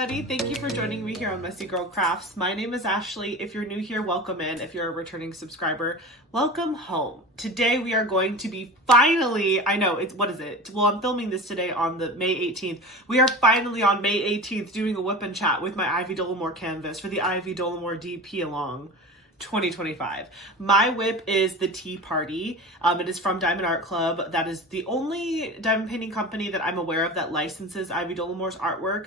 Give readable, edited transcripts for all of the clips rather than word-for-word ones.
everybody. Thank you for joining me here on Messy Girl Crafts. My name is Ashley. If you're new here, welcome in. If you're a returning subscriber, welcome home. Today we are going to be finally, what is it? Well, I'm filming this today on the May 18th. We are finally on May 18th doing a whip and chat with my Ivy Dolamore canvas for the Ivy Dolamore DP Along 2025. My whip is the Tea Party. It is from Diamond Art Club. That is the only diamond painting company that I'm aware of that licenses Ivy Dolamore's artwork.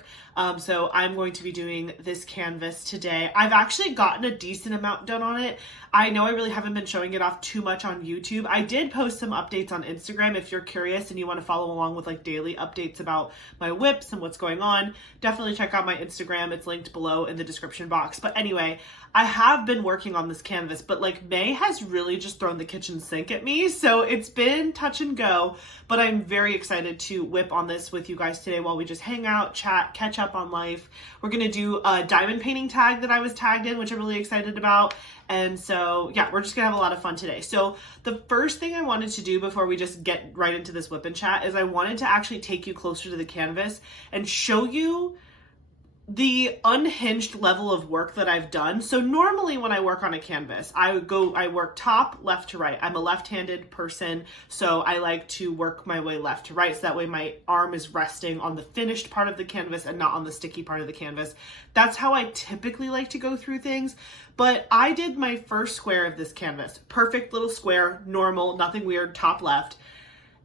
So I'm going to be doing this canvas today. I've actually gotten a decent amount done on it. I know I really haven't been showing it off too much on YouTube. I did post some updates on Instagram. If you're curious and you want to follow along with like daily updates about my whips and what's going on, definitely check out my Instagram. It's linked below in the description box. But anyway, I have been working on this canvas, but like May has really just thrown the kitchen sink at me. So it's been touch and go, but I'm very excited to whip on this with you guys today while we just hang out, chat, catch up on life. We're going to do a diamond painting tag that I was tagged in, which I'm really excited about. And so, yeah, we're just gonna have a lot of fun today. So the first thing I wanted to do before we just get right into this whip and chat is I wanted to actually take you closer to the canvas and show you the unhinged level of work that I've done. So normally when I work on a canvas, I work top, left to right. I'm a left-handed person, so I like to work my way left to right. So that way my arm is resting on the finished part of the canvas and not on the sticky part of the canvas. That's how I typically like to go through things. But I did my first square of this canvas. Perfect little square, normal, nothing weird, top left.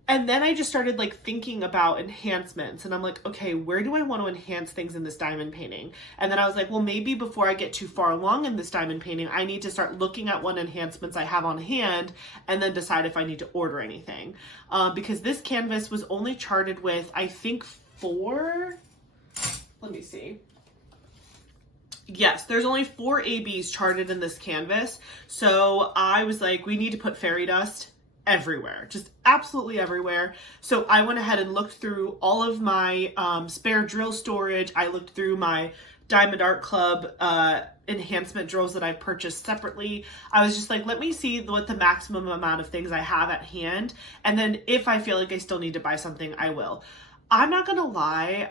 And then I just started like thinking about enhancements and I'm like, okay, where do I want to enhance things in this diamond painting? And then I was like, well, maybe before I get too far along in this diamond painting, I need to start looking at what enhancements I have on hand and then decide if I need to order anything. Because this canvas was only charted with, I think 4, let me see. Yes, there's only 4 ABs charted in this canvas. So I was like, we need to put fairy dust everywhere, just absolutely everywhere. So I went ahead and looked through all of my spare drill storage. I looked through my Diamond Art Club enhancement drills that I purchased separately. I was just like, let me see what the maximum amount of things I have at hand. And then if I feel like I still need to buy something, I will. I'm not gonna lie.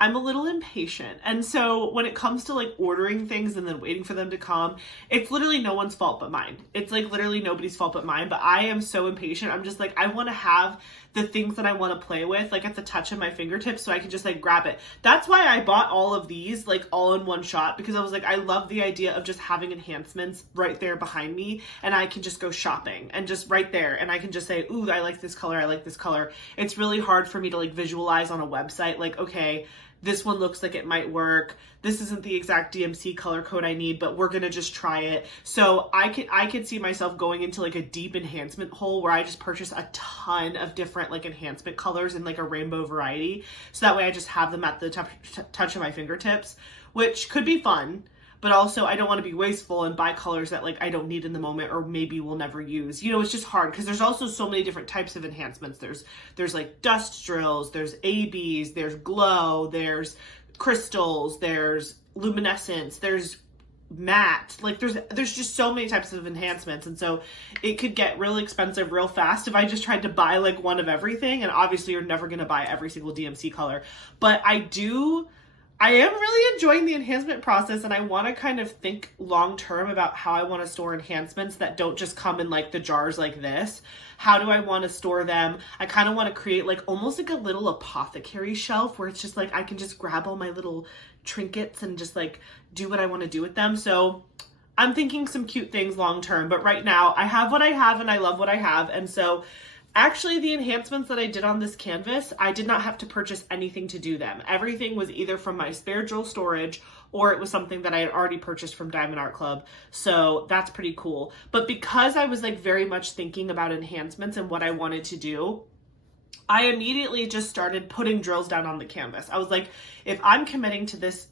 I'm a little impatient. And so when it comes to like ordering things and then waiting for them to come, it's literally no one's fault but mine. It's like literally nobody's fault but mine, but I am so impatient. I'm just like, I want to have the things that I want to play with like at the touch of my fingertips so I can just like grab it. That's why I bought all of these like all in one shot, because I was like, I love the idea of just having enhancements right there behind me and I can just go shopping and just right there and I can just say, ooh, I like this color, I like this color. It's really hard for me to like visualize on a website like, okay, this one looks like it might work. This isn't the exact DMC color code I need, but we're gonna just try it. So I could see myself going into like a deep enhancement hole where I just purchase a ton of different like enhancement colors in like a rainbow variety. So that way I just have them at the touch of my fingertips, which could be fun. But also I don't want to be wasteful and buy colors that like I don't need in the moment or maybe will never use. You know, it's just hard because there's also so many different types of enhancements. There's like dust drills, there's ABs, there's glow, there's crystals, there's luminescence, there's matte. Like there's just so many types of enhancements. And so it could get really expensive real fast if I just tried to buy like one of everything. And obviously you're never going to buy every single DMC color. But I am really enjoying the enhancement process and I want to kind of think long term about how I want to store enhancements that don't just come in like the jars like this. How do I want to store them? I kind of want to create like almost like a little apothecary shelf where it's just like I can just grab all my little trinkets and just like do what I want to do with them. So I'm thinking some cute things long term, but right now I have what I have and I love what I have. And so actually, the enhancements that I did on this canvas, I did not have to purchase anything to do them. Everything was either from my spare drill storage or it was something that I had already purchased from Diamond Art Club. So that's pretty cool. But because I was like very much thinking about enhancements and what I wanted to do, I immediately just started putting drills down on the canvas. I was like, if I'm committing to this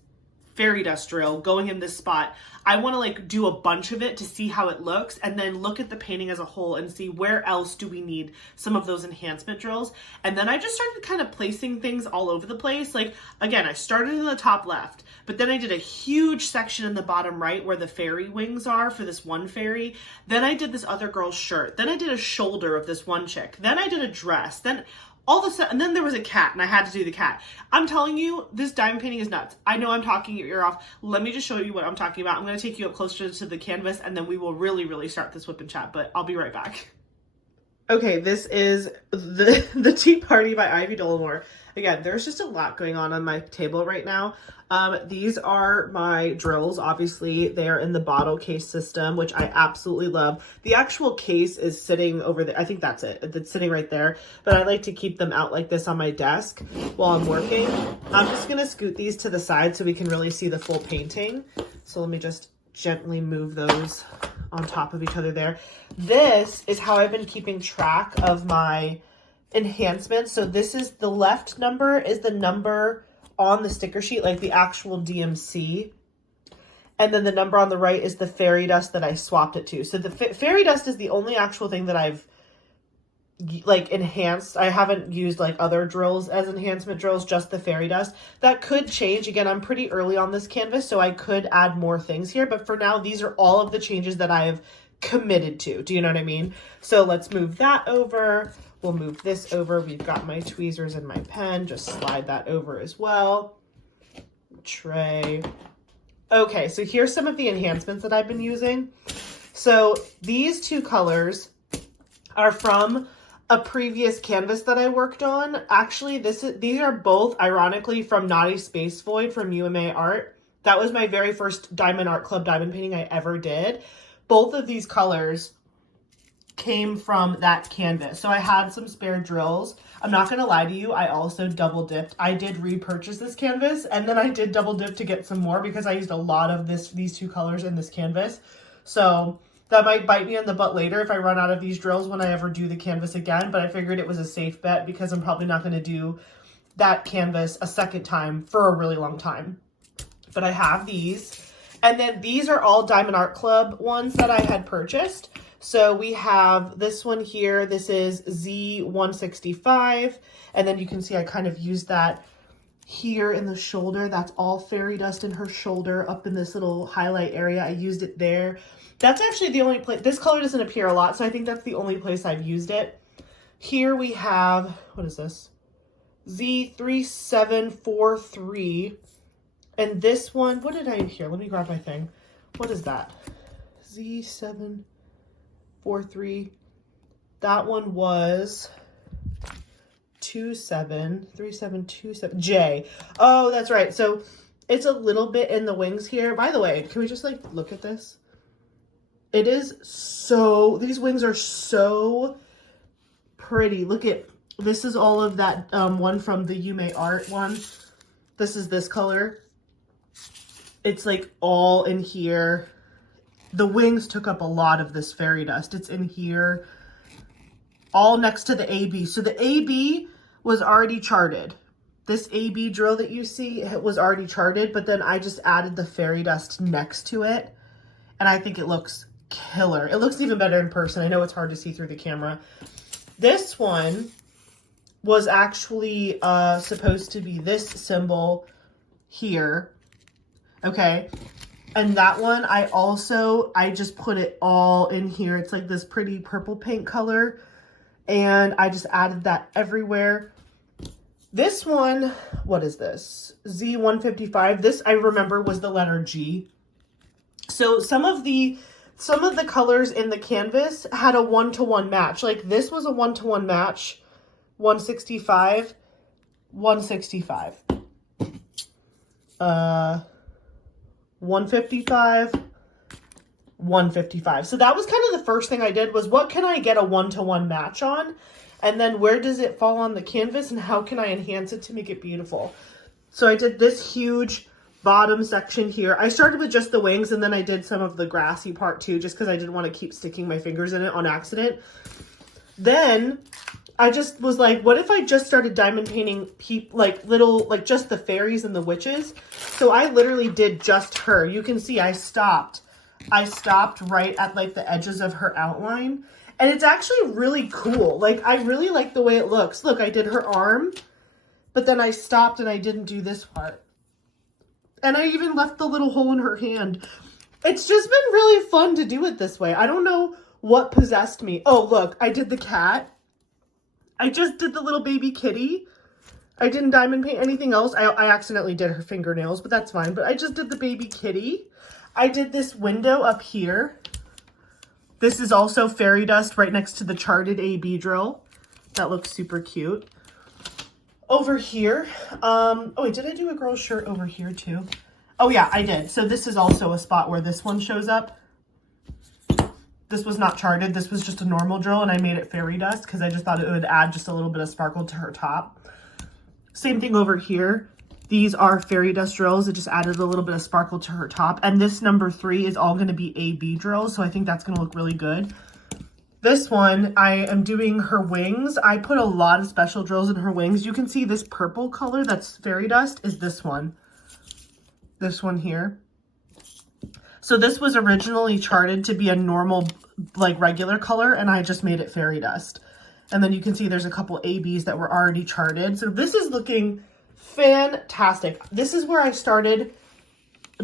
fairy dust drill going in this spot, I want to like do a bunch of it to see how it looks and then look at the painting as a whole and see where else do we need some of those enhancement drills. And then I just started kind of placing things all over the place. Like again, I started in the top left, but then I did a huge section in the bottom right where the fairy wings are for this one fairy. Then I did this other girl's shirt. Then I did a shoulder of this one chick. Then I did a dress. Then all of a sudden, and then there was a cat, and I had to do the cat. I'm telling you, this diamond painting is nuts. I know I'm talking your ear off. Let me just show you what I'm talking about. I'm going to take you up closer to the canvas, and then we will really start this whip and chat, but I'll be right back. Okay, this is the Tea Party by Ivy Dolamore. Again, there's just a lot going on my table right now. These are my drills. Obviously, they're in the bottle case system, which I absolutely love. The actual case is sitting over there. I think that's it. It's sitting right there. But I like to keep them out like this on my desk while I'm working. I'm just going to scoot these to the side so we can really see the full painting. So let me just gently move those on top of each other there. This is how I've been keeping track of my enhancements. So this is the left number is the number on the sticker sheet, like the actual DMC. And then the number on the right is the fairy dust that I swapped it to. So the fairy dust is the only actual thing that I've like enhanced. I haven't used like other drills as enhancement drills, just the fairy dust. That could change. Again, I'm pretty early on this canvas, so I could add more things here. But for now, these are all of the changes that I've committed to. Do you know what I mean? So let's move that over. We'll move this over. We've got my tweezers and my pen. Just slide that over as well. Tray. Okay, so here's some of the enhancements that I've been using. So these two colors are from a previous canvas that I worked on. Actually, these are both, ironically, from Naughty Space Void from UMA Art. That was my very first Diamond Art Club diamond painting I ever did. Both of these colors came from that canvas. So I had some spare drills. I'm not going to lie to you, I also double dipped. I did repurchase this canvas, and then I did double dip to get some more because I used a lot of these two colors in this canvas. So that might bite me in the butt later if I run out of these drills when I ever do the canvas again, but I figured it was a safe bet because I'm probably not going to do that canvas a second time for a really long time. But I have these. And then these are all Diamond Art Club ones that I had purchased. So we have this one here. This is Z165. And then you can see I kind of used that here in the shoulder. That's all fairy dust in her shoulder up in this little highlight area. I used it there. That's actually the only place. This color doesn't appear a lot, so I think that's the only place I've used it. Here we have, what is this? Z3743. And this one, what did I here? Let me grab my thing. What is that? Z743. That one was 3727 J. Oh, that's right. So it's a little bit in the wings here. By the way, can we just like look at this? It is so, these wings are so pretty. Look at, this is all of that one from the UMA Art one. This is this color. It's like all in here. The wings took up a lot of this fairy dust. It's in here, all next to the AB. So the AB was already charted. This AB drill that you see, it was already charted, but then I just added the fairy dust next to it. And I think it looks killer. It looks even better in person. I know it's hard to see through the camera. This one was actually supposed to be this symbol here. Okay. And that one, I just put it all in here. It's like this pretty purple paint color. And I just added that everywhere. This one, what is this? Z155. This, I remember, was the letter G. So some of the colors in the canvas had a 1-to-1 match. Like this was a 1-to-1 match. 165, 165. 155, 155. So that was kind of the first thing I did was what can I get a 1-to-1 match on? And then where does it fall on the canvas and how can I enhance it to make it beautiful? So I did this huge bottom section here. I started with just the wings and then I did some of the grassy part too, just because I didn't want to keep sticking my fingers in it on accident. Then I just was like, what if I just started diamond painting just the fairies and the witches? So I literally did just her. You can see I stopped right at like the edges of her outline. And it's actually really cool. Like I really like the way it looks. Look, I did her arm, but then I stopped and I didn't do this part. And I even left the little hole in her hand. It's just been really fun to do it this way. I don't know what possessed me. Oh, look, I did the cat. I just did the little baby kitty. I didn't diamond paint anything else. I accidentally did her fingernails, but that's fine. But I just did the baby kitty. I did this window up here. This is also fairy dust right next to the charted AB drill. That looks super cute. Over here, oh wait, did I do a girl's shirt over here too? Oh yeah, I did. So this is also a spot where this one shows up. This was not charted. This was just a normal drill, and I made it fairy dust because I just thought it would add just a little bit of sparkle to her top. Same thing over here. These are fairy dust drills. It just added a little bit of sparkle to her top. And this number 3 is all going to be AB drills, so I think that's going to look really good. This one, I am doing her wings. I put a lot of special drills in her wings. You can see this purple color that's fairy dust is this one. This one here. So this was originally charted to be a normal, like regular color, and I just made it fairy dust. And then you can see there's a couple ABs that were already charted. So this is looking fantastic. This is where I started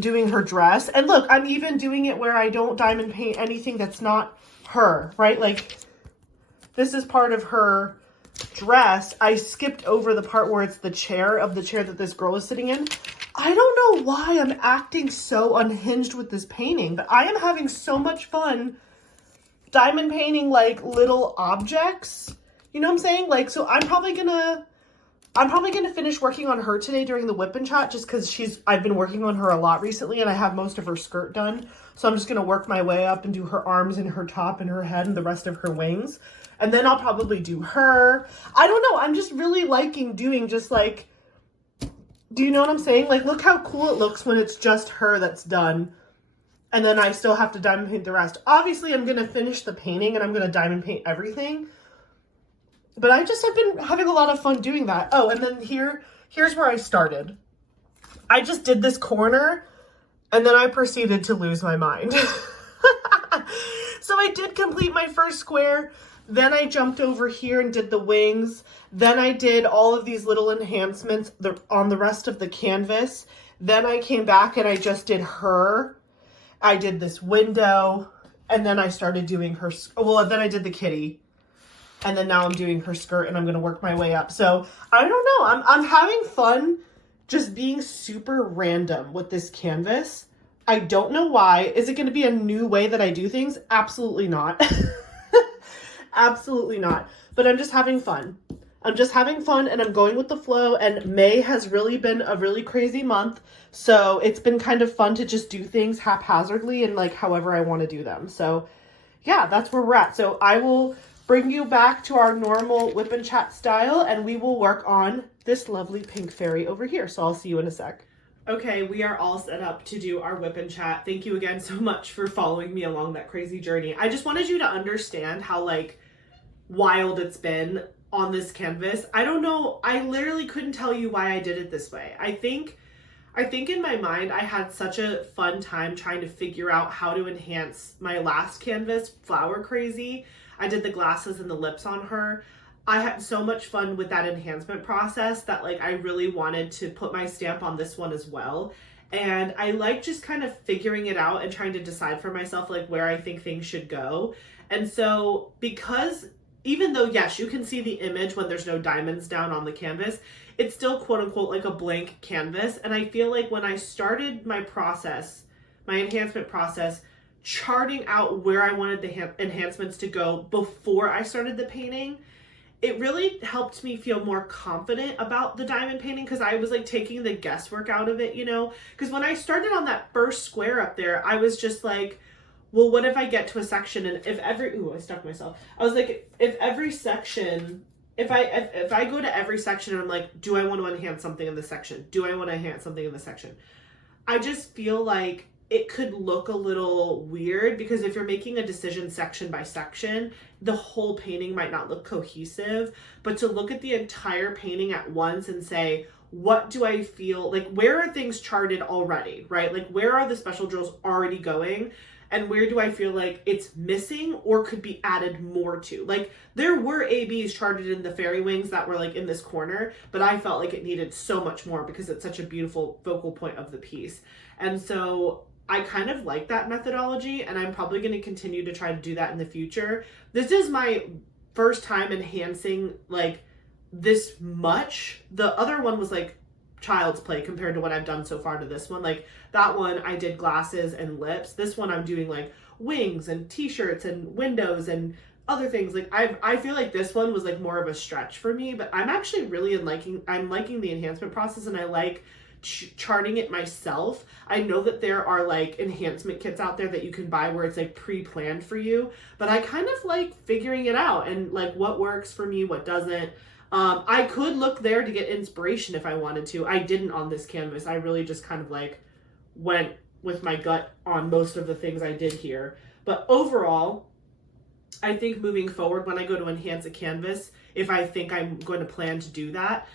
doing her dress. And look, I'm even doing it where I don't diamond paint anything that's not her, right? Like this is part of her dress. I skipped over the part where it's the chair that this girl is sitting in. I don't know why I'm acting so unhinged with this painting, but I am having so much fun diamond painting like little objects. You know what I'm saying? Like, so I'm probably gonna finish working on her today during the whip and chat just because I've been working on her a lot recently and I have most of her skirt done. So I'm just gonna work my way up and do her arms and her top and her head and the rest of her wings. And then I'll probably do her. I don't know. I'm just really liking doing just like, do you know what I'm saying? Like, look how cool it looks when it's just her that's done. And then I still have to diamond paint the rest. Obviously, I'm going to finish the painting and I'm going to diamond paint everything. But I just have been having a lot of fun doing that. Oh, and then here's where I started. I just did this corner and then I proceeded to lose my mind. So I did complete my first square. Then I jumped over here and did the wings. Then I did all of these little enhancements on the rest of the canvas. Then I came back and I just did her. I did this window, and then I started doing her, well, then I did the kitty, and then now I'm doing her skirt, and I'm going to work my way up. So I don't know. I'm having fun just being super random with this canvas. I don't know why. Is it going to be a new way that I do things? Absolutely not. Absolutely not. But I'm just having fun. I'm just having fun and I'm going with the flow, and May has really been a really crazy month. So it's been kind of fun to just do things haphazardly and like however I want to do them. So yeah, that's where we're at. So I will bring you back to our normal whip and chat style and we will work on this lovely pink fairy over here. So I'll see you in a sec. Okay, we are all set up to do our whip and chat. Thank you again so much for following me along that crazy journey. I just wanted you to understand how like wild it's been on this canvas. I don't know. I literally couldn't tell you why I did it this way. I think in my mind, I had such a fun time trying to figure out how to enhance my last canvas, Flower Crazy. I did the glasses and the lips on her. I had so much fun with that enhancement process that like I really wanted to put my stamp on this one as well. And I like just kind of figuring it out and trying to decide for myself like where I think things should go. And so because even though, yes, you can see the image when there's no diamonds down on the canvas, it's still quote unquote like a blank canvas. And I feel like when I started my process, my enhancement process, charting out where I wanted the enhancements to go before I started the painting, it really helped me feel more confident about the diamond painting because I was like taking the guesswork out of it, you know? Because when I started on that first square up there, I was just like, well, what if I get to a section and if every, ooh, I stuck myself. I was like, if every section, if I go to every section and I'm like, do I want to enhance something in this section? Do I want to enhance something in this section? I just feel like it could look a little weird because if you're making a decision section by section, the whole painting might not look cohesive. But to look at the entire painting at once and say, what do I feel like, where are things charted already, right? Like where are the special drills already going? And where do I feel like it's missing or could be added more to? Like there were ABs charted in the fairy wings that were like in this corner, but I felt like it needed so much more because it's such a beautiful focal point of the piece. And so I kind of like that methodology and I'm probably going to continue to try to do that in the future. This is my first time enhancing like this much. The other one was like child's play compared to what I've done so far to this one. Like that one I did glasses and lips. This one I'm doing like wings and t-shirts and windows and other things. Like I feel like this one was like more of a stretch for me, but I'm actually really liking the enhancement process, and I like charting it myself. I know that there are like enhancement kits out there that you can buy where it's like pre-planned for you, but I kind of like figuring it out and like what works for me, what doesn't. I could look there to get inspiration if I wanted to. I didn't on this canvas. I really just kind of like went with my gut on most of the things I did here. But overall, I think moving forward, when I go to enhance a canvas, if I think I'm going to plan to do that,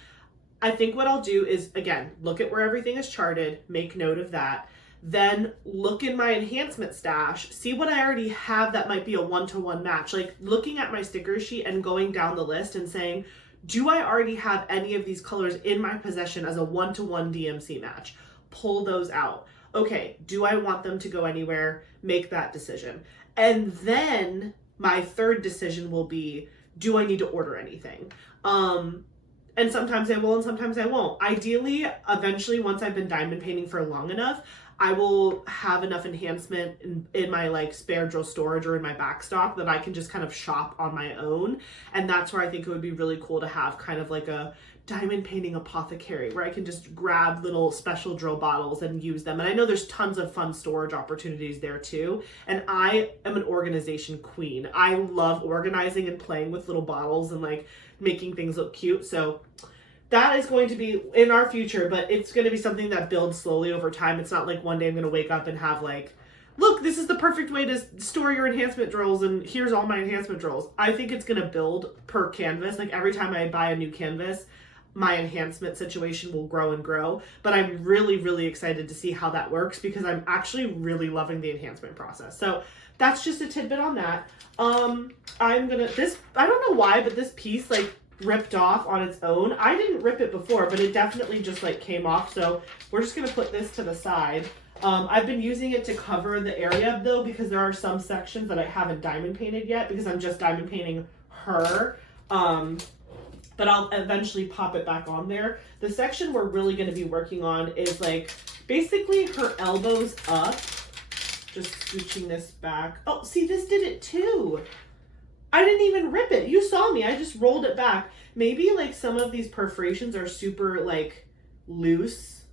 I think what I'll do is, again, look at where everything is charted, make note of that, then look in my enhancement stash, see what I already have that might be a one-to-one match, like looking at my sticker sheet and going down the list and saying, do I already have any of these colors in my possession as a one-to-one DMC match? Pull those out. Okay, do I want them to go anywhere? Make that decision. And then my third decision will be, do I need to order anything? And sometimes I will and sometimes I won't. Ideally, eventually, once I've been diamond painting for long enough, I will have enough enhancement in my like spare drill storage or in my backstock that I can just kind of shop on my own. And that's where I think it would be really cool to have kind of like a diamond painting apothecary where I can just grab little special drill bottles and use them. And I know there's tons of fun storage opportunities there too. And I am an organization queen. I love organizing and playing with little bottles and like making things look cute. So that is going to be in our future, but it's going to be something that builds slowly over time. It's not like one day I'm going to wake up and have like, look, this is the perfect way to store your enhancement drills and here's all my enhancement drills. I think it's going to build per canvas. Like every time I buy a new canvas, my enhancement situation will grow and grow. But I'm really, really excited to see how that works because I'm actually really loving the enhancement process. So that's just a tidbit on that. I don't know why, but this piece like ripped off on its own. I didn't rip it before, but it definitely just like came off. So we're just going to put this to the side. I've been using it to cover the area though, because there are some sections that I haven't diamond painted yet because I'm just diamond painting her. But I'll eventually pop it back on there. The section we're really going to be working on is like basically her elbows up. Just scooching this back. Oh, see, this did it too. I didn't even rip it. You saw me. I just rolled it back. Maybe like some of these perforations are super like loose.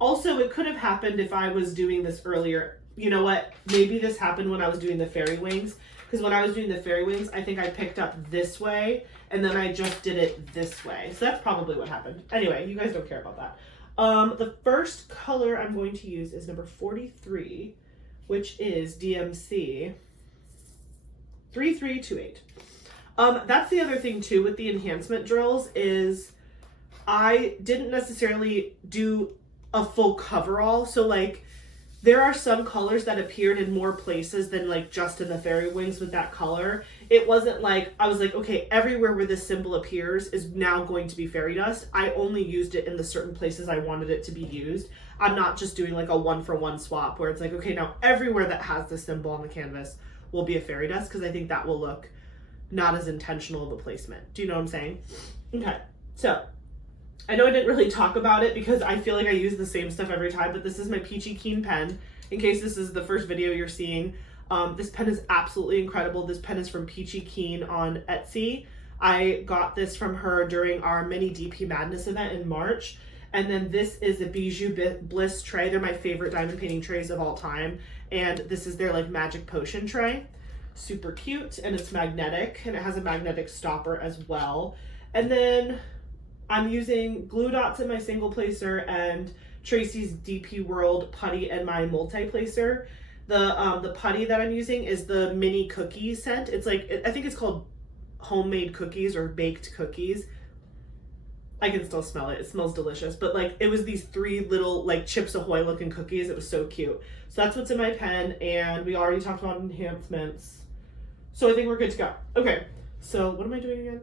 Also, it could have happened if I was doing this earlier. You know what? Maybe this happened when I was doing the fairy wings. Because when I was doing the fairy wings, I think I picked up this way and then I just did it this way. So that's probably what happened. Anyway, you guys don't care about that. The first color I'm going to use is number 43, which is DMC 3328. That's the other thing too with the enhancement drills is I didn't necessarily do a full coverall. So like there are some colors that appeared in more places than like just in the fairy wings with that color. It wasn't like, I was like, okay, everywhere where this symbol appears is now going to be fairy dust. I only used it in the certain places I wanted it to be used. I'm not just doing like a 1-for-1 swap where it's like, okay, now everywhere that has this symbol on the canvas will be a fairy dust, because I think that will look not as intentional of a placement. Do you know what I'm saying? Okay, so I know I didn't really talk about it because I feel like I use the same stuff every time, but this is my Peachy Keen pen. In case this is the first video you're seeing, this pen is absolutely incredible. This pen is from Peachy Keen on Etsy. I got this from her during our mini DP Madness event in March. And then this is a Bijou Bliss tray. They're my favorite diamond painting trays of all time. And this is their like magic potion tray. Super cute, and it's magnetic, and it has a magnetic stopper as well. And then I'm using glue dots in my single placer and Tracy's DP World putty and my multi-placer. The putty that I'm using is the mini cookie scent. It's like, I think it's called homemade cookies or baked cookies. I can still smell it. It smells delicious. But like, it was these 3 little like Chips Ahoy looking cookies. It was so cute. So that's what's in my pen. And we already talked about enhancements. So I think we're good to go. Okay. So what am I doing again?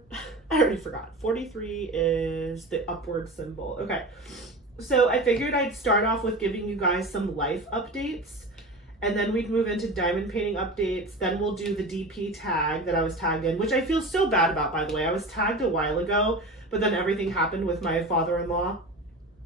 I already forgot. 43 is the upward symbol. Okay. So I figured I'd start off with giving you guys some life updates. And then we'd move into diamond painting updates. Then we'll do the DP tag that I was tagged in, which I feel so bad about, by the way. I was tagged a while ago, but then everything happened with my father-in-law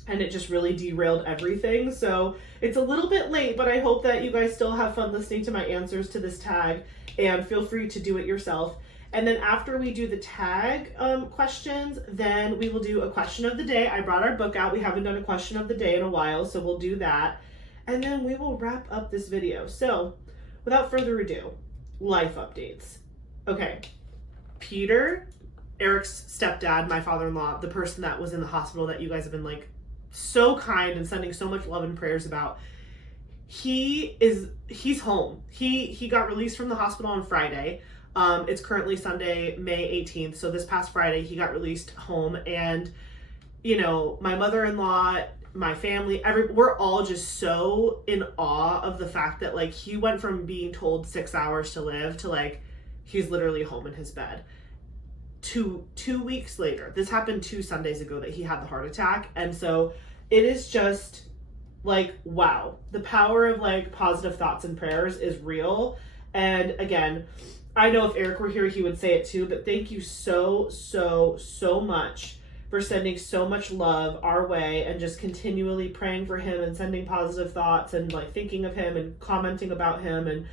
and it just really derailed everything. So it's a little bit late, but I hope that you guys still have fun listening to my answers to this tag, and feel free to do it yourself. And then after we do the tag questions, then we will do a question of the day. I brought our book out. We haven't done a question of the day in a while, so we'll do that. And then we will wrap up this video. So without further ado, life updates. Okay, Peter, Eric's stepdad, my father-in-law, the person that was in the hospital that you guys have been like so kind and sending so much love and prayers about, he's home. He got released from the hospital on Friday. It's currently Sunday, May 18th. So this past Friday, he got released home. And, you know, my mother-in-law, my family, we're all just so in awe of the fact that, like, he went from being told 6 hours to live to, like, he's literally home in his bed. Two weeks later, this happened 2 Sundays ago that he had the heart attack. And so it is just like, wow, the power of like positive thoughts and prayers is real. And again, I know if Eric were here, he would say it too, but thank you so much for sending so much love our way and just continually praying for him and sending positive thoughts and like thinking of him and commenting about him. And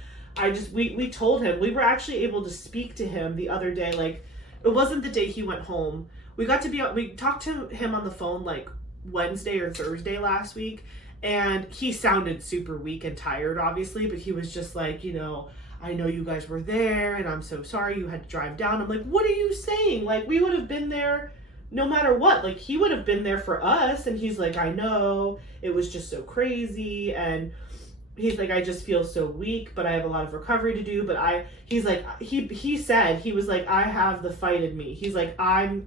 we told him, we were actually able to speak to him the other day. Like, it wasn't the day he went home. We talked to him on the phone like Wednesday or Thursday last week, and he sounded super weak and tired, obviously, but he was just like, you know, I know you guys were there and I'm so sorry you had to drive down. I'm like, what are you saying? Like, we would have been there no matter what. Like, he would have been there for us. And he's like, I know, it was just so crazy. And he's like, I just feel so weak, but I have a lot of recovery to do. But he said, he was like, I have the fight in me. He's like, I'm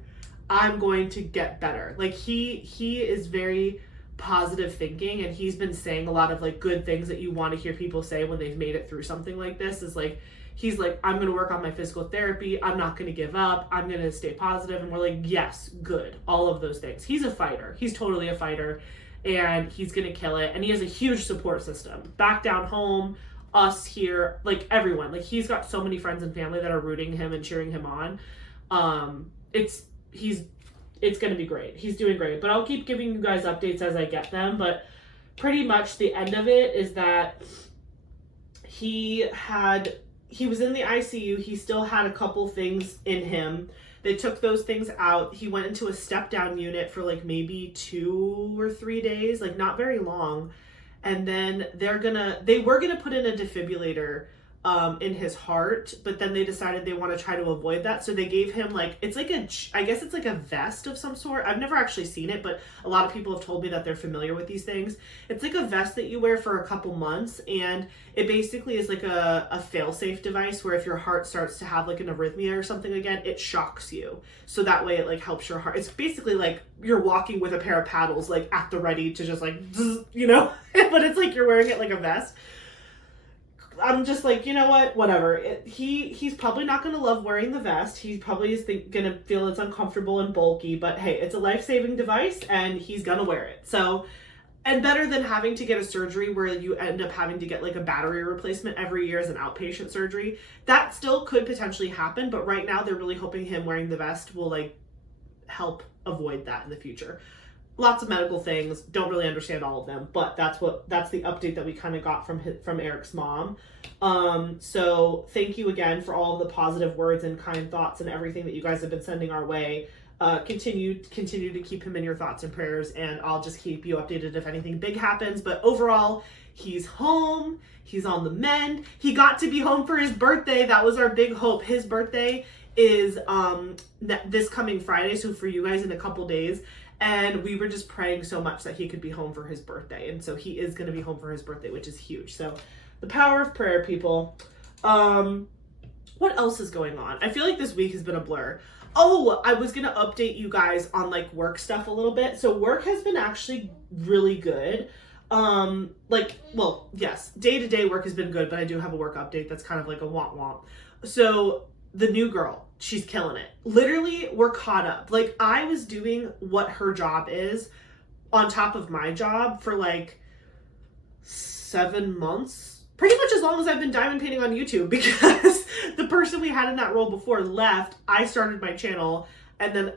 going to get better. Like, he is very positive thinking, and he's been saying a lot of like good things that you want to hear people say when they've made it through something like this. Is like, he's like, I'm going to work on my physical therapy. I'm not going to give up. I'm going to stay positive. And we're like, yes, good. All of those things. He's a fighter. He's totally a fighter. And he's gonna kill it. And he has a huge support system back down home, us here, like everyone. Like, he's got so many friends and family that are rooting him and cheering him on. It's gonna be great. He's doing great. But I'll keep giving you guys updates as I get them. But pretty much the end of it is that he was in the ICU. He still had a couple things in him. They took those things out. He went into a step down unit for like maybe 2 or 3 days, like not very long. And then they were gonna put in a defibrillator in his heart, but then they decided they want to try to avoid that. So they gave him like, I guess it's like a vest of some sort. I've never actually seen it, but a lot of people have told me that they're familiar with these things. It's like a vest that you wear for a couple months, and it basically is like a fail-safe device where if your heart starts to have like an arrhythmia or something again, it shocks you. So that way it like helps your heart. It's basically like you're walking with a pair of paddles like at the ready to just like, you know, but it's like you're wearing it like a vest. I'm just like, you know what, whatever. He's probably not going to love wearing the vest. He probably is going to feel it's uncomfortable and bulky, but hey, it's a life-saving device and he's going to wear it. So, and better than having to get a surgery where you end up having to get like a battery replacement every year as an outpatient surgery. That still could potentially happen, but right now they're really hoping him wearing the vest will like help avoid that in the future. Lots of medical things, don't really understand all of them, but that's the update that we kind of got from Eric's mom. So thank you again for all of the positive words and kind thoughts and everything that you guys have been sending our way. Continue to keep him in your thoughts and prayers, and I'll just keep you updated if anything big happens. But overall, he's home, he's on the mend. He got to be home for his birthday. That was our big hope. His birthday is this coming Friday, so for you guys in a couple days. And we were just praying so much that he could be home for his birthday. And so he is going to be home for his birthday, which is huge. So the power of prayer, people. What else is going on? I feel like this week has been a blur. Oh, I was going to update you guys on like work stuff a little bit. So work has been actually really good. Yes, day-to-day work has been good, but I do have a work update that's kind of like a womp. So the new girl, she's killing it. Literally, we're caught up. Like, I was doing what her job is on top of my job for like 7 months pretty much as long as I've been diamond painting on YouTube, because the person we had in that role before left. I started my channel, and then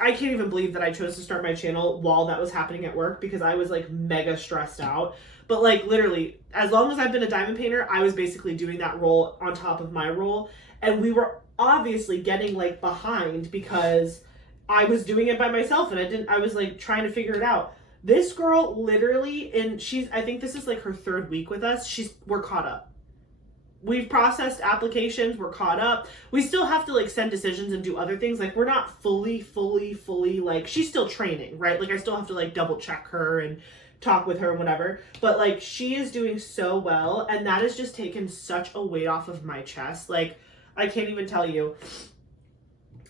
I can't even believe that I chose to start my channel while that was happening at work, because I was like mega stressed out. But like literally, as long as I've been a diamond painter, I was basically doing that role on top of my role. And we were obviously getting like behind because I was doing it by myself, and I was like trying to figure it out. This girl literally, and I think this is like her 3rd week with us, we're caught up. We've processed applications, we're caught up. We still have to like send decisions and do other things. Like we're not fully like, she's still training, right? Like I still have to like double check her and talk with her and whatever. But like she is doing so well, and that has just taken such a weight off of my chest. Like I can't even tell you.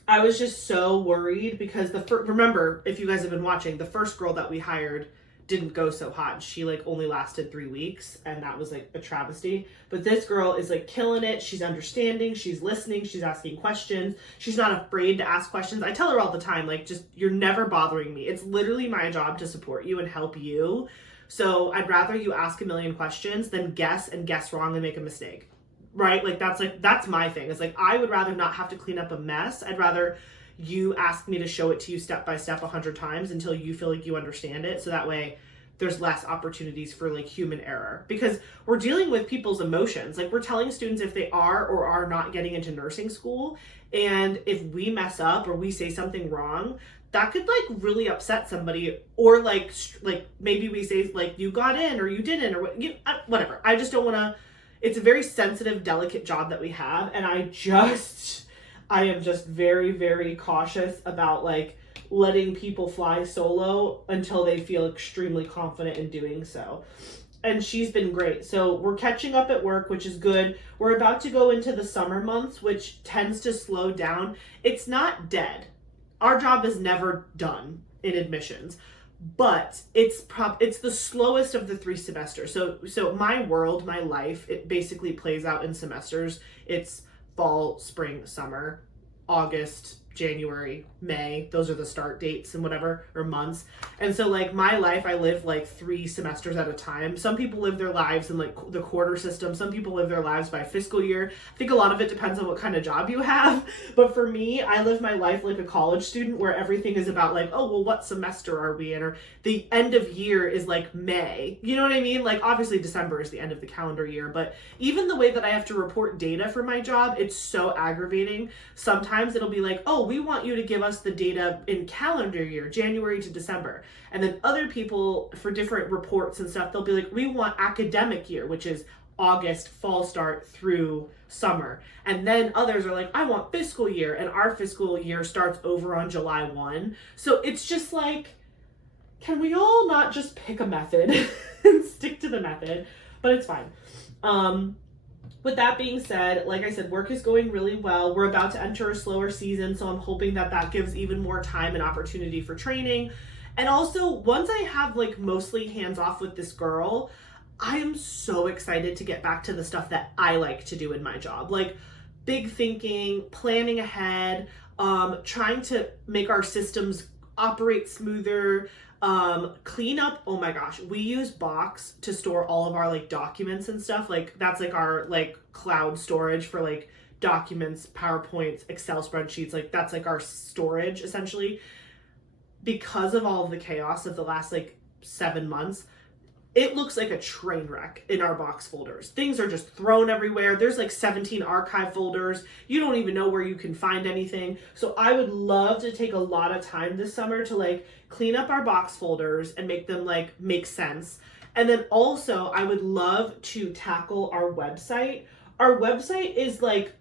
I was just so worried because remember, if you guys have been watching, the first girl that we hired didn't go so hot. She like only lasted 3 weeks, and that was like a travesty. But this girl is like killing it. She's understanding, she's listening, she's asking questions. She's not afraid to ask questions. I tell her all the time, like, just, you're never bothering me. It's literally my job to support you and help you. So I'd rather you ask a million questions than guess wrong and make a mistake. Right? Like that's my thing. It's like, I would rather not have to clean up a mess. I'd rather you ask me to show it to you step by step 100 times until you feel like you understand it. So that way there's less opportunities for like human error, because we're dealing with people's emotions. Like we're telling students if they are or are not getting into nursing school. And if we mess up or we say something wrong, that could like really upset somebody, or like maybe we say like you got in or you didn't, or whatever. I just don't want to. It's a very sensitive, delicate job that we have. And I am just very, very cautious about like letting people fly solo until they feel extremely confident in doing so. And she's been great. So we're catching up at work, which is good. We're about to go into the summer months, which tends to slow down. It's not dead. Our job is never done in admissions. But it's the slowest of the 3 semesters. So my world, my life, it basically plays out in semesters. It's fall, spring, summer, August, January, May. Those are the start dates and whatever, or months. And so like my life, I live like 3 semesters at a time. Some people live their lives in like the quarter system. Some people live their lives by fiscal year. I think a lot of it depends on what kind of job you have. But for me, I live my life like a college student, where everything is about like, oh, well, what semester are we in? Or the end of year is like May. You know what I mean? Like obviously December is the end of the calendar year, but even the way that I have to report data for my job, it's so aggravating. Sometimes it'll be like, oh, we want you to give us the data in calendar year, January to December. And then other people, for different reports and stuff, they'll be like, we want academic year, which is August, fall start through summer. And then others are like, I want fiscal year, and our fiscal year starts over on July 1. So it's just like, can we all not just pick a method and stick to the method? But it's fine. With that being said, like I said, work is going really well. We're about to enter a slower season, so I'm hoping that that gives even more time and opportunity for training. And also, once I have like mostly hands off with this girl, I am so excited to get back to the stuff that I like to do in my job. Like big thinking, planning ahead, trying to make our systems operate smoother, clean up. Oh my gosh, we use Box to store all of our like documents and stuff. Like that's like our like cloud storage for like documents, PowerPoints, Excel spreadsheets. Like that's like our storage essentially. Because of all of the chaos of the last like 7 months, it looks like a train wreck in our Box folders. Things are just thrown everywhere. There's like 17 archive folders. You don't even know where you can find anything. So I would love to take a lot of time this summer to like clean up our Box folders and make them like make sense. And then also I would love to tackle our website. Our website is like,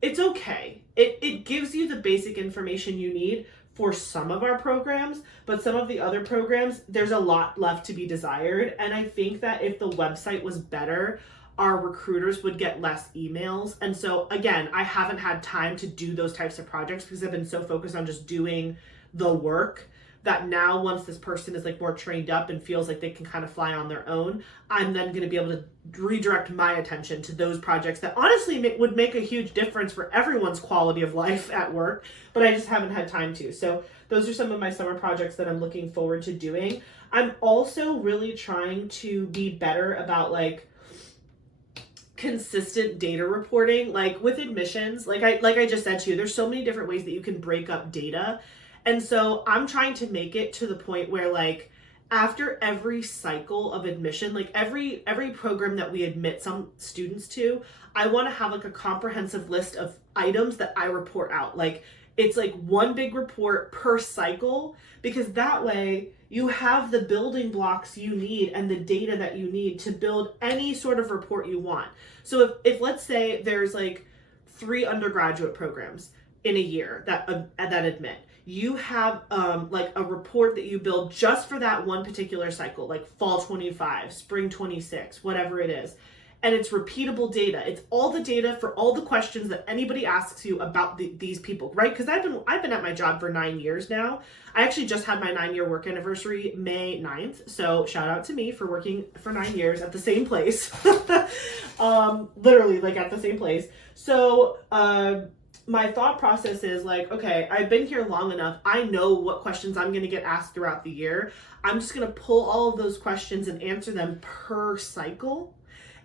it's okay. It gives you the basic information you need for some of our programs, but some of the other programs, there's a lot left to be desired. And I think that if the website was better, our recruiters would get less emails. And so again, I haven't had time to do those types of projects because I've been so focused on just doing the work that now once this person is like more trained up and feels like they can kind of fly on their own, I'm then going to be able to redirect my attention to those projects that honestly would make a huge difference for everyone's quality of life at work, but I just haven't had time to. So those are some of my summer projects that I'm looking forward to doing. I'm also really trying to be better about like consistent data reporting. Like with admissions, like I just said to you, there's so many different ways that you can break up data. And so I'm trying to make it to the point where like after every cycle of admission, like every program that we admit some students to, I want to have like a comprehensive list of items that I report out. Like it's like one big report per cycle, because that way you have the building blocks you need and the data that you need to build any sort of report you want. So if let's say there's like 3 undergraduate programs in a year that admit, you have like a report that you build just for that one particular cycle, like fall 25, spring 26, whatever it is. And it's repeatable data. It's all the data for all the questions that anybody asks you about these people, right? Because I've been at my job for 9 years now. I actually just had my 9-year work anniversary May 9th. So shout out to me for working for 9 years at the same place. Literally like at the same place. So my thought process is like, okay, I've been here long enough. I know what questions I'm going to get asked throughout the year. I'm just going to pull all of those questions and answer them per cycle.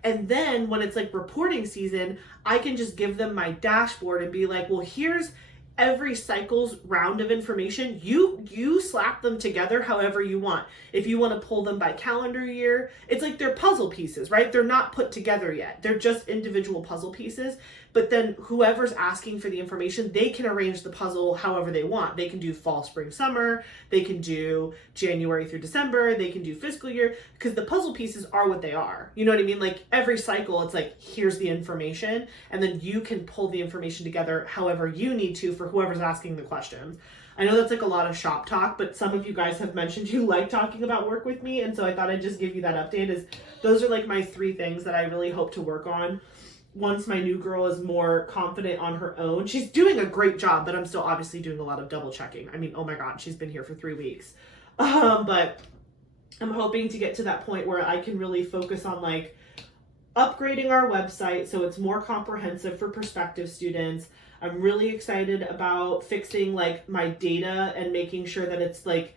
And then when it's like reporting season, I can just give them my dashboard and be like, well, here's every cycle's round of information. You slap them together however you want. If you want to pull them by calendar year, it's like they're puzzle pieces, right? They're not put together yet. They're just individual puzzle pieces. But then whoever's asking for the information, they can arrange the puzzle however they want. They can do fall, spring, summer. They can do January through December. They can do fiscal year, because the puzzle pieces are what they are. You know what I mean? Like every cycle, it's like, here's the information. And then you can pull the information together however you need to for whoever's asking the questions. I know that's like a lot of shop talk, but some of you guys have mentioned you like talking about work with me. And so I thought I'd just give you that update. Is those are like my 3 things that I really hope to work on once my new girl is more confident on her own. She's doing a great job, but I'm still obviously doing a lot of double checking. I mean, oh my God, she's been here for 3 weeks. But I'm hoping to get to that point where I can really focus on like upgrading our website so it's more comprehensive for prospective students. I'm really excited about fixing like my data and making sure that it's like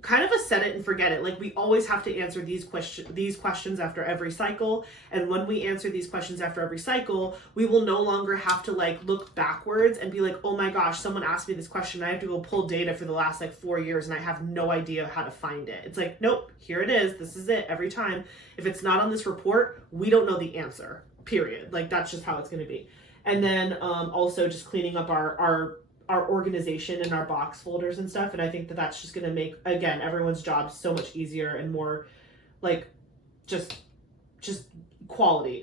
kind of a set it and forget it. Like we always have to answer these questions after every cycle. And when we answer these questions after every cycle, we will no longer have to like look backwards and be like, oh my gosh, someone asked me this question. I have to go pull data for the last like 4 years and I have no idea how to find it. It's like, nope, here it is. This is it every time. If it's not on this report, we don't know the answer, period. Like that's just how it's going to be. And then also just cleaning up our organization and our box folders and stuff. And I think that that's just going to make, again, everyone's job so much easier and more like just quality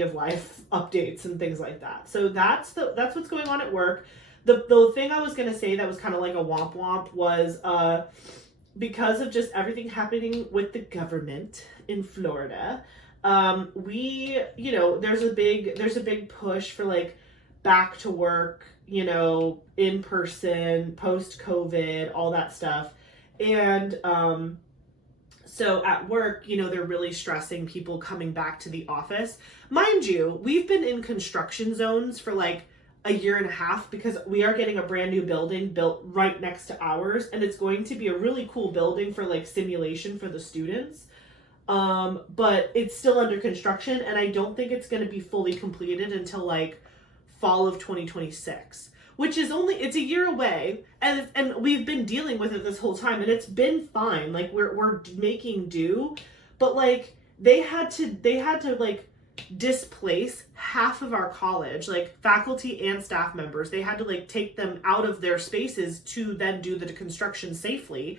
of life updates and things like that. So that's what's going on at work. The thing I was going to say that was kind of like a womp womp was because of just everything happening with the government in Florida, there's a big push for like back to work, in person, post-COVID, all that stuff. And so at work, they're really stressing people coming back to the office. Mind you, we've been in construction zones for like a year and a half because we are getting a brand new building built right next to ours. And it's going to be a really cool building for like simulation for the students. But it's still under construction and I don't think it's going to be fully completed until like fall of 2026, which is it's a year away, and we've been dealing with it this whole time and it's been fine. Like we're making do, but like they had to like displace half of our college, like faculty and staff members. They had to like take them out of their spaces to then do the construction safely.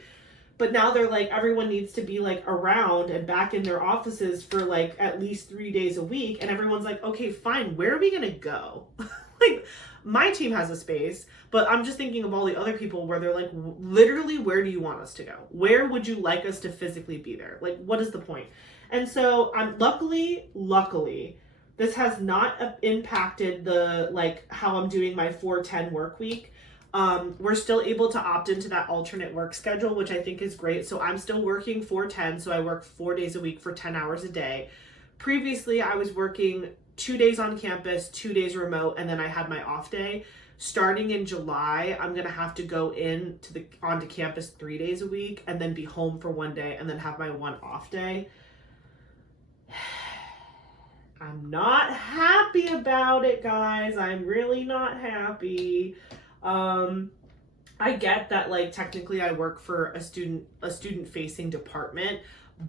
But now they're like, everyone needs to be like around and back in their offices for like at least 3 days a week. And everyone's like, okay, fine. Where are we going to go? Like my team has a space, but I'm just thinking of all the other people where they're like, literally, where do you want us to go? Where would you like us to physically be there? Like, what is the point? And so I'm luckily, this has not impacted the, like how I'm doing my 4-10 work week. We're still able to opt into that alternate work schedule, which I think is great. So I'm still working 4-10. So I work 4 days a week for 10 hours a day. Previously, I was working 2 days on campus, 2 days remote, and then I had my off day. Starting in July, I'm going to have to go onto campus 3 days a week and then be home for 1 day and then have my 1 off day. I'm not happy about it, guys. I'm really not happy. I get that, like, technically I work for a student facing department,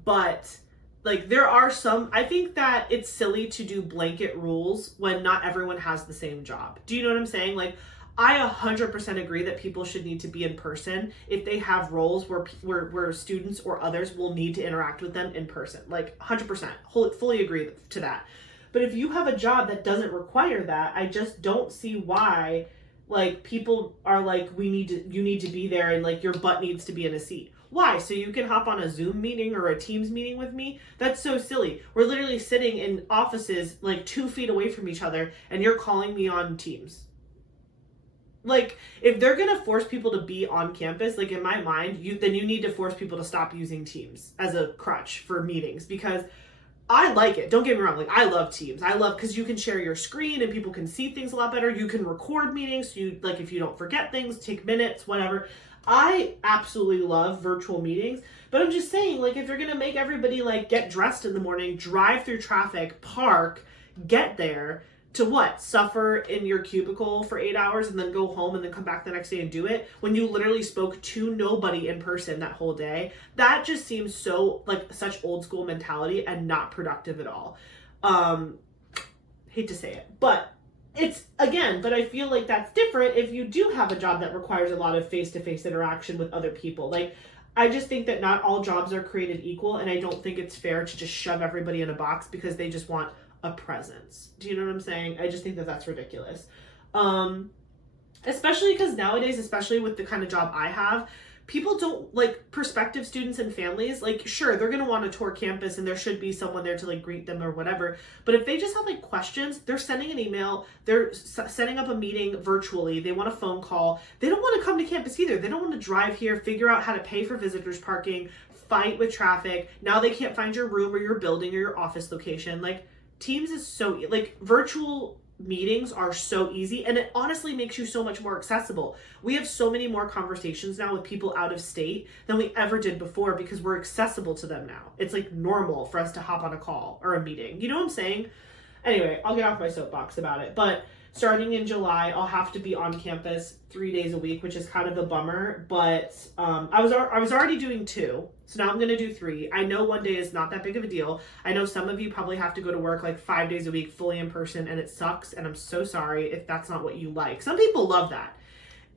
but like there are some, I think that it's silly to do blanket rules when not everyone has the same job. Do you know what I'm saying? Like, I 100% agree that people should need to be in person if they have roles where students or others will need to interact with them in person. Like 100%, fully agree to that. But if you have a job that doesn't require that, I just don't see why, like, people are like, you need to be there and like your butt needs to be in a seat. Why? So you can hop on a Zoom meeting or a Teams meeting with me? That's so silly. We're literally sitting in offices like 2 feet away from each other and you're calling me on Teams. Like, if they're gonna force people to be on campus, like in my mind, then you need to force people to stop using Teams as a crutch for meetings, because I like it. Don't get me wrong. Like, I love Teams. I love, because you can share your screen and people can see things a lot better. You can record meetings. So you, like, if you don't forget things, take minutes, whatever. I absolutely love virtual meetings, but I'm just saying, like, if you're gonna make everybody like get dressed in the morning, drive through traffic, park, get there, to what? Suffer in your cubicle for 8 hours and then go home and then come back the next day and do it when you literally spoke to nobody in person that whole day. That just seems so like such old school mentality and not productive at all. Hate to say it, but it's, again, but I feel like that's different if you do have a job that requires a lot of face-to-face interaction with other people. Like, I just think that not all jobs are created equal, and I don't think it's fair to just shove everybody in a box because they just want a presence. Do you know what I'm saying? I just think that that's ridiculous. Especially because nowadays, especially with the kind of job I have, people don't, like, prospective students and families, like, sure, they're going to want to tour campus and there should be someone there to like greet them or whatever. But if they just have like questions, they're sending an email, they're setting up a meeting virtually, they want a phone call. They don't want to come to campus either. They don't want to drive here, figure out how to pay for visitors parking, fight with traffic. Now they can't find your room or your building or your office location. Like, Teams is so, like, virtual meetings are so easy, and it honestly makes you so much more accessible. We have so many more conversations now with people out of state than we ever did before because we're accessible to them now. It's like normal for us to hop on a call or a meeting. You know what I'm saying? Anyway, I'll get off my soapbox about it. But starting in July, I'll have to be on campus 3 days a week, which is kind of a bummer. But I was already doing 2, so now I'm going to do 3. I know 1 day is not that big of a deal. I know some of you probably have to go to work like 5 days a week, fully in person, and it sucks. And I'm so sorry if that's not what you like. Some people love that.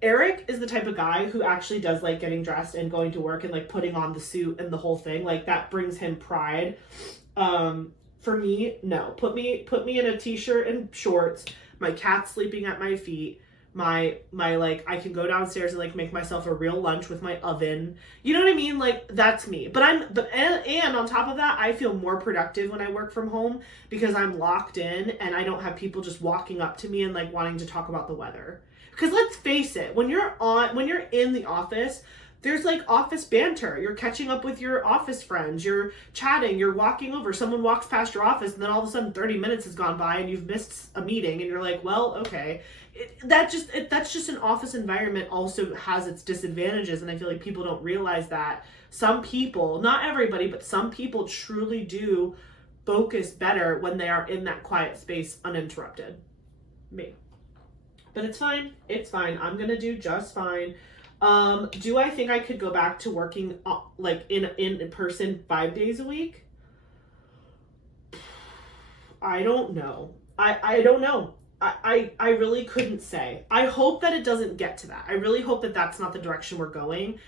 Eric is the type of guy who actually does like getting dressed and going to work and like putting on the suit and the whole thing. Like, that brings him pride. For me, no. Put me in a t-shirt and shorts. My cat's sleeping at my feet. My like, I can go downstairs and like make myself a real lunch with my oven. You know what I mean? Like, that's me. But and on top of that, I feel more productive when I work from home because I'm locked in and I don't have people just walking up to me and like wanting to talk about the weather. Because let's face it, when you're in the office, there's like office banter. You're catching up with your office friends. You're chatting. You're walking over. Someone walks past your office and then all of a sudden 30 minutes has gone by and you've missed a meeting and you're like, well, okay. That's just an office environment also has its disadvantages, and I feel like people don't realize that. Some people, not everybody, but some people truly do focus better when they are in that quiet space uninterrupted. Me. But it's fine. It's fine. I'm going to do just fine. Do I think I could go back to working like in person 5 days a week? I don't know. I don't know. I really couldn't say. I hope that it doesn't get to that. I really hope that that's not the direction we're going.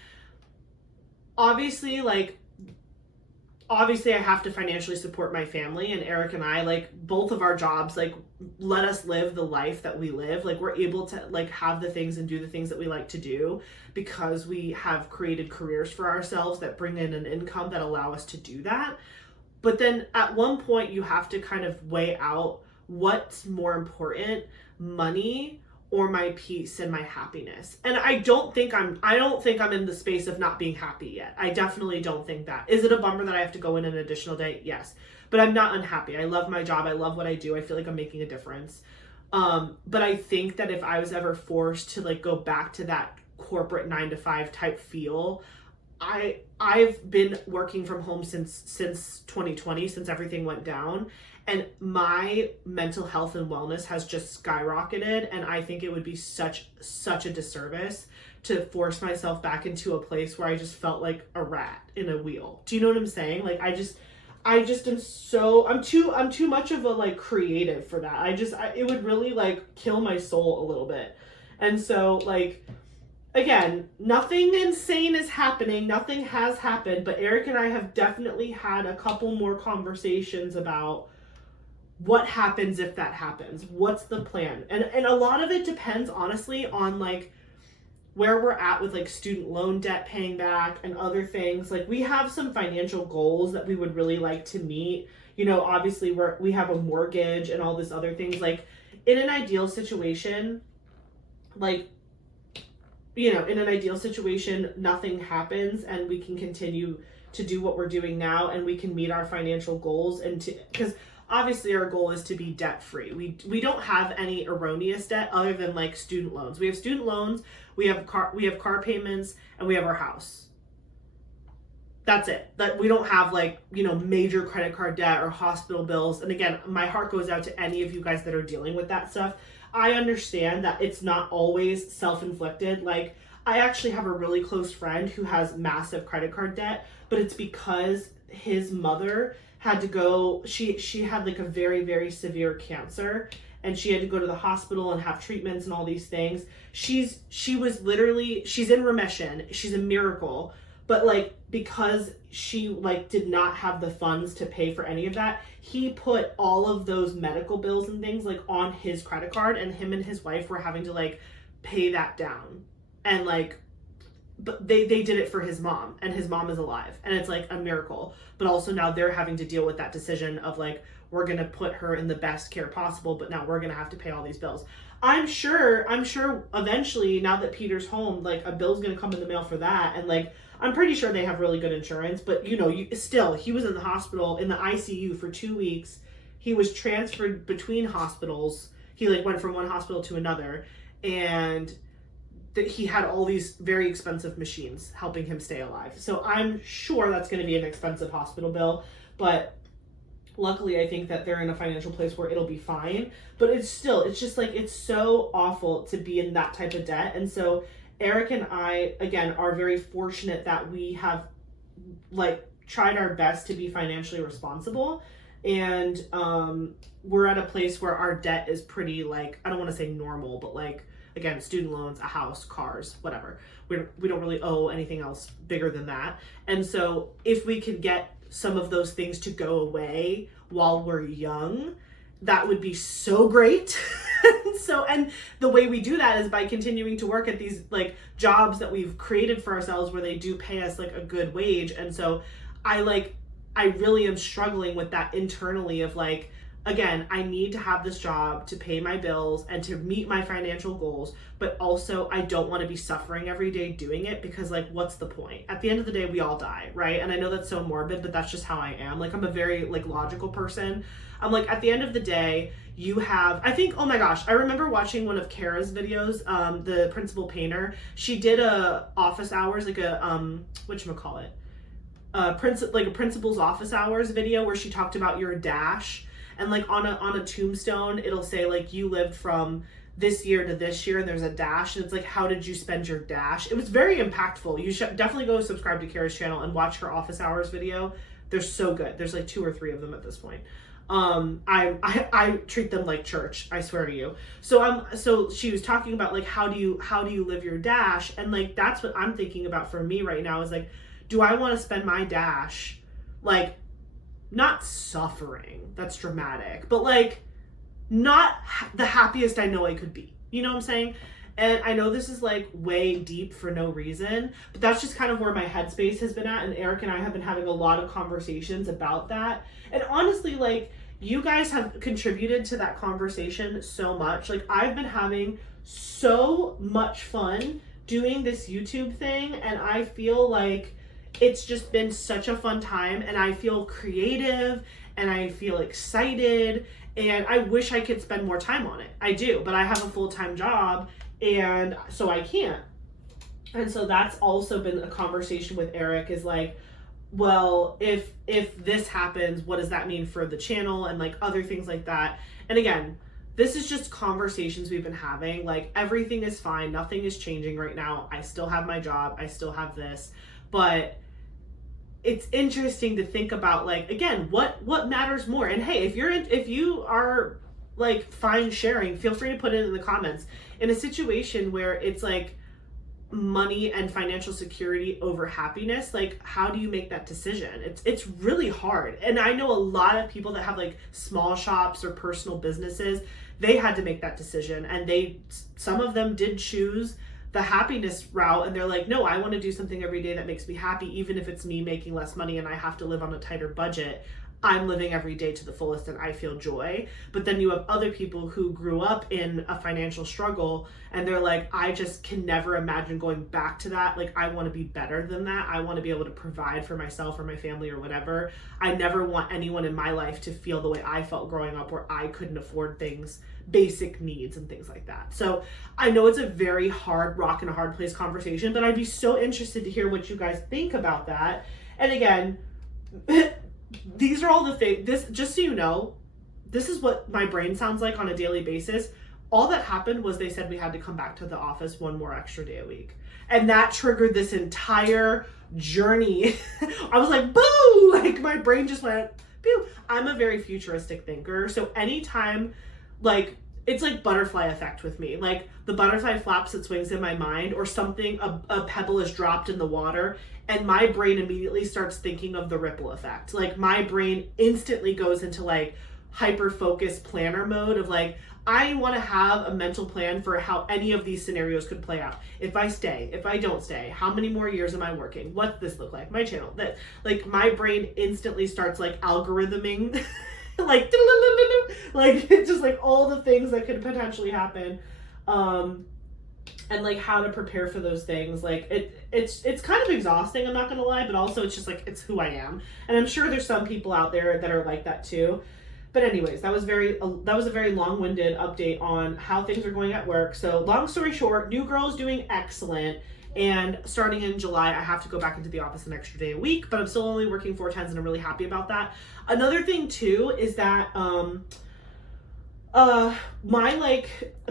Obviously, I have to financially support my family, and Eric and I, like, both of our jobs, like, let us live the life that we live. Like, we're able to, like, have the things and do the things that we like to do because we have created careers for ourselves that bring in an income that allow us to do that. But then at one point you have to kind of weigh out what's more important, money or my peace and my happiness. And I don't think I'm in the space of not being happy yet. I definitely don't think that. Is it a bummer that I have to go in an additional day? Yes. But I'm not unhappy. I love my job. I love what I do. I feel like I'm making a difference. But I think that if I was ever forced to like go back to that corporate 9-to-5 type feel, I've been working from home since 2020, since everything went down. And my mental health and wellness has just skyrocketed. And I think it would be such a disservice to force myself back into a place where I just felt like a rat in a wheel. Do you know what I'm saying? Like, I just am so, I'm too much of a like creative for that. It would really like kill my soul a little bit. And so like, again, nothing insane is happening. Nothing has happened, but Eric and I have definitely had a couple more conversations about what happens if that happens. What's the plan? And a lot of it depends, honestly, on like where we're at with like student loan debt paying back and other things. Like, we have some financial goals that we would really like to meet. You know, obviously we have a mortgage and all this other things. Like, in an ideal situation, like, you know, in an ideal situation, nothing happens and we can continue to do what we're doing now and we can meet our financial goals. And because obviously our goal is to be debt free. We don't have any erroneous debt other than like student loans. We have student loans, we have car payments, and we have our house. That's it. That we don't have like, you know, major credit card debt or hospital bills. And again, my heart goes out to any of you guys that are dealing with that stuff. I understand that it's not always self-inflicted. Like, I actually have a really close friend who has massive credit card debt, but it's because his mother had to go, she had like a very, very severe cancer, and she had to go to the hospital and have treatments and all these things. She's in remission. She's a miracle. But like, because she like did not have the funds to pay for any of that, he put all of those medical bills and things like on his credit card, and him and his wife were having to like pay that down. And like, but they did it for his mom, and his mom is alive, and it's like a miracle. But also now they're having to deal with that decision of like, we're going to put her in the best care possible, but now we're going to have to pay all these bills. I'm sure eventually, now that Peter's home, like a bill's going to come in the mail for that. And like, I'm pretty sure they have really good insurance, but you know, he was in the hospital in the ICU for 2 weeks. He was transferred between hospitals. He like went from one hospital to another, and he had all these very expensive machines helping him stay alive. So I'm sure that's going to be an expensive hospital bill, but luckily I think that they're in a financial place where it'll be fine. But it's just like, it's so awful to be in that type of debt. And so Eric and I, again, are very fortunate that we have like tried our best to be financially responsible. And we're at a place where our debt is pretty, like, I don't want to say normal, but like, again, student loans, a house, cars, whatever. We don't really owe anything else bigger than that. And so if we could get some of those things to go away while we're young, that would be so great. And the way we do that is by continuing to work at these like jobs that we've created for ourselves where they do pay us like a good wage. And so I really am struggling with that internally of like, again, I need to have this job to pay my bills and to meet my financial goals, but also I don't want to be suffering every day doing it, because like, what's the point? At the end of the day, we all die, right? And I know that's so morbid, but that's just how I am. Like, I'm a very like logical person. I'm like, at the end of the day, I think, oh my gosh, I remember watching one of Kara's videos, the principal painter. She did a office hours, like a, whatchamacallit? A principal's office hours video where she talked about your dash. And like on a tombstone, it'll say like, you lived from this year to this year, and there's a dash, and it's like, how did you spend your dash? It was very impactful. You should definitely go subscribe to Kara's channel and watch her office hours video. They're so good. There's like 2 or 3 of them at this point. I treat them like church, I swear to you. So she was talking about like, how do you live your dash? And like, that's what I'm thinking about for me right now is like, do I want to spend my dash like, not suffering, that's dramatic, but like not the happiest I know I could be, you know what I'm saying? And I know this is like way deep for no reason, but that's just kind of where my headspace has been at. And Eric and I have been having a lot of conversations about that. And honestly, like, you guys have contributed to that conversation so much. Like, I've been having so much fun doing this YouTube thing, and I feel like it's just been such a fun time, and I feel creative and I feel excited, and I wish I could spend more time on it. I do, but I have a full-time job, and so I can't. And so that's also been a conversation with Eric, is like, well, if this happens, what does that mean for the channel and like other things like that. And again, this is just conversations we've been having. Like, everything is fine, nothing is changing right now. I still have my job, I still have this, but it's interesting to think about, like, again, what matters more. And hey, if you are like fine sharing, feel free to put it in the comments. In a situation where it's like money and financial security over happiness, like, how do you make that decision? It's really hard. And I know a lot of people that have like small shops or personal businesses, they had to make that decision, and some of them did choose the happiness route, and they're like, no, I want to do something every day that makes me happy, even if it's me making less money and I have to live on a tighter budget. I'm living every day to the fullest and I feel joy. But then you have other people who grew up in a financial struggle and they're like, I just can never imagine going back to that. Like, I want to be better than that. I want to be able to provide for myself or my family or whatever. I never want anyone in my life to feel the way I felt growing up, where I couldn't afford things, basic needs and things like that. So I know it's a very hard rock and a hard place conversation, but I'd be so interested to hear what you guys think about that. And again, these are all the things, this, just so you know, this is what my brain sounds like on a daily basis. All that happened was they said we had to come back to the office one more extra day a week. And that triggered this entire journey. I was like, boo! Like, my brain just went, boo. I'm a very futuristic thinker. So anytime, like, it's like butterfly effect with me. Like, the butterfly flaps its wings in my mind, or something, a pebble is dropped in the water, and my brain immediately starts thinking of the ripple effect. Like, my brain instantly goes into like hyper focused planner mode of like, I want to have a mental plan for how any of these scenarios could play out. If I stay, if I don't stay, how many more years am I working? What's this look like? My channel, that, like, my brain instantly starts like algorithming, like it's just like all the things that could potentially happen. And like how to prepare for those things. Like, it's kind of exhausting, I'm not gonna lie, but also it's just like, it's who I am. And I'm sure there's some people out there that are like that too. But anyways, that was a very long-winded update on how things are going at work. So long story short, new girl's doing excellent. And starting in July, I have to go back into the office an extra day a week, but I'm still only working 4 10s and I'm really happy about that. Another thing too is that,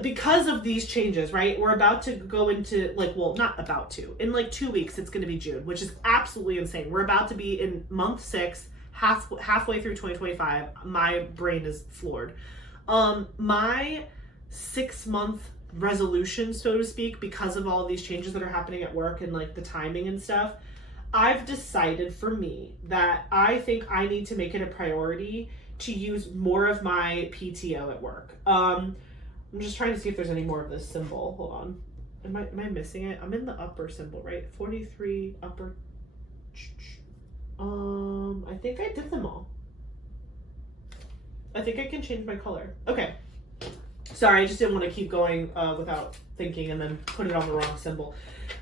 because of these changes, right, we're about to go into, like, well, not about to, in like 2 weeks, it's going to be June, which is absolutely insane. We're about to be in month 6, halfway through 2025. My brain is floored. My 6-month resolution, so to speak, because of all of these changes that are happening at work and like the timing and stuff, I've decided for me that I think I need to make it a priority to use more of my PTO at work. I'm just trying to see if there's any more of this symbol. Hold on. Am I missing it? I'm in the upper symbol, right? 43 upper. I think I did them all. I think I can change my color. Okay. Sorry, I just didn't want to keep going without thinking and then put it on the wrong symbol.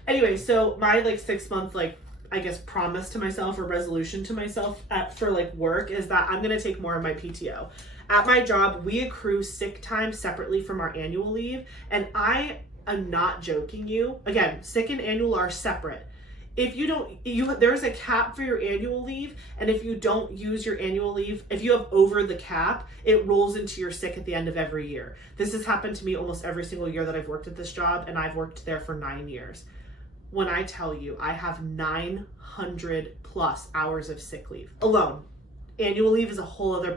Anyway, so my like 6-month, like, I guess, promise to myself or resolution to myself for like work is that I'm going to take more of my PTO. At my job, we accrue sick time separately from our annual leave. And I am not joking you. Again, sick and annual are separate. If you don't, there's a cap for your annual leave. And if you don't use your annual leave, if you have over the cap, it rolls into your sick at the end of every year. This has happened to me almost every single year that I've worked at this job, and I've worked there for 9 years. When I tell you I have 900 plus hours of sick leave alone. Annual leave is a whole other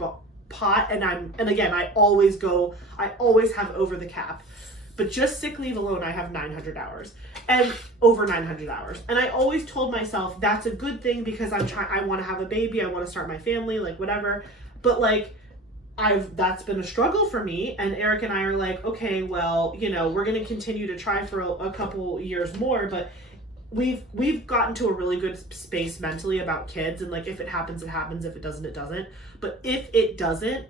pot, and again, I always have over the cap. But just sick leave alone, I have 900 hours and over 900 hours. And I always told myself that's a good thing because I want to have a baby. I want to start my family, like whatever. But like, that's been a struggle for me. And Eric and I are like, okay, well, you know, we're going to continue to try for a couple years more, but we've gotten to a really good space mentally about kids. And like, if it happens, it happens. If it doesn't, it doesn't. But if it doesn't,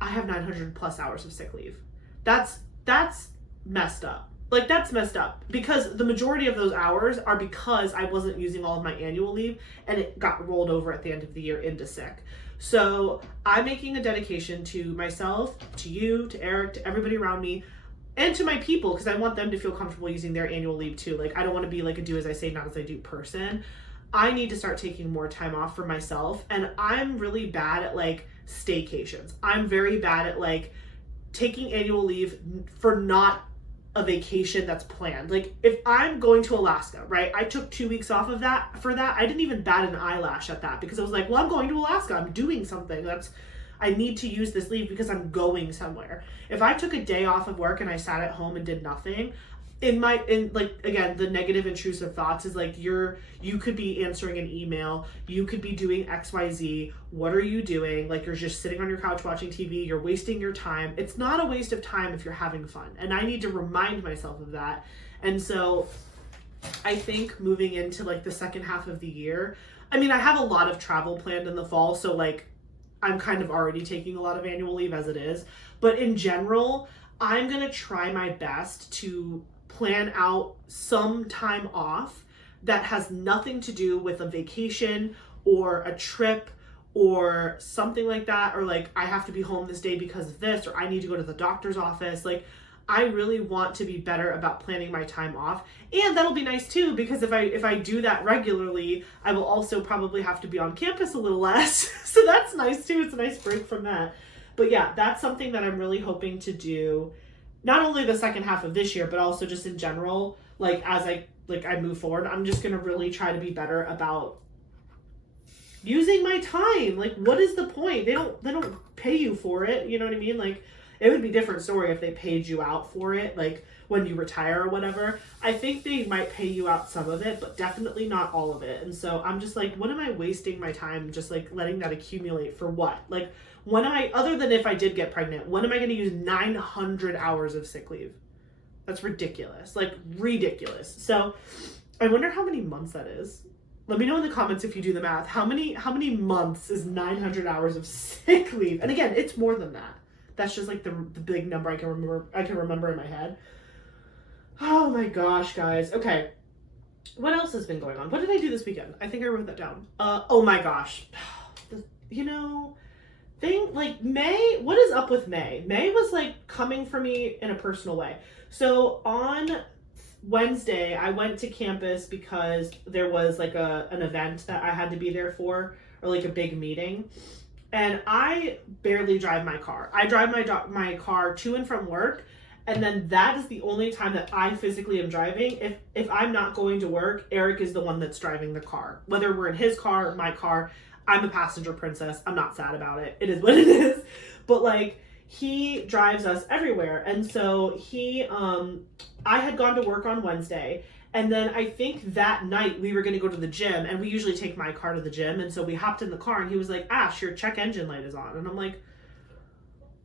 I have 900 plus hours of sick leave. That's messed up. Like, that's messed up because the majority of those hours are because I wasn't using all of my annual leave and it got rolled over at the end of the year into sick. So I'm making a dedication to myself, to you, to Eric, to everybody around me, and to my people, because I want them to feel comfortable using their annual leave too. Like, I don't want to be like a do as I say, not as I do person. I need to start taking more time off for myself. And I'm really bad at like staycations. I'm very bad at like taking annual leave for not a vacation that's planned. Like if I'm going to Alaska, right? I took 2 weeks off of that for that. I didn't even bat an eyelash at that because I was like, well, I'm going to Alaska. I'm doing something. I need to use this leave because I'm going somewhere. If I took a day off of work and I sat at home and did nothing, like again, the negative intrusive thoughts is like you could be answering an email, you could be doing XYZ. What are you doing? Like you're just sitting on your couch watching TV, you're wasting your time. It's not a waste of time if you're having fun. And I need to remind myself of that. And so I think moving into like the second half of the year, I mean, I have a lot of travel planned in the fall, so like I'm kind of already taking a lot of annual leave as it is. But in general, I'm going to try my best to plan out some time off that has nothing to do with a vacation or a trip or something like that, or like I have to be home this day because of this, or I need to go to the doctor's office. Like I really want to be better about planning my time off. And that'll be nice too, because if I do that regularly, I will also probably have to be on campus a little less. So that's nice too. It's a nice break from that. But yeah, that's something that I'm really hoping to do, not only the second half of this year, but also just in general, like as I move forward. I'm just going to really try to be better about using my time. Like, what is the point? They don't pay you for it. You know what I mean? Like, it would be a different story if they paid you out for it, like when you retire or whatever. I think they might pay you out some of it, but definitely not all of it. And so I'm just like, what am I wasting my time just like letting that accumulate for what? Like, when am I, other than if I did get pregnant, when am I going to use 900 hours of sick leave? That's ridiculous. Like, ridiculous. So I wonder how many months that is. Let me know in the comments if you do the math. How many months is 900 hours of sick leave? And again, it's more than that. That's just like the big number I can remember in my head. Oh my gosh, guys. Okay. What else has been going on? What did I do this weekend? I think I wrote that down. Oh my gosh. Like May, what is up with May? May was like coming for me in a personal way. So on Wednesday, I went to campus because there was like an event that I had to be there for, or like a big meeting. And I barely drive my car. I drive my car to and from work. And then that is the only time that I physically am driving. If I'm not going to work, Eric is the one that's driving the car. Whether we're in his car or my car, I'm a passenger princess. I'm not sad about it. It is what it is. But like, he drives us everywhere. And so I had gone to work on Wednesday. And then I think that night we were going to go to the gym, and we usually take my car to the gym. And so we hopped in the car and he was like, Ash, your check engine light is on. And I'm like,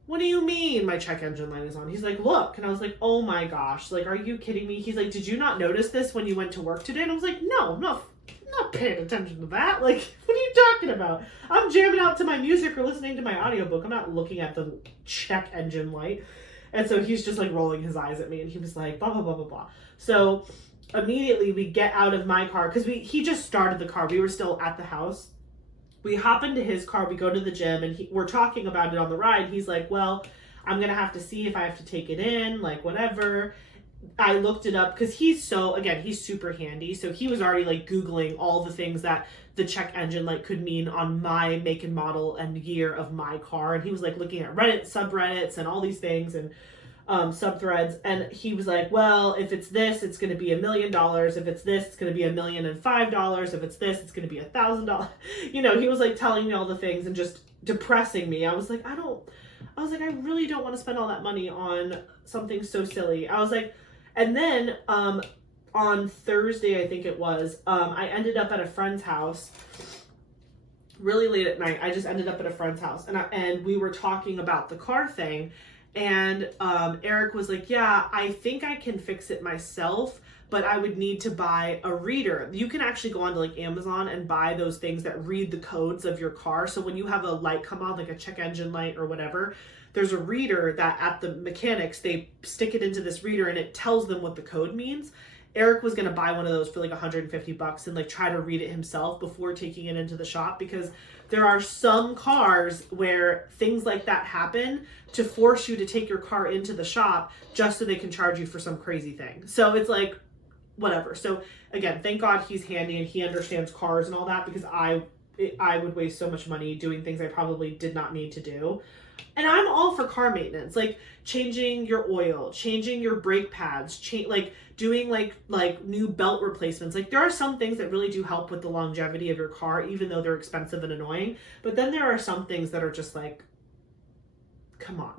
what do you mean my check engine light is on? He's like, look. And I was like, oh my gosh, like, are you kidding me? He's like, did you not notice this when you went to work today? And I was like, no, I'm not paying attention to that. Like, what are you talking about? I'm jamming out to my music or listening to my audiobook. I'm not looking at the check engine light. And so he's just like rolling his eyes at me, and he was like, blah, blah, blah, blah, blah. So immediately we get out of my car because he just started the car. We were still at the house. We hop into his car, we go to the gym, and we're talking about it on the ride. He's like, well, I'm going to have to see if I have to take it in, like whatever. I looked it up because he's super handy. So he was already like Googling all the things that the check engine light could mean on my make and model and year of my car. And he was like looking at Reddit subreddits and all these things and subthreads. And he was like, well, if it's this, it's going to be $1 million. If it's this, it's going to be $1,005,000. If it's this, it's going to be $1,000. You know, he was like telling me all the things and just depressing me. I was like, I really don't want to spend all that money on something so silly. I was like, and then on Thursday, I think it was, I ended up at a friend's house really late at night. I just ended up at a friend's house, and we were talking about the car thing. And Eric was like, yeah, I think I can fix it myself, but I would need to buy a reader. You can actually go onto like Amazon and buy those things that read the codes of your car. So when you have a light come on, like a check engine light or whatever, there's a reader that at the mechanics, they stick it into this reader and it tells them what the code means. Eric was going to buy one of those for like $150 and like try to read it himself before taking it into the shop, because there are some cars where things like that happen to force you to take your car into the shop just so they can charge you for some crazy thing. So it's like, whatever. So again, thank God he's handy and he understands cars and all that, because I would waste so much money doing things I probably did not need to do. And I'm all for car maintenance, like changing your oil, changing your brake pads, like doing like new belt replacements. Like there are some things that really do help with the longevity of your car, even though they're expensive and annoying. But then there are some things that are just like, come on.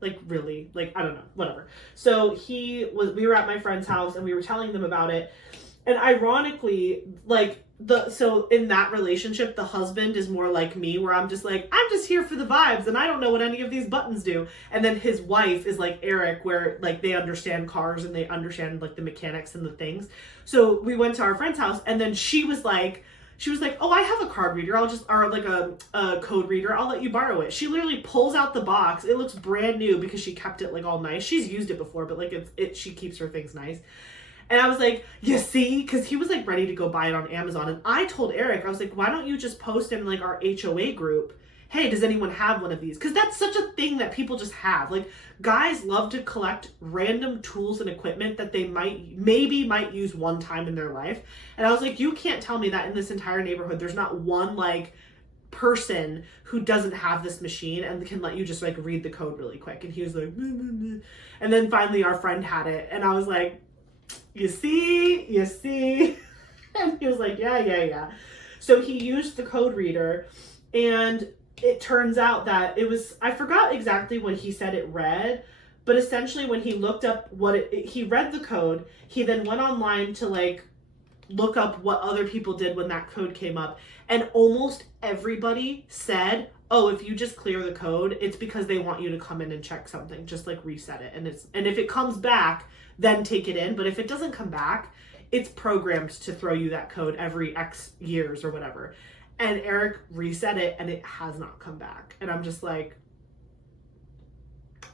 Like really, like, I don't know, whatever. So we were at my friend's house and we were telling them about it. And ironically, like so in that relationship, the husband is more like me, where I'm just like, I'm just here for the vibes and I don't know what any of these buttons do. And then his wife is like Eric, where like they understand cars and they understand like the mechanics and the things. So we went to our friend's house and then she was like, oh, I have a card reader. Or like a code reader. I'll let you borrow it. She literally pulls out the box. It looks brand new because she kept it like all nice. She's used it before, but like she keeps her things nice. And I was like, you see, because he was like ready to go buy it on Amazon. And I told Eric, I was like, why don't you just post in like our HOA group? Hey, does anyone have one of these? Because that's such a thing that people just have. Like guys love to collect random tools and equipment that they might use one time in their life. And I was like, you can't tell me that in this entire neighborhood, there's not one like person who doesn't have this machine and can let you just like read the code really quick. And he was like, and then finally our friend had it. And I was like, you see, and he was like, yeah. So he used the code reader, and it turns out that it was, I forgot exactly what he said it read, but essentially when he looked up he read the code, he then went online to like look up what other people did when that code came up, and almost everybody said, oh, if you just clear the code, it's because they want you to come in and check something, just like reset it. And if it comes back, then take it in. But if it doesn't come back, it's programmed to throw you that code every X years or whatever. And Eric reset it and it has not come back. And I'm just like,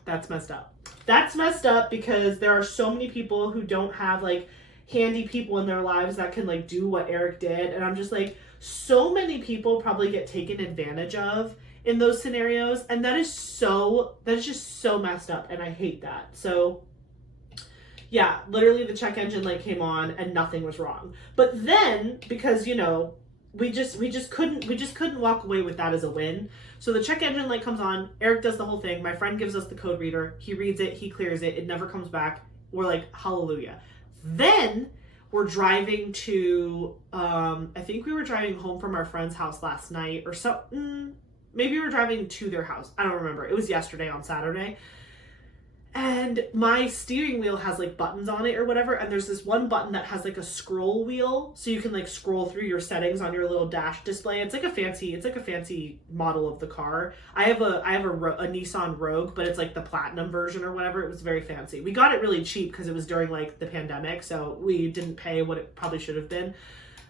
that's messed up. That's messed up, because there are so many people who don't have like handy people in their lives that can like do what Eric did. And I'm just like, so many people probably get taken advantage of in those scenarios. And that is just so messed up. And I hate that. So yeah, literally the check engine light came on and nothing was wrong. But then, because you know, we just couldn't walk away with that as a win. So the check engine light comes on, Eric does the whole thing, my friend gives us the code reader, he reads it, he clears it, it never comes back. We're like, hallelujah. Then we're driving to I think we were driving home from our friend's house last night, or so maybe we were driving to their house. I don't remember. It was yesterday on Saturday. And my steering wheel has like buttons on it or whatever. And there's this one button that has like a scroll wheel. So you can like scroll through your settings on your little dash display. It's like a fancy model of the car. I have a Nissan Rogue, but it's like the platinum version or whatever. It was very fancy. We got it really cheap because it was during like the pandemic. So we didn't pay what it probably should have been.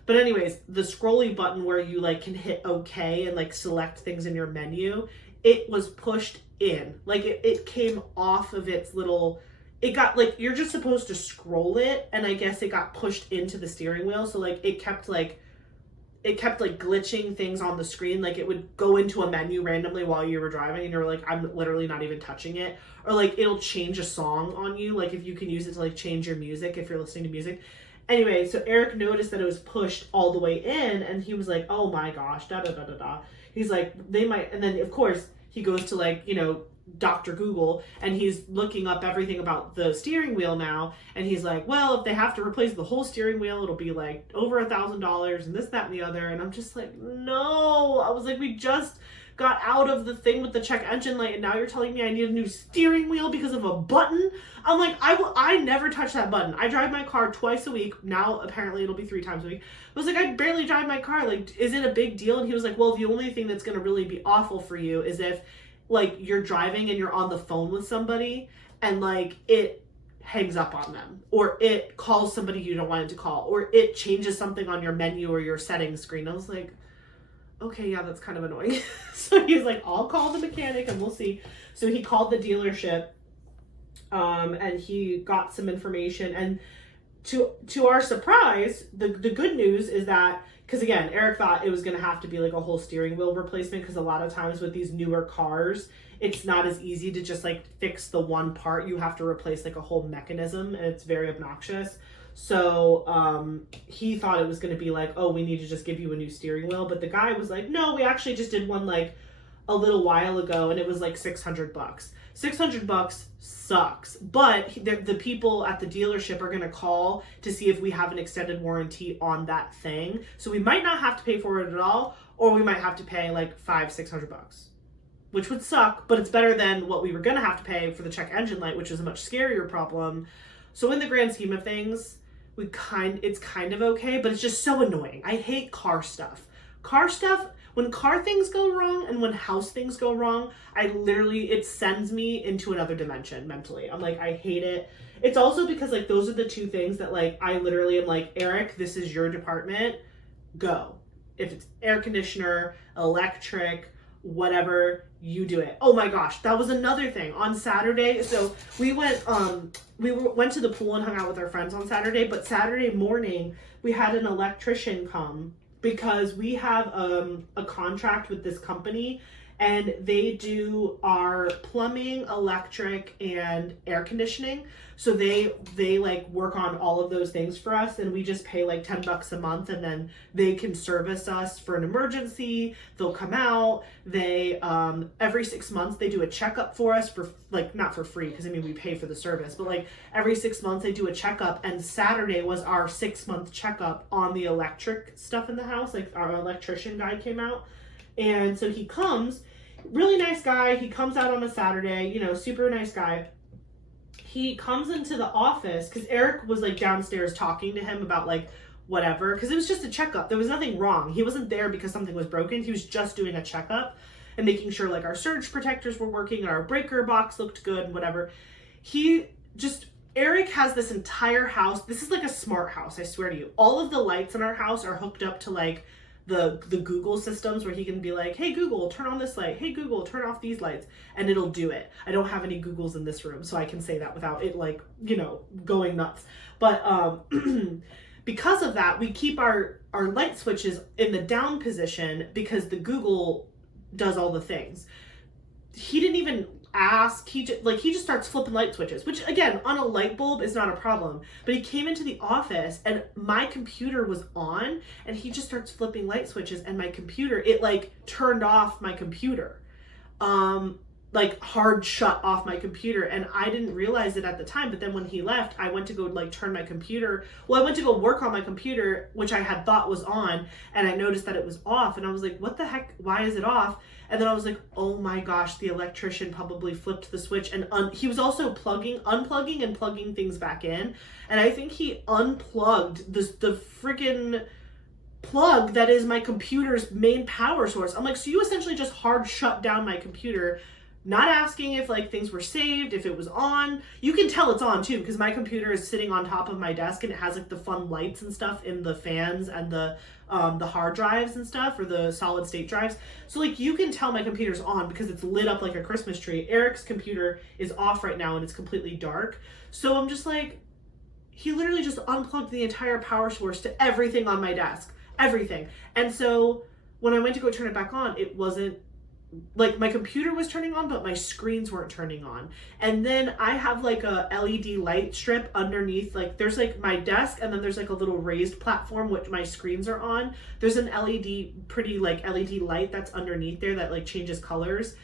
But anyways, the scrolly button where you like can hit OK and like select things in your menu, it was pushed in. Like it came off of its little, it got like, you're just supposed to scroll it, and I guess it got pushed into the steering wheel. So like it kept glitching things on the screen. Like it would go into a menu randomly while you were driving and you're like, I'm literally not even touching it. Or like it'll change a song on you, like if you can use it to like change your music if you're listening to music. Anyway, so Eric noticed that it was pushed all the way in, and he was like, oh my gosh, He's like, they might, and then of course he goes to like, you know, Dr. Google, and he's looking up everything about the steering wheel now, and he's like, well, if they have to replace the whole steering wheel, it'll be like over $1,000 and this, that, and the other. And I'm just like, no. I was like, we just got out of the thing with the check engine light, and now you're telling me I need a new steering wheel because of a button? I'm like, I never touch that button. I drive my car twice a week. Now apparently it'll be 3 times a week. I was like, I barely drive my car. Like, is it a big deal? And he was like, well, the only thing that's going to really be awful for you is if like you're driving and you're on the phone with somebody and like it hangs up on them, or it calls somebody you don't want it to call, or it changes something on your menu or your settings screen. I was like, okay, yeah, that's kind of annoying. So he's like, I'll call the mechanic and we'll see. So he called the dealership, and he got some information. And to our surprise, the good news is that, because again, Eric thought it was going to have to be like a whole steering wheel replacement, because a lot of times with these newer cars, it's not as easy to just like fix the one part. You have to replace like a whole mechanism, and it's very obnoxious. So he thought it was going to be like, oh, we need to just give you a new steering wheel. But the guy was like, no, we actually just did one like a little while ago, and it was like $600. $600 sucks, but the people at the dealership are going to call to see if we have an extended warranty on that thing. So we might not have to pay for it at all, or we might have to pay like $500-600, which would suck, but it's better than what we were going to have to pay for the check engine light, which is a much scarier problem. So in the grand scheme of things, it's kind of okay, but it's just so annoying. I hate car stuff. When car things go wrong and when house things go wrong, it sends me into another dimension mentally. I'm like, I hate it. It's also because like those are the two things that like I literally am like, Eric, this is your department, go. If it's air conditioner, electric, whatever, you do it. Oh my gosh, that was another thing on Saturday. So we went to the pool and hung out with our friends on Saturday, but Saturday morning we had an electrician come because we have a contract with this company, and they do our plumbing, electric, and air conditioning. So they like work on all of those things for us, and we just pay like $10 a month, and then they can service us for an emergency. They'll come out. They every 6 months they do a checkup for us for like, not for free, because I mean we pay for the service, but like every 6 months they do a checkup, and Saturday was our 6-month checkup on the electric stuff in the house. Like our electrician guy came out, and so he comes, really nice guy. He comes out on a Saturday, super nice guy. He comes into the office because Eric was like downstairs talking to him about like whatever, because it was just a checkup. There was nothing wrong. He wasn't there because something was broken. He was just doing a checkup and making sure like our surge protectors were working and our breaker box looked good and whatever. Eric has this entire house. This is like a smart house, I swear to you. All of the lights in our house are hooked up to like the Google systems, where he can be like, hey Google, turn on this light, hey Google, turn off these lights, and it'll do it. I don't have any Googles in this room, so I can say that without it like going nuts. But because of that, we keep our light switches in the down position because the Google does all the things. He didn't even ask. He just starts flipping light switches, which again on a light bulb is not a problem, but he came into the office and my computer was on, and he just starts flipping light switches, and my computer, it like turned off my computer, like hard shut off my computer, and I didn't realize it at the time. But then when he left, I went to go like turn my computer. Well, I went to go work on my computer, which I had thought was on, and I noticed that it was off, and I was like, what the heck? Why is it off? And then I was like, oh my gosh, the electrician probably flipped the switch, and he was also unplugging and plugging things back in. And I think he unplugged the freaking plug that is my computer's main power source. I'm like, so you essentially just hard shut down my computer, not asking if like things were saved, if it was on. You can tell it's on too, because my computer is sitting on top of my desk, and it has like the fun lights and stuff in the fans and the hard drives and stuff, or the solid state drives. So like you can tell my computer's on because it's lit up like a Christmas tree. Eric's computer is off right now and it's completely dark. So I'm just like, he literally just unplugged the entire power source to everything on my desk, everything. And so when I went to go turn it back on, it wasn't, like my computer was turning on, but my screens weren't turning on. And then I have like a LED light strip underneath, like there's like my desk, and then there's like a little raised platform which my screens are on. There's an pretty like LED light that's underneath there that like changes colors.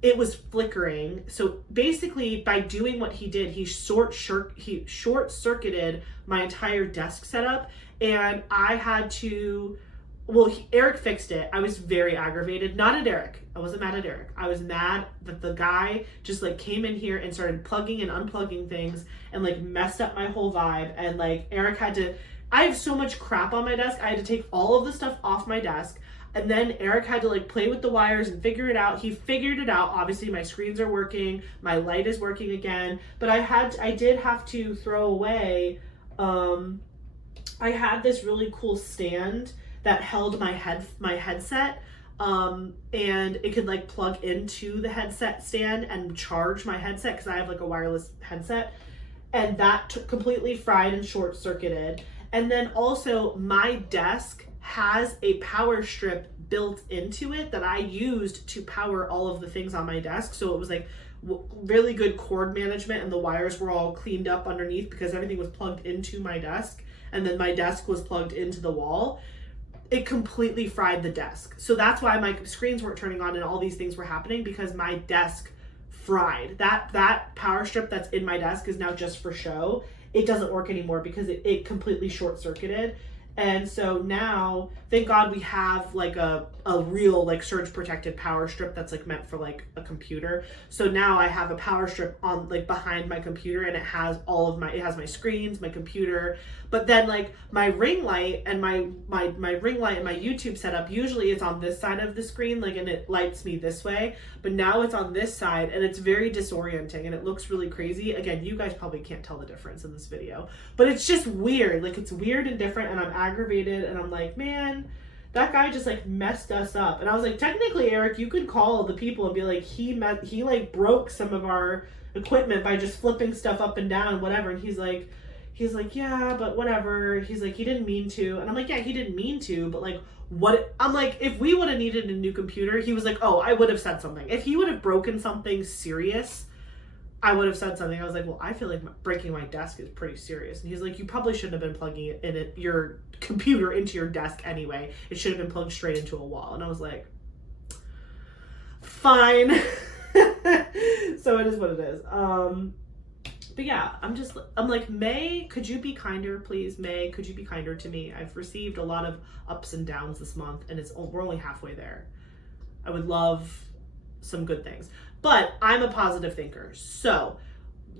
It was flickering. So basically by doing what he did, he short circuited my entire desk setup, and I had to, Eric fixed it. I was very aggravated. Not at Eric. I wasn't mad at Eric. I was mad that the guy just like came in here and started plugging and unplugging things and like messed up my whole vibe. And like Eric I have so much crap on my desk. I had to take all of the stuff off my desk. And then Eric had to like play with the wires and figure it out. He figured it out. Obviously my screens are working. My light is working again. But I did have to throw away, I had this really cool stand that held my headset, and it could like plug into the headset stand and charge my headset, because I have like a wireless headset, and that completely fried and short circuited. And then also my desk has a power strip built into it that I used to power all of the things on my desk. So it was like really good cord management, and the wires were all cleaned up underneath because everything was plugged into my desk, and then my desk was plugged into the wall. It completely fried the desk. So that's why my screens weren't turning on and all these things were happening, because my desk fried. That power strip that's in my desk is now just for show. It doesn't work anymore because it completely short-circuited. And so now, thank God we have like a real like surge protected power strip that's like meant for like a computer. So now I have a power strip on like behind my computer, and it has it has my screens, my computer, but then like my ring light and my ring light and my YouTube setup, usually it's on this side of the screen, like, and it lights me this way, but now it's on this side, and it's very disorienting and it looks really crazy. Again, you guys probably can't tell the difference in this video, but it's just weird. Like, it's weird and different, and I'm aggravated, and I'm like, man, that guy just like messed us up. And I was like, technically, Eric, you could call the people and be like, he like broke some of our equipment by just flipping stuff up and down, whatever. And he's like, yeah, but whatever. He's like, he didn't mean to. And I'm like, yeah, he didn't mean to, but like, what? I'm like, if we would have needed a new computer, he was like, oh, I would have said something. If he would have broken something serious, I would have said something. I was like, well, I feel like breaking my desk is pretty serious. And he's like, you probably shouldn't have been plugging your computer into your desk anyway. It should have been plugged straight into a wall. And I was like, fine. So it is what it is. But yeah, I'm like, May, could you be kinder, please? May, could you be kinder to me? I've received a lot of ups and downs this month, and we're only halfway there. I would love some good things. But I'm a positive thinker. So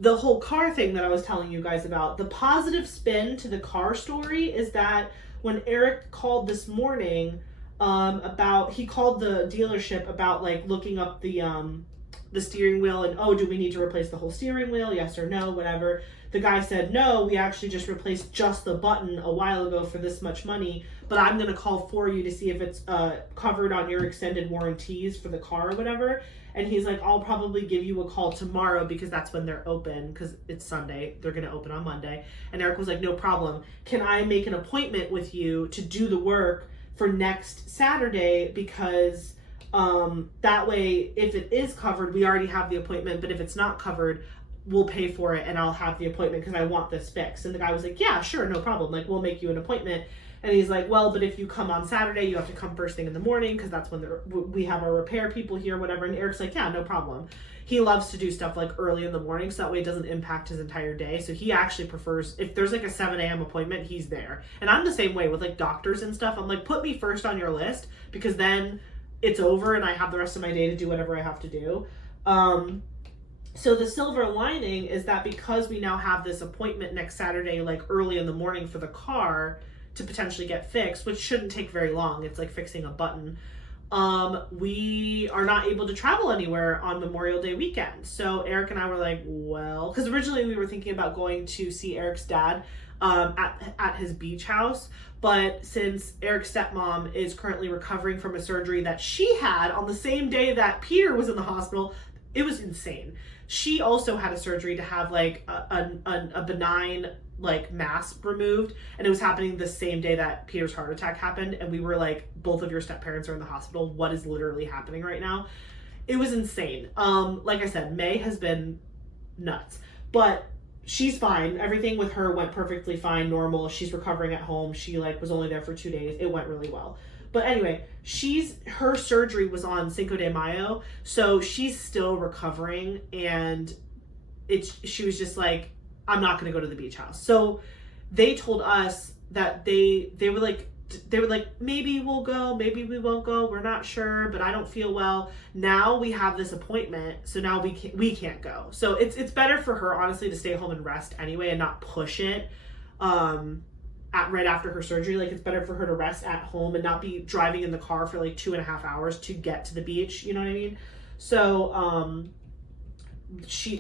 the whole car thing that I was telling you guys about, the positive spin to the car story is that when Eric called this morning, he called the dealership about like looking up the steering wheel and, oh, do we need to replace the whole steering wheel? Yes or no, whatever. The guy said, no, we actually just replaced just the button a while ago for this much money, but I'm going to call for you to see if it's covered on your extended warranties for the car or whatever. And he's like, I'll probably give you a call tomorrow because that's when they're open, because it's Sunday. They're going to open on Monday. And Eric was like, no problem. Can I make an appointment with you to do the work for next Saturday? Because that way, if it is covered, we already have the appointment. But if it's not covered, we'll pay for it and I'll have the appointment because I want this fixed. And the guy was like, yeah, sure, no problem. Like, we'll make you an appointment. And he's like, well, but if you come on Saturday, you have to come first thing in the morning because that's when we have our repair people here, whatever. And Eric's like, yeah, no problem. He loves to do stuff like early in the morning so that way it doesn't impact his entire day. So he actually prefers, if there's like a 7 a.m. appointment, he's there. And I'm the same way with like doctors and stuff. I'm like, put me first on your list because then it's over and I have the rest of my day to do whatever I have to do. So the silver lining is that because we now have this appointment next Saturday, like early in the morning for the car to potentially get fixed, which shouldn't take very long. It's like fixing a button. We are not able to travel anywhere on Memorial Day weekend. So Eric and I were like, well, because originally we were thinking about going to see Eric's dad at his beach house. But since Eric's stepmom is currently recovering from a surgery that she had on the same day that Peter was in the hospital, it was insane. She also had a surgery to have like a benign like mass removed, and it was happening the same day that Peter's heart attack happened. And we were like, both of your step parents are in the hospital. What is literally happening right now? It was insane. Like I said, May has been nuts, but she's fine. Everything with her went perfectly fine, normal. She's recovering at home. She like was only there for 2 days. It went really well. But anyway, her surgery was on Cinco de Mayo, so she's still recovering, and she was just like, I'm not going to go to the beach house. So they told us that they were like, maybe we'll go, maybe we won't go. We're not sure, but I don't feel well. Now we have this appointment, so now we can't go. So it's better for her, honestly, to stay home and rest anyway and not push it right after her surgery. Like, it's better for her to rest at home and not be driving in the car for like 2.5 hours to get to the beach. You know what I mean? So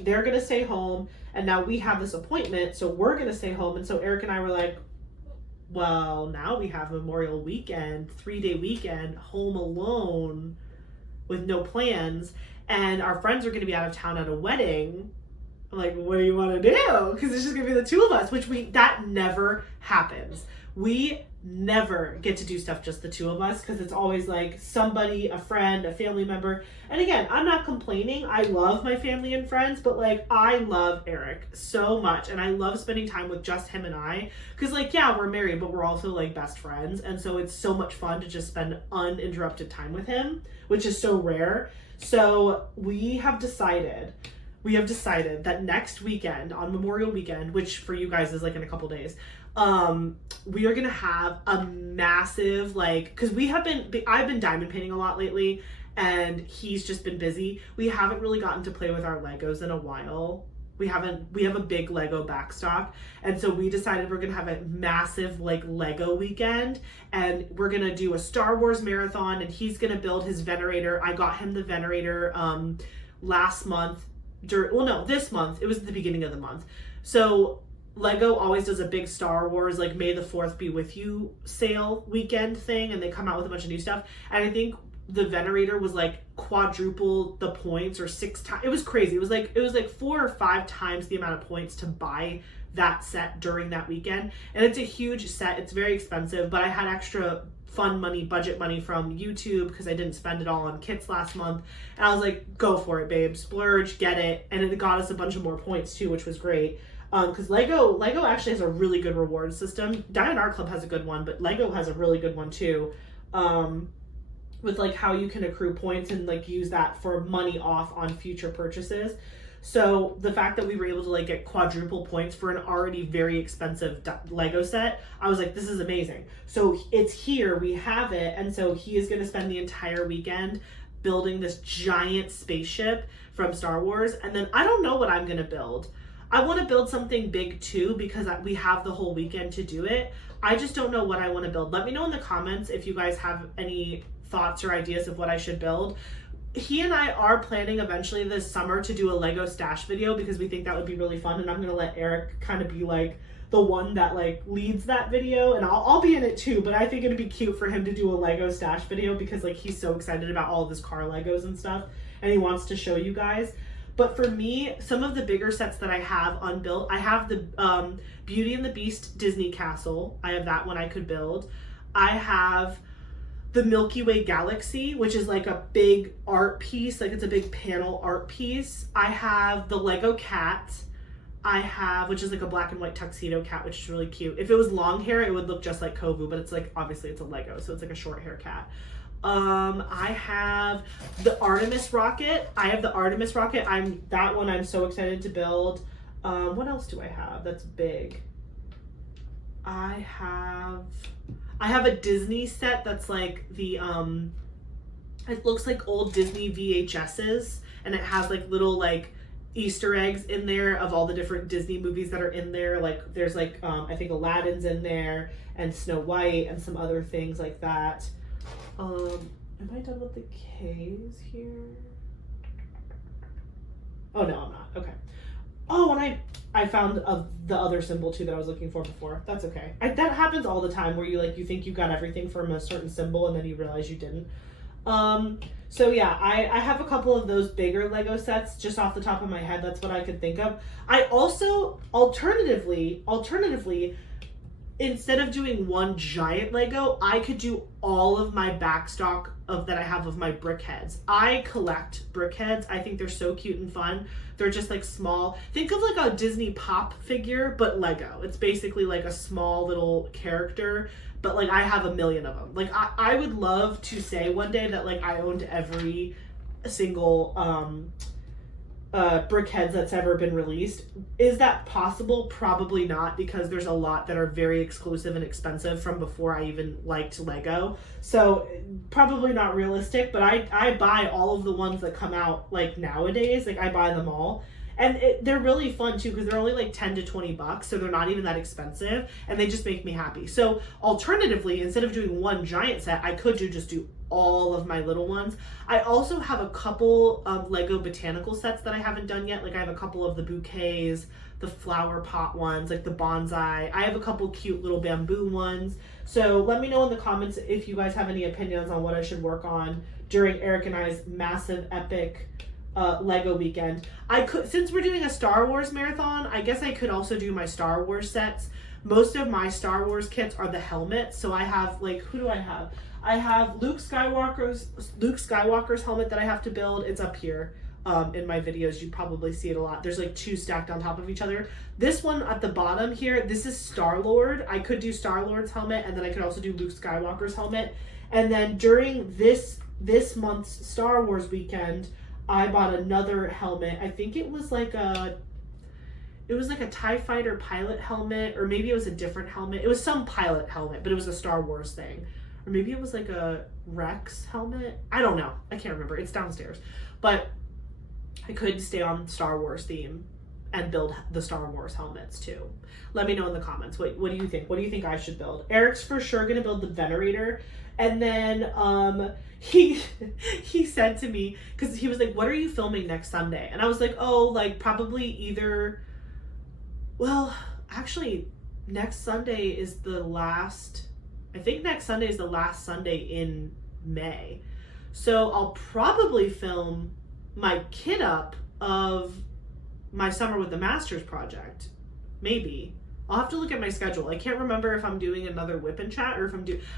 they're gonna stay home, and now we have this appointment, so we're gonna stay home. And so Eric and I were like, well, now we have Memorial Weekend, 3-day weekend, home alone with no plans, and our friends are going to be out of town at a wedding. I'm like, what do you want to do? Because it's just going to be the two of us, that never happens. We never get to do stuff just the two of us because it's always like somebody, a friend, a family member. And again, I'm not complaining. I love my family and friends, but like I love Eric so much and I love spending time with just him and I because like, yeah, we're married, but we're also like best friends. And so it's so much fun to just spend uninterrupted time with him, which is so rare. So we have decided that next weekend on Memorial Weekend, which for you guys is like in a couple days, we are gonna have a massive because I've been diamond painting a lot lately and he's just been busy. We haven't really gotten to play with our Legos in a while. We have a big Lego backstock, and so we decided we're gonna have a massive Lego weekend, and we're gonna do a Star Wars marathon, and he's gonna build his Venerator. I got him the Venerator last month. This month. It was at the beginning of the month. So Lego always does a big Star Wars, May the 4th be with you sale weekend thing, and they come out with a bunch of new stuff. And I think the Venerator was quadruple the points or 6 times. It was crazy. It was like 4 or 5 times the amount of points to buy that set during that weekend. And it's a huge set. It's very expensive, but I had extra fun money, budget money from YouTube because I didn't spend it all on kits last month. And I was like, go for it, babe. Splurge, get it. And it got us a bunch of more points too, which was great. Because Lego actually has a really good reward system. Diamond Art Club has a good one, but Lego has a really good one too. With how you can accrue points and use that for money off on future purchases. So the fact that we were able to get quadruple points for an already very expensive Lego set, I was like, this is amazing. So it's here, we have it. And so he is going to spend the entire weekend building this giant spaceship from Star Wars. And then I don't know what I'm going to build. I want to build something big too because we have the whole weekend to do it. I just don't know what I want to build. Let me know in the comments if you guys have any thoughts or ideas of what I should build. He and I are planning eventually this summer to do a Lego stash video because we think that would be really fun, and I'm going to let Eric kind of be the one that leads that video, and I'll be in it too, but I think it'd be cute for him to do a Lego stash video because he's so excited about all of his car Legos and stuff and he wants to show you guys. But for me, some of the bigger sets that I have unbuilt, I have the Beauty and the Beast Disney Castle. I have that one I could build. I have the Milky Way Galaxy, which is a big art piece, it's a big panel art piece. I have the Lego cat. I have, which is a black and white tuxedo cat, which is really cute. If it was long hair, it would look just like Kovu, but it's obviously it's a Lego, so it's a short hair cat. I have the Artemis rocket. That one I'm so excited to build. What else do I have that's big? I have a Disney set that's the it looks like old Disney VHSs, and it has little Easter eggs in there of all the different Disney movies that are in there. There's I think Aladdin's in there and Snow White and some other things like that. Am I done with the K's here? Oh no, I'm not. Okay. Oh, and I found the other symbol too that I was looking for before. That's okay. That happens all the time where you think you got everything from a certain symbol and then you realize you didn't. So yeah, I have a couple of those bigger Lego sets just off the top of my head. That's what I could think of. I also alternatively, instead of doing one giant Lego, I could do all of my backstock that I have of my brick heads. I collect brick heads. I think they're so cute and fun. They're just small. Think of a Disney pop figure, but Lego. It's basically a small little character, but I have a million of them. I would love to say one day that I owned every single brick heads that's ever been released. Is that possible? Probably not, because there's a lot that are very exclusive and expensive from before I even liked Lego. So probably not realistic, but I buy all of the ones that come out nowadays. I buy them all. And they're really fun too, because they're only 10 to 20 bucks, so they're not even that expensive, and they just make me happy. So alternatively, instead of doing one giant set, I could just do all of my little ones. I also have a couple of Lego botanical sets that I haven't done yet. I have a couple of the bouquets, the flower pot ones, the bonsai. I have a couple cute little bamboo ones. So let me know in the comments if you guys have any opinions on what I should work on during Eric and I's massive epic Lego weekend. Since we're doing a Star Wars marathon, I guess I could also do my Star Wars sets, Most of my Star Wars kits are the helmets. So I have, like, who do I have? I have Luke Skywalker's helmet that I have to build. It's up here. In my videos, you probably see it a lot. There's like 2 stacked on top of each other. This one at the bottom here, this is Star-Lord. I could do Star-Lord's helmet, and then I could also do Luke Skywalker's helmet. And then during this month's Star Wars weekend, I bought another helmet. I think it was like a TIE fighter pilot helmet, or maybe it was a different helmet. It was some pilot helmet, but it was a Star Wars thing. Or maybe it was like a Rex helmet. I don't know. I can't remember. It's downstairs. But I could stay on Star Wars theme and build the Star Wars helmets too. Let me know in the comments. What do you think? What do you think I should build? Eric's for sure gonna build the Venerator. And then he said to me, because he was like, what are you filming next Sunday? And I was like, oh, like probably either, well, actually next Sunday is the last, I think next Sunday is the last Sunday in May. So I'll probably film my kit up of my Summer with the Masters project. Maybe. I'll have to look at my schedule. I can't remember if I'm doing another whip and chat or if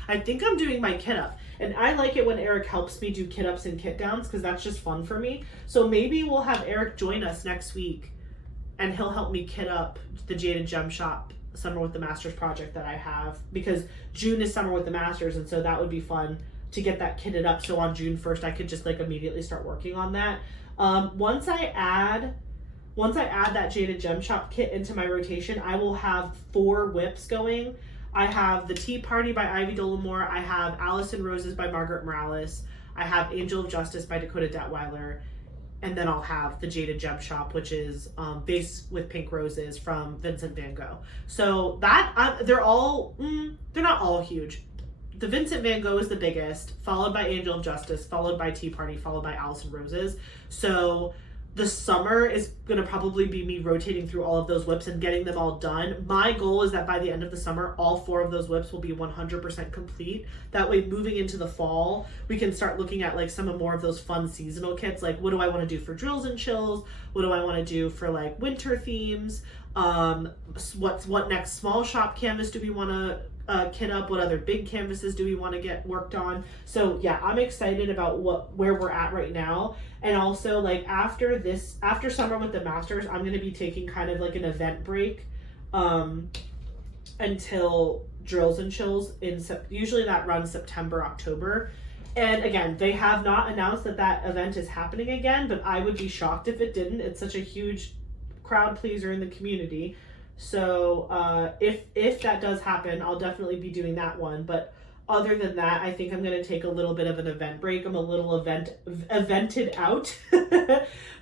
I think I'm doing my kit up. And I like it when Eric helps me do kit ups and kit downs because that's just fun for me. So maybe we'll have Eric join us next week and he'll help me kit up the Jaded Gem Shop Summer with the Masters project that I have, because June is Summer with the Masters, and so that would be fun to get that kitted up, so on June 1st I could just like immediately start working on that. Once I add that Jaded Gem Shop kit into my rotation, I will have 4 whips going. I have the Tea Party by Ivy Dolamore, I have Alice and Roses by Margaret Morales, I have Angel of Justice by Dakota Detweiler, and then I'll have the Jaded Gem Shop, which is Vase with Pink Roses from Vincent van Gogh. So that they're not all huge. The Vincent van Gogh is the biggest, followed by Angel of Justice, followed by Tea Party, followed by Alice and Roses. So the summer is going to probably be me rotating through all of those whips and getting them all done. My goal is that by the end of the summer, all 4 of those whips will be 100% complete. That way, moving into the fall, we can start looking at like some of more of those fun seasonal kits. Like, what do I want to do for drills and chills? What do I want to do for like winter themes? What next small shop canvas do we want to kit up? What other big canvases do we want to get worked on? So yeah, I'm excited about where we're at right now. And also, like, after Summer with the Masters, I'm going to be taking kind of like an event break until Drills and Chills usually that runs September, October. And again, they have not announced that event is happening again, but I would be shocked if it didn't. It's such a huge crowd pleaser in the community. So if that does happen, I'll definitely be doing that one. But other than that, I think I'm going to take a little bit of an event break. I'm a little evented out.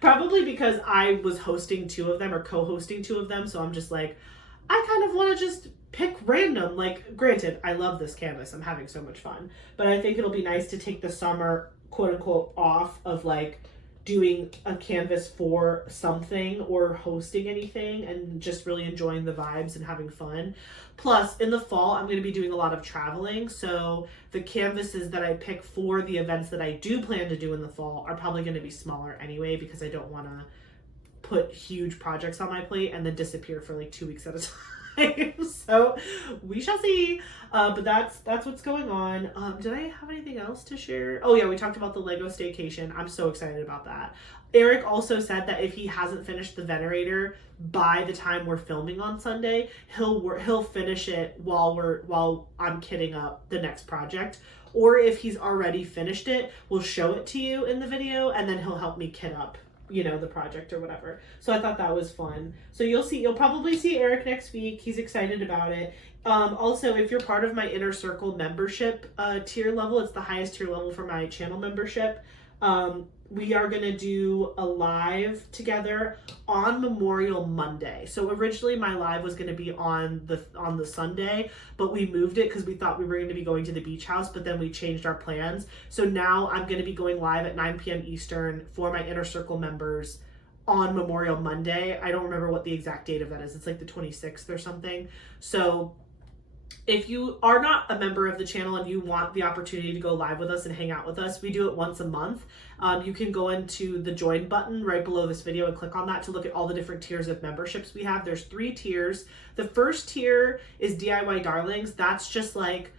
Probably because I was hosting 2 of them or co-hosting 2 of them. So I'm just like, I kind of want to just pick random. Like, granted, I love this canvas. I'm having so much fun. But I think it'll be nice to take the summer, quote unquote, off of like doing a canvas for something or hosting anything and just really enjoying the vibes and having fun. Plus, in the fall, I'm going to be doing a lot of traveling. So the canvases that I pick for the events that I do plan to do in the fall are probably going to be smaller anyway, because I don't want to put huge projects on my plate and then disappear for like 2 weeks at a time. So we shall see. But that's what's going on. Did I have anything else to share? Oh yeah, we talked about the Lego staycation. I'm so excited about that. Eric also said that if he hasn't finished the Venerator by the time we're filming on Sunday, he'll finish it while I'm kitting up the next project. Or if he's already finished it, we'll show it to you in the video, and then he'll help me kit up, you know, the project or whatever. So I thought that was fun. So you'll probably see Eric next week. He's excited about it. Also, if you're part of my Inner Circle membership tier level, it's the highest tier level for my channel membership. We are going to do a live together on Memorial Monday. So originally my live was going to be on the Sunday, but we moved it because we thought we were going to be going to the beach house, but then we changed our plans. So now I'm going to be going live at 9 p.m. Eastern for my Inner Circle members on Memorial Monday. I don't remember what the exact date of that is. It's like the 26th or something. So if you are not a member of the channel and you want the opportunity to go live with us and hang out with us, we do it once a month. You can go into the join button right below this video and click on that to look at all the different tiers of memberships we have. There's 3 tiers. The first tier is DIY Darlings. That's just like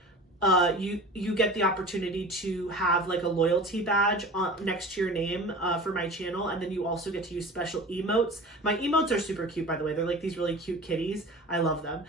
you get the opportunity to have like a loyalty badge next to your name for my channel, and then you also get to use special emotes. My emotes are super cute, by the way. They're like these really cute kitties. I love them.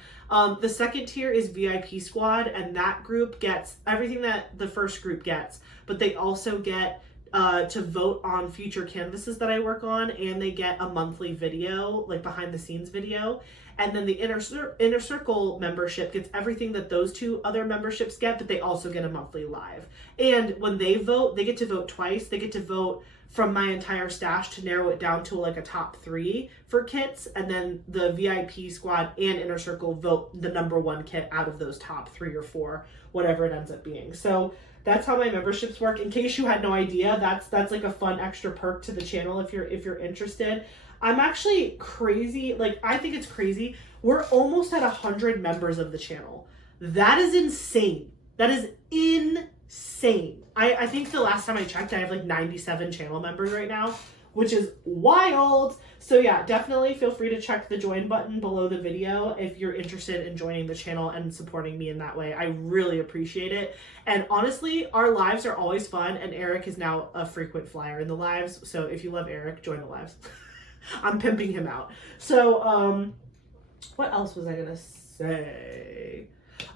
The second tier is VIP Squad, and that group gets everything that the first group gets, but they also get to vote on future canvases that I work on, and they get a monthly video, like behind the scenes video. And then the inner circle membership gets everything that those 2 other memberships get, but they also get a monthly live. And when they vote, they get to vote twice. They get to vote from my entire stash to narrow it down to like a top 3 for kits. And then the VIP Squad and inner circle vote the number 1 kit out of those top 3 or 4, whatever it ends up being. So that's how my memberships work. In case you had no idea, that's like a fun extra perk to the channel if you're interested. I'm actually crazy. Like, I think it's crazy. We're almost at 100 members of the channel. That is insane. That is insane. I think the last time I checked, I have like 97 channel members right now, which is wild. So yeah, definitely feel free to check the join button below the video if you're interested in joining the channel and supporting me in that way. I really appreciate it. And honestly, our lives are always fun, and Eric is now a frequent flyer in the lives. So if you love Eric, join the lives. I'm pimping him out. So, what else was I gonna say?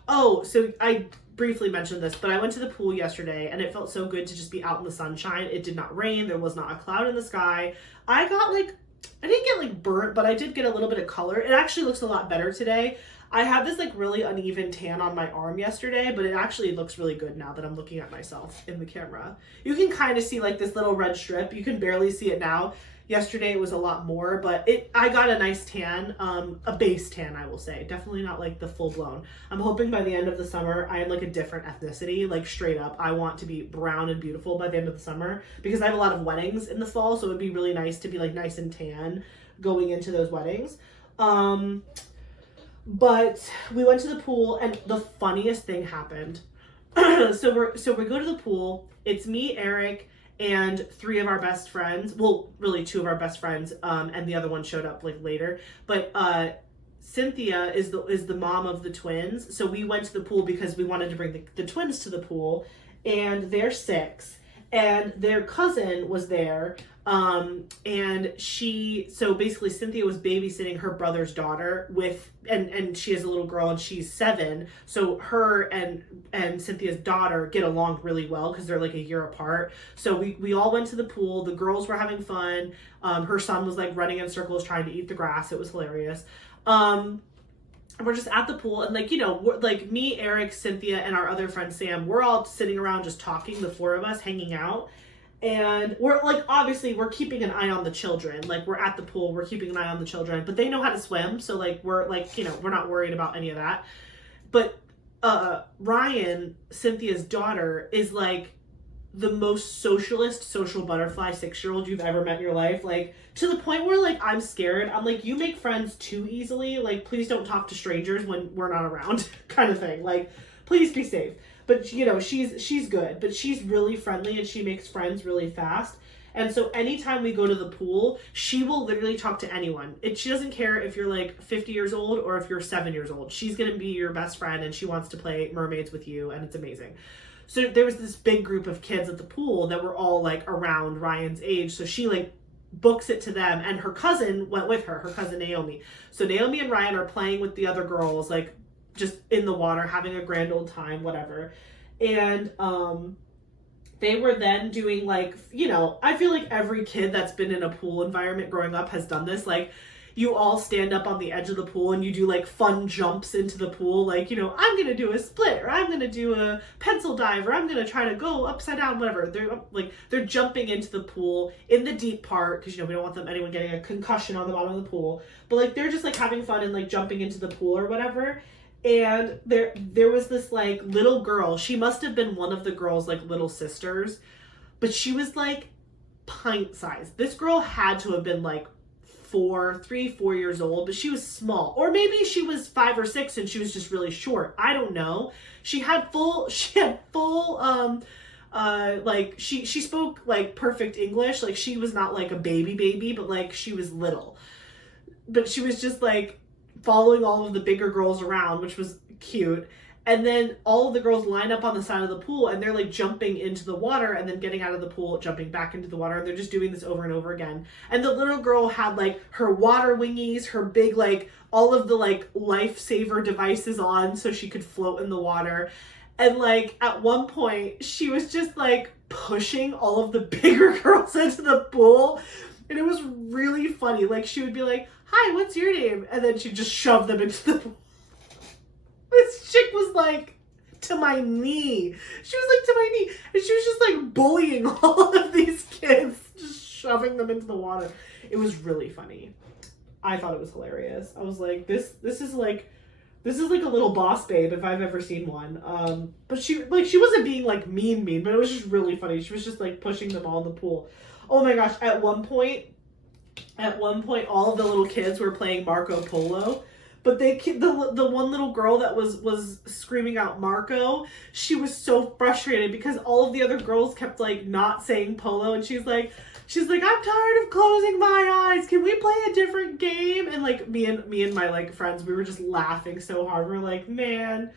Oh, so I briefly mentioned this, but I went to the pool yesterday and it felt so good to just be out in the sunshine. It did not rain. There was not a cloud in the sky. I didn't get like burnt, but I did get a little bit of color. It actually looks a lot better today. I had this like really uneven tan on my arm yesterday, but it actually looks really good now that I'm looking at myself in the camera. You can kind of see like this little red strip. You can barely see it now. Yesterday it was a lot more, but I got a nice tan, a base tan, I will say. Definitely not like the full blown. I'm hoping by the end of the summer I am like a different ethnicity, like straight up. I want to be brown and beautiful by the end of the summer because I have a lot of weddings in the fall, so it would be really nice to be like nice and tan going into those weddings. But we went to the pool and the funniest thing happened. So we go to the pool. It's me, Eric, and 3 of our best friends. Well, really 2 of our best friends, and the other one showed up like later. But Cynthia is the mom of the twins. So we went to the pool because we wanted to bring the twins to the pool, and they're 6, and their cousin was there. And so basically Cynthia was babysitting her brother's daughter and she has a little girl and she's 7. So her and Cynthia's daughter get along really well because they're like a year apart. So we all went to the pool. The girls were having fun. Her son was like running in circles trying to eat the grass. It was hilarious. And we're just at the pool and like, like me, Eric, Cynthia, and our other friend Sam, we're all sitting around just talking, the 4 of us hanging out. And we're like, obviously we're keeping an eye on the children. Like we're at the pool, we're keeping an eye on the children, but they know how to swim. So like, we're like, we're not worried about any of that. But Ryan, Cynthia's daughter, is like the most social butterfly 6-year-old you've ever met in your life. Like to the point where like, I'm scared. I'm like, you make friends too easily. Like, please don't talk to strangers when we're not around kind of thing. Like, please be safe. But she's good, but she's really friendly and she makes friends really fast. And so anytime we go to the pool, she will literally talk to anyone. She doesn't care if you're like 50 years old or if you're 7 years old. She's going to be your best friend and she wants to play mermaids with you, and it's amazing. So there was this big group of kids at the pool that were all like around Ryan's age. So she like books it to them, and her cousin went with her cousin Naomi. So Naomi and Ryan are playing with the other girls, like just in the water, having a grand old time, whatever. And they were then doing like, I feel like every kid that's been in a pool environment growing up has done this. Like you all stand up on the edge of the pool and you do like fun jumps into the pool. Like, I'm going to do a split, or I'm going to do a pencil dive, or I'm going to try to go upside down, whatever. They're jumping into the pool in the deep part because, we don't want anyone getting a concussion on the bottom of the pool. But like, they're just like having fun and like jumping into the pool or whatever. And there was this like little girl. She must have been one of the girls' like little sisters, but she was like pint sized. This girl had to have been like 4 years old, but she was small. Or maybe she was 5 or 6 and she was just really short. I don't know. She had full, like she spoke like perfect English. Like she was not like a baby, but like she was little. But she was just like following all of the bigger girls around, which was cute. And then all of the girls line up on the side of the pool and they're like jumping into the water and then getting out of the pool, jumping back into the water. And they're just doing this over and over again. And the little girl had like her water wingies, her big, like all of the like lifesaver devices on so she could float in the water. And like at one point she was just like pushing all of the bigger girls into the pool. And it was really funny. Like she would be like, "Hi, what's your name?" And then she'd just shove them into the pool. This chick was like to my knee. She was like to my knee. And she was just like bullying all of these kids, just shoving them into the water. It was really funny. I thought it was hilarious. I was like, this is like a little boss babe if I've ever seen one. But she wasn't being like mean, but it was just really funny. She was just like pushing them all in the pool. Oh my gosh, at one point all of the little kids were playing Marco Polo. But the one little girl that was screaming out Marco, she was so frustrated because all of the other girls kept like not saying polo, and she's like, "I'm tired of closing my eyes. Can we play a different game?" And like me and my like friends, we were just laughing so hard. We're like, man,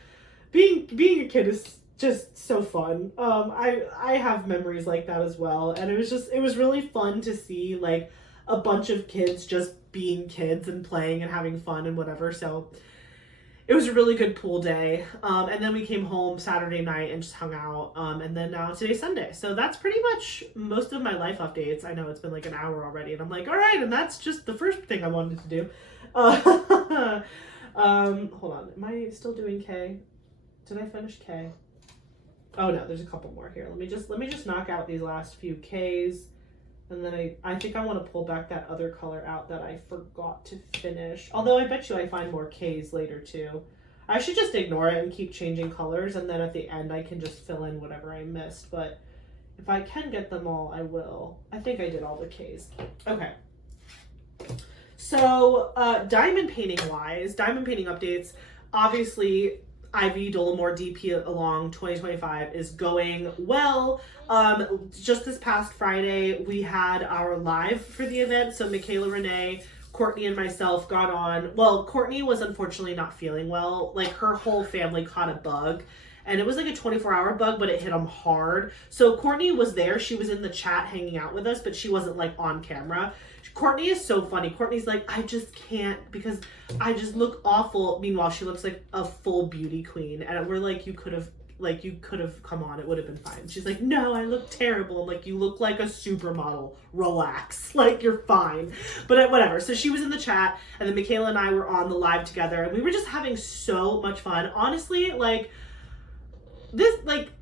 being a kid is just so fun. I have memories like that as well, and it was really fun to see like a bunch of kids just being kids and playing and having fun and whatever. So it was a really good pool day. And then we came home Saturday night and just hung out. And then now today's Sunday. So that's pretty much most of my life updates. I know it's been like an hour already and I'm like, all right. And that's just the first thing I wanted to do. Hold on. Am I still doing K? Did I finish K? Oh no, there's a couple more here. Let me just knock out these last few Ks. And then I think I want to pull back that other color out that I forgot to finish. Although I bet you I find more Ks later too. I should just ignore it and keep changing colors. And then at the end I can just fill in whatever I missed. But if I can get them all, I will. I think I did all the Ks. Okay. So diamond painting updates. Obviously, Ivy Dolamore DP along 2025 is going well. Just this past Friday, we had our live for the event. So Michaela Renee, Courtney, and myself got on. Well, Courtney was unfortunately not feeling well. Like her whole family caught a bug. And it was like a 24-hour bug, but it hit them hard. So Courtney was there. She was in the chat hanging out with us, but she wasn't like on camera. Courtney is so funny. Courtney's like, I just can't because I just look awful. Meanwhile, she looks like a full beauty queen. And we're like, you could have come on. It would have been fine. She's like, no, I look terrible. I'm like, you look like a supermodel. Relax. Like, you're fine. But whatever. So she was in the chat, and then Michaela and I were on the live together, and we were just having so much fun. Honestly,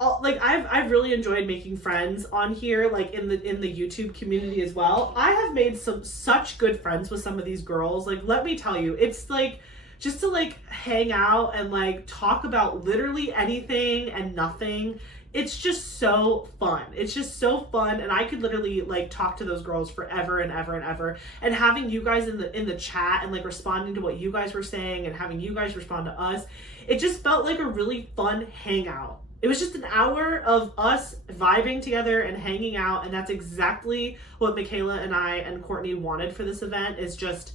I've really enjoyed making friends on here, like in the YouTube community as well. I have made such good friends with some of these girls. Like, let me tell you, it's like just to like hang out and like talk about literally anything and nothing. It's just so fun. It's just so fun, and I could literally like talk to those girls forever and ever and ever. And having you guys in the chat and like responding to what you guys were saying and having you guys respond to us, it just felt like a really fun hangout. It was just an hour of us vibing together and hanging out, and that's exactly what Michaela and I and Courtney wanted for this event, is just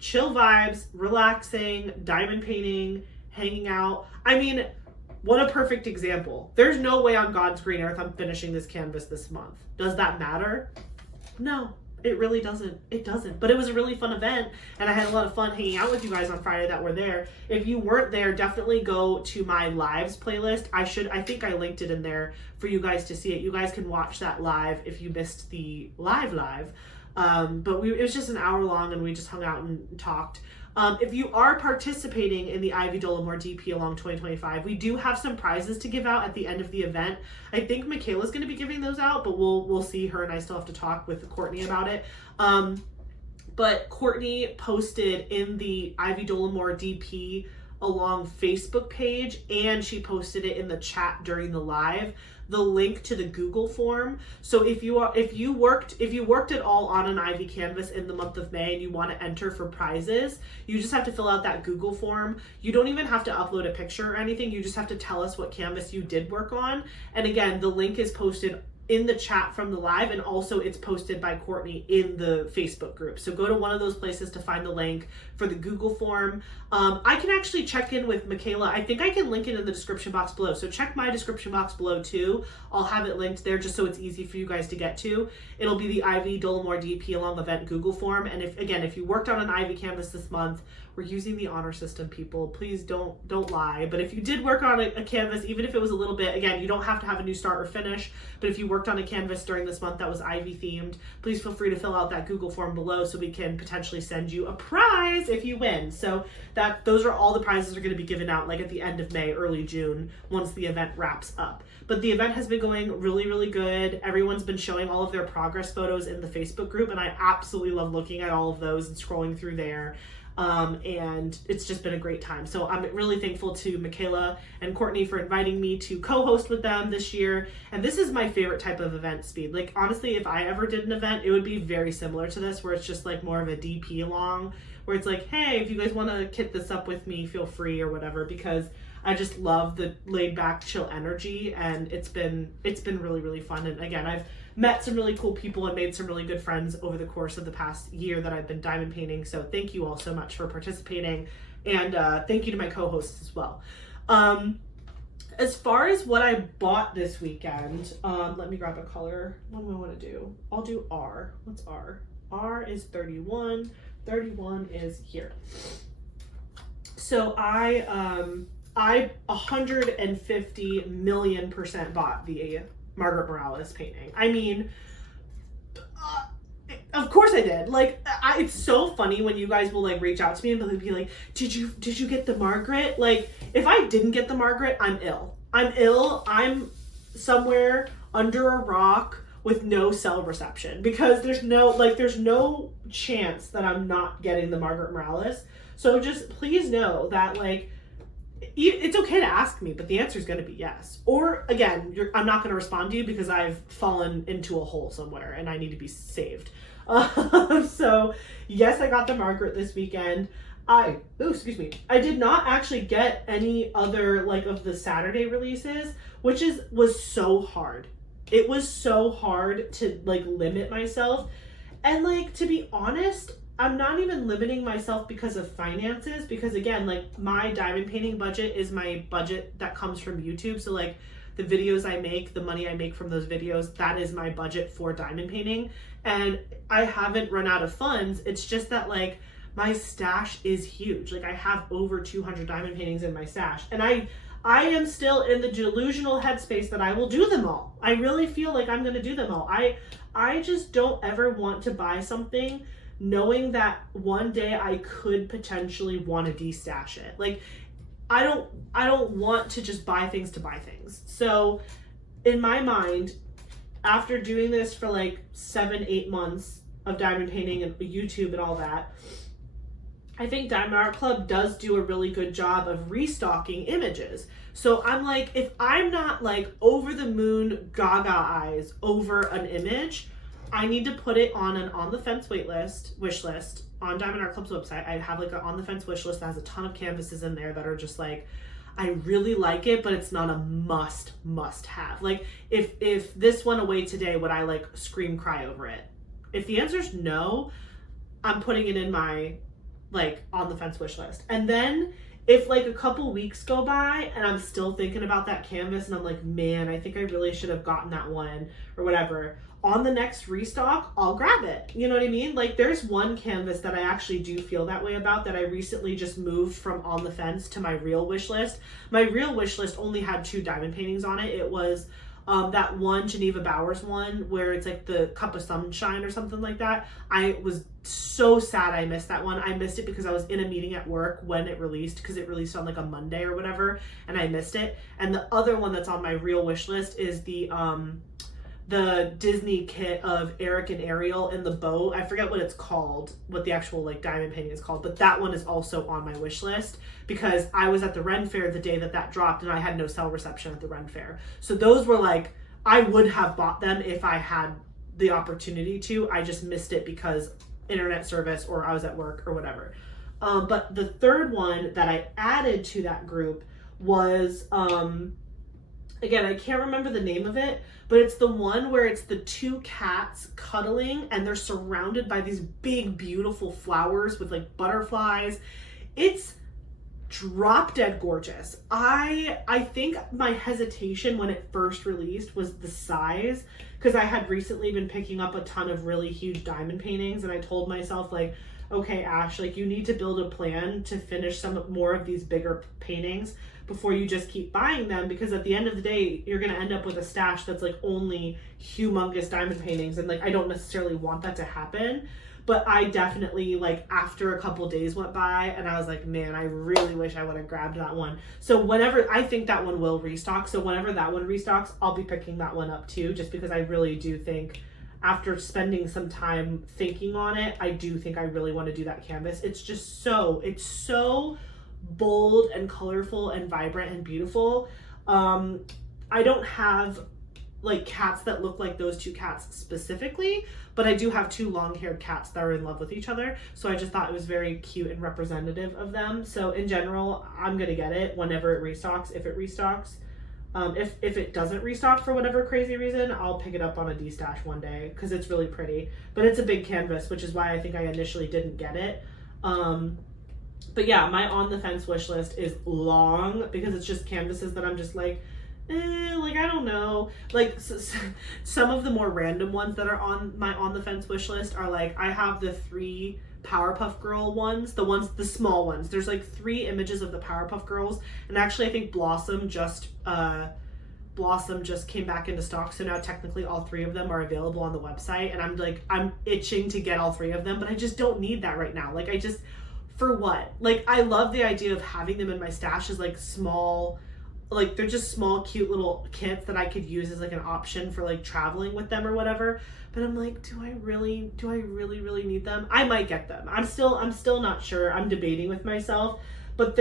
chill vibes, relaxing, diamond painting, hanging out. I mean, what a perfect example. There's no way on God's green earth I'm finishing this canvas this month. Does that matter? No. It really doesn't. It doesn't. But it was a really fun event, and I had a lot of fun hanging out with you guys on Friday that were there. If you weren't there, definitely go to my lives playlist. I think I linked it in there for you guys to see it. You guys can watch that live if you missed the live. But it was just an hour long, and we just hung out and talked. If you are participating in the Ivy Dolamore DP along 2025, we do have some prizes to give out at the end of the event. I think Michaela's going to be giving those out, but we'll see. Her and I still have to talk with Courtney about it. But Courtney posted in the Ivy Dolamore DP along Facebook page, and she posted it in the chat during the live, the link to the Google form. So if you worked at all on an Ivy Canvas in the month of May and you want to enter for prizes, you just have to fill out that Google form. You don't even have to upload a picture or anything. You just have to tell us what canvas you did work on. And again, the link is posted in the chat from the live, and also it's posted by Courtney in the Facebook group. So go to one of those places to find the link for the Google form. I can actually check in with Michaela. I think I can link it in the description box below. So check my description box below too. I'll have it linked there just so it's easy for you guys to get to. It'll be the Ivy Dolamore DP along event Google form. And if you worked on an Ivy Canvas this month, we're using the honor system, people. Please don't lie. But if you did work on a canvas, even if it was a little bit, again, you don't have to have a new start or finish, but if you worked on a canvas during this month that was Ivy themed, please feel free to fill out that Google form below so we can potentially send you a prize if you win. So those are all the prizes are going to be given out like at the end of May, early June, once the event wraps up. But the event has been going really, really good. Everyone's been showing all of their progress photos in the Facebook group, and I absolutely love looking at all of those and scrolling through there. And it's just been a great time. So I'm really thankful to Michaela and Courtney for inviting me to co-host with them this year. And this is my favorite type of event, Speed. Like, honestly, if I ever did an event, it would be very similar to this, where it's just like more of a DP along, where it's like, hey, if you guys want to kit this up with me, feel free or whatever, because I just love the laid back, chill energy, and it's been really, really fun. And again, I've met some really cool people and made some really good friends over the course of the past year that I've been diamond painting. So thank you all so much for participating, and thank you to my co-hosts as well. As far as what I bought this weekend, let me grab a color. What do I want to do? I'll do R. What's R? R is 31. 31 is here. So I 150 million% bought the Margaret Morales painting. I mean, of course I did. Like, it's so funny when you guys will like reach out to me and be like, did you get the Margaret? Like, if I didn't get the Margaret, I'm ill. I'm somewhere under a rock with no cell reception, because there's no chance that I'm not getting the Margaret Morales. So just please know that, like, it's okay to ask me, but the answer is going to be yes. Or again, I'm not going to respond to you because I've fallen into a hole somewhere and I need to be saved. So yes, I got the Margaret this weekend. I did not actually get any other like of the Saturday releases, which was so hard. It was so hard to like limit myself. And like, to be honest, I'm not even limiting myself because of finances, because again, like, my diamond painting budget is my budget that comes from YouTube. So like the videos I make, the money I make from those videos, that is my budget for diamond painting. And I haven't run out of funds. It's just that like my stash is huge. Like, I have over 200 diamond paintings in my stash, and I am still in the delusional headspace that I will do them all. I really feel like I'm going to do them all. I just don't ever want to buy something knowing that one day I could potentially want to destash it. Like, I don't want to just buy things to buy things. So in my mind, after doing this for like 7-8 months of diamond painting and YouTube and all that, I think Diamond Art Club does do a really good job of restocking images. So I'm like, if I'm not like over the moon gaga eyes over an image, I need to put it on an on the fence wish list on Diamond Art Club's website. I have like an on the fence wish list that has a ton of canvases in there that are just like, I really like it, but it's not a must have. Like, if this went away today, would I like scream cry over it? If the answer is no, I'm putting it in my like on the fence wish list. And then if like a couple weeks go by and I'm still thinking about that canvas and I'm like, man, I think I really should have gotten that one or whatever, on the next restock, I'll grab it. You know what I mean? Like, there's one canvas that I actually do feel that way about, that I recently just moved from on the fence to my real wish list. My real wish list only had 2 diamond paintings on it. It was that one Geneva Bowers one where it's like the Cup of Sunshine or something like that. I was so sad I missed that one. I missed it because I was in a meeting at work when it released, because it released on like a Monday or whatever, and I missed it. And the other one that's on my real wish list is the the Disney kit of Eric and Ariel in the boat. I forget what it's called, what the actual like diamond painting is called, but that one is also on my wish list because I was at the Ren Fair the day that dropped and I had no cell reception at the Ren Fair. So those were like, I would have bought them if I had the opportunity to. I just missed it because internet service or I was at work or whatever. But the third one that I added to that group was, again, I can't remember the name of it, but it's the one where it's the two cats cuddling and they're surrounded by these big, beautiful flowers with like butterflies. It's drop dead gorgeous. I think my hesitation when it first released was the size, because I had recently been picking up a ton of really huge diamond paintings and I told myself like, okay, Ash, like you need to build a plan to finish some more of these bigger paintings before you just keep buying them, because at the end of the day, you're going to end up with a stash that's like only humongous diamond paintings. And like, I don't necessarily want that to happen, but I definitely like after a couple days went by and I was like, man, I really wish I would have grabbed that one. So whenever, I think that one will restock. So whenever that one restocks, I'll be picking that one up too, just because I really do think after spending some time thinking on it, I do think I really want to do that canvas. It's just it's so bold and colorful and vibrant and beautiful. I don't have like cats that look like those two cats specifically, but I do have two long-haired cats that are in love with each other. So I just thought it was very cute and representative of them. So in general, I'm gonna get it whenever it restocks, if it restocks. If it doesn't restock for whatever crazy reason, I'll pick it up on a D-stash one day because it's really pretty. But it's a big canvas, which is why I think I initially didn't get it. But yeah, my on the fence wish list is long because it's just canvases that I'm just like, like I don't know. Like some of the more random ones that are on my on the fence wish list are like, I have the 3 Powerpuff Girl ones, the small ones. There's like 3 images of the Powerpuff Girls, and actually I think Blossom just came back into stock, so now technically all 3 of them are available on the website, and I'm itching to get all 3 of them, but I just don't need that right now. Like I just, for what? Like I love the idea of having them in my stash as like small, like they're just small cute little kits that I could use as like an option for like traveling with them or whatever. But I'm like, do I really need them? I might get them. I'm still not sure. I'm debating with myself, but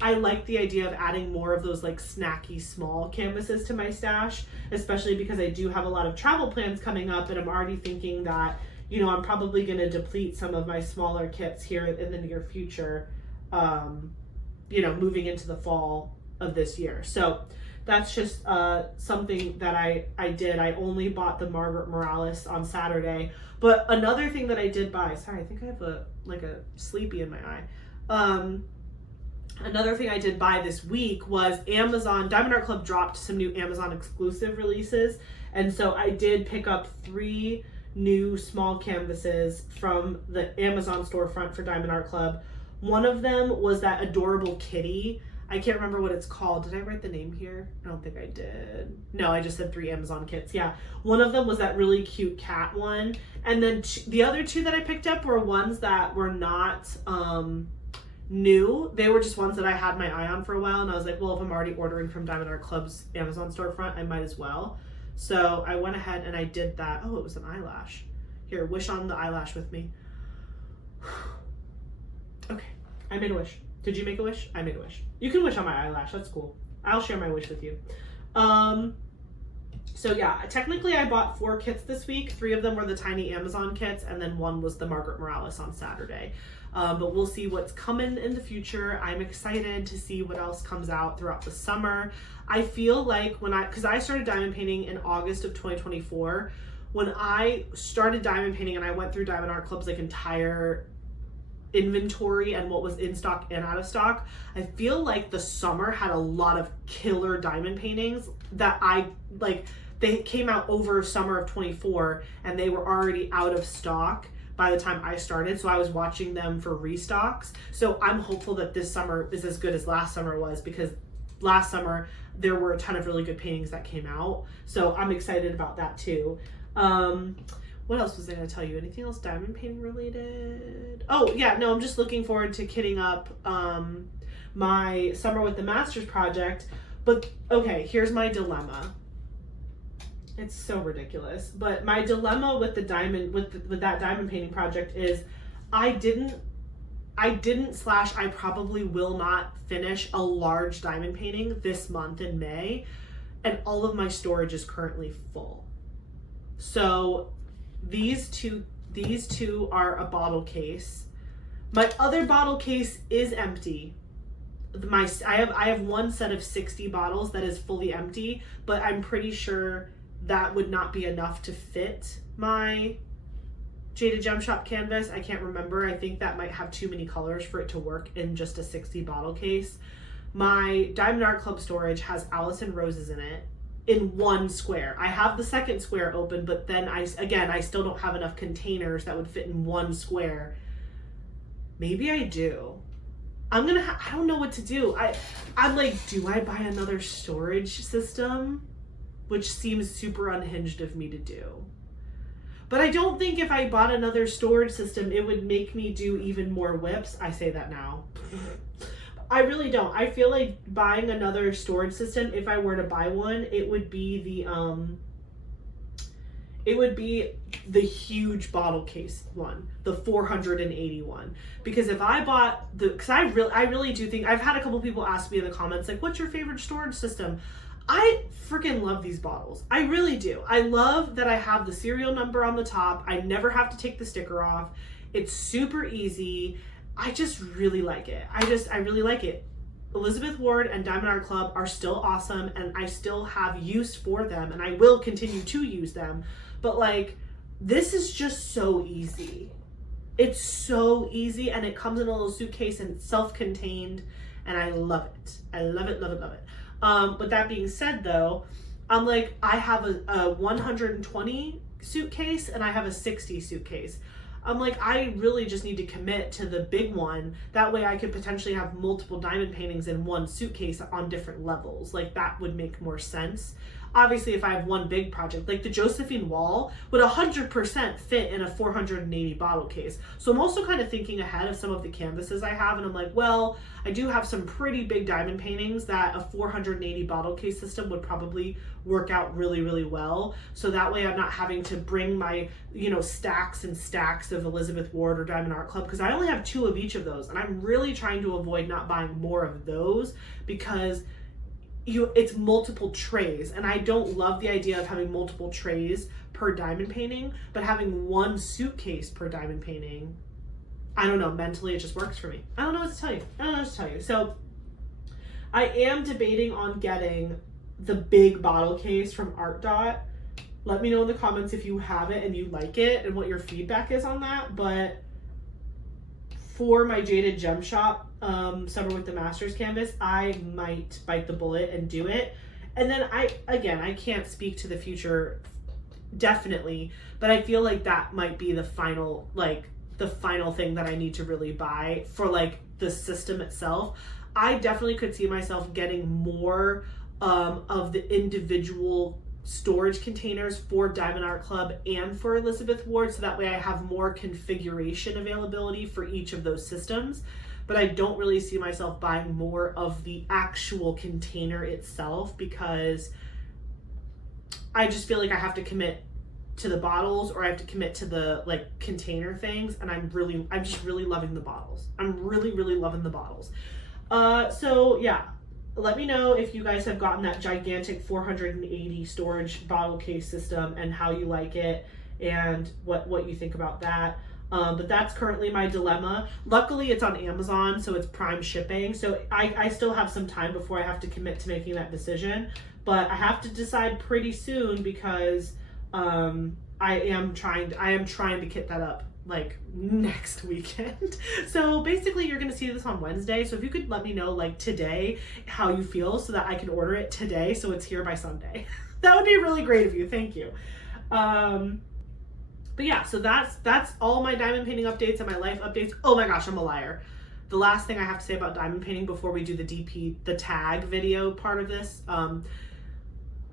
I like the idea of adding more of those like snacky small canvases to my stash, especially because I do have a lot of travel plans coming up and I'm already thinking that, you know, I'm probably going to deplete some of my smaller kits here in the near future, you know, moving into the fall of this year. So that's just something that I did. I only bought the Margaret Morales on Saturday. But another thing that I did buy, sorry, I think I have a sleepy in my eye. Another thing I did buy this week was Amazon. Diamond Art Club dropped some new Amazon exclusive releases. And so I did pick up 3 new small canvases from the Amazon storefront for Diamond Art Club. One of them was that adorable kitty. I can't remember what it's called. Did I write the name here? I don't think I did. No, I just said 3 Amazon kits. Yeah. One of them was that really cute cat one. And then the other 2 that I picked up were ones that were not new. They were just ones that I had my eye on for a while. And I was like, well, if I'm already ordering from Diamond Art Club's Amazon storefront, I might as well. So I went ahead and I did that. Oh, it was an eyelash. Here, wish on the eyelash with me. Okay, I made a wish. Did you make a wish? I made a wish. You can wish on my eyelash. That's cool. I'll share my wish with you. So yeah, technically I bought 4 kits this week. 3 of them were the tiny Amazon kits, and then 1 was the Margaret Morales on Saturday. But we'll see what's coming in the future. I'm excited to see what else comes out throughout the summer. I feel like because I started diamond painting in August of 2024, when I started diamond painting and I went through Diamond Art Club's like entire inventory and what was in stock and out of stock, I feel like the summer had a lot of killer diamond paintings that they came out over summer of 24 and they were already out of stock by the time I started, so I was watching them for restocks. So I'm hopeful that this summer is as good as last summer was, because last summer there were a ton of really good paintings that came out, so I'm excited about that too. What else was I going to tell you? Anything else diamond painting related? Oh yeah, no, I'm just looking forward to kitting up my Summer with the Masters project. But okay, here's my dilemma. It's so ridiculous. But my dilemma with the diamond, with that diamond painting project is I didn't slash I probably will not finish a large diamond painting this month in May, and all of my storage is currently full. So these two are a bottle case. My other bottle case is empty. I have one set of 60 bottles that is fully empty, but I'm pretty sure that would not be enough to fit my Jaded Gem Shop canvas. I can't remember. I think that might have too many colors for it to work in just a 60 bottle case. My Diamond Art Club storage has Allison roses in it in one square. I have the second square open, but then I still don't have enough containers that would fit in one square. Maybe I do. I don't know what to do. I'm like, do I buy another storage system? Which seems super unhinged of me to do. But I don't think if I bought another storage system, it would make me do even more WIPs. I say that now. I really don't. I feel like buying another storage system, if I were to buy one, it would be the huge bottle case one, the 481. Because if I bought because I really do think, I've had a couple people ask me in the comments, like, what's your favorite storage system? I freaking love these bottles. I really do. I love that I have the serial number on the top. I never have to take the sticker off. It's super easy. I just really like it. I really like it. Elizabeth Ward and Diamond Art Club are still awesome, and I still have use for them, and I will continue to use them. But like, this is just so easy. It's so easy, and it comes in a little suitcase and it's self-contained, and I love it. I love it, love it, love it. With that being said though, I'm like, I have a 120 suitcase and I have a 60 suitcase. I'm like, I really just need to commit to the big one. That way I could potentially have multiple diamond paintings in one suitcase on different levels. Like, that would make more sense. Obviously, if I have one big project, like the Josephine wall would 100% fit in a 480 bottle case. So I'm also kind of thinking ahead of some of the canvases I have, and I'm like, well, I do have some pretty big diamond paintings that a 480 bottle case system would probably work out really, really well. So that way I'm not having to bring my, stacks and stacks of Elizabeth Ward or Diamond Art Club, because I only have 2 of each of those. And I'm really trying to avoid not buying more of those, because it's multiple trays, and I don't love the idea of having multiple trays per diamond painting, but having one suitcase per diamond painting, I don't know, mentally it just works for me. I don't know what to tell you. So I am debating on getting the big bottle case from Art Dot. Let me know in the comments if you have it and you like it and what your feedback is on that. But for my Jaded Gem Shop Summer with the Masters canvas, I might bite the bullet and do it. And then I can't speak to the future definitely, but I feel like that might be the final thing that I need to really buy for like the system itself. I definitely could see myself getting more of the individual storage containers for Diamond Art Club and for Elizabeth Ward, so that way I have more configuration availability for each of those systems. But I don't really see myself buying more of the actual container itself, because I just feel like I have to commit to the bottles, or I have to commit to the like container things, and I'm just really loving the bottles. I'm really, really loving the bottles. So yeah, let me know if you guys have gotten that gigantic 480 storage bottle case system and how you like it and what you think about that. But that's currently my dilemma. Luckily, it's on Amazon, so it's Prime shipping. So I still have some time before I have to commit to making that decision. But I have to decide pretty soon, because I am trying to kit that up like next weekend. So basically you're gonna see this on Wednesday. So if you could let me know like today how you feel, so that I can order it today so it's here by Sunday. That would be really great of you. Thank you. But yeah, so that's all my diamond painting updates and my life updates. Oh my gosh, I'm a liar. The last thing I have to say about diamond painting before we do the tag video part of this,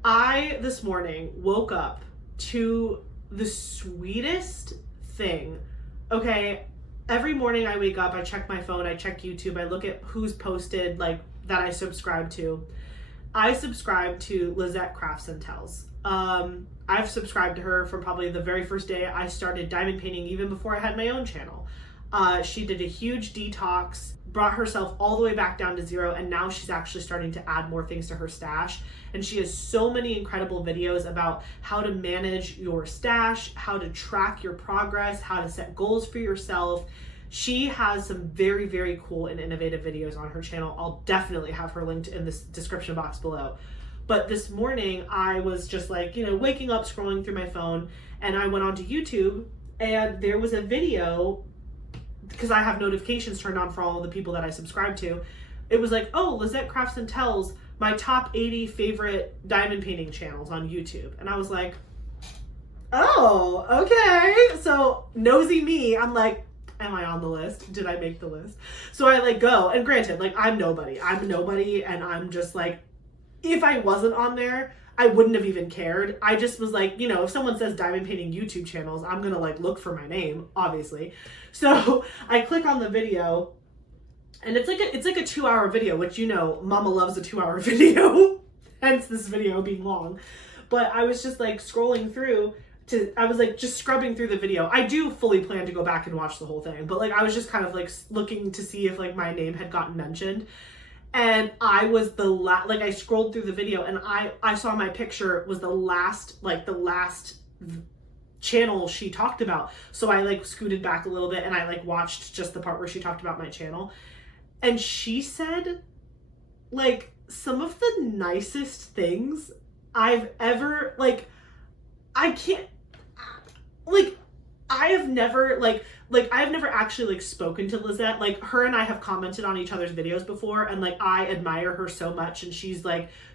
I this morning woke up to the sweetest thing. Okay, every morning I wake up, I check my phone, I check YouTube, I look at who's posted, like, that I subscribe to. I subscribe to Lizette Crafts and Tells. I've subscribed to her from probably the very first day I started diamond painting, even before I had my own channel. She did a huge detox, brought herself all the way back down to 0, and now she's actually starting to add more things to her stash. And she has so many incredible videos about how to manage your stash, how to track your progress, how to set goals for yourself. She has some very, very cool and innovative videos on her channel. I'll definitely have her linked in the description box below. But this morning I was just like, waking up, scrolling through my phone, and I went onto YouTube, and there was a video, because I have notifications turned on for all of the people that I subscribe to. It was like, oh, Lizette Crafts and Tells, my top 80 favorite diamond painting channels on YouTube. And I was like, oh, okay. So nosy me, I'm like, am I on the list? Did I make the list? So I go, and granted, I'm nobody, and I'm just like, if I wasn't on there, I wouldn't have even cared. I just was like, if someone says diamond painting YouTube channels, I'm gonna look for my name, obviously. So I click on the video, and it's like a 2-hour video, which mama loves a 2-hour video, hence this video being long. But I was just scrolling through I was just scrubbing through the video. I do fully plan to go back and watch the whole thing, but I was just kind of looking to see if my name had gotten mentioned. And I was I scrolled through the video, and I saw my picture was the last channel she talked about. So I scooted back a little bit, and I watched just the part where she talked about my channel. And she said some of the nicest things I've ever I can't I have never I have never actually spoken to Lizette. Her and I have commented on each other's videos before, and I admire her so much, and she's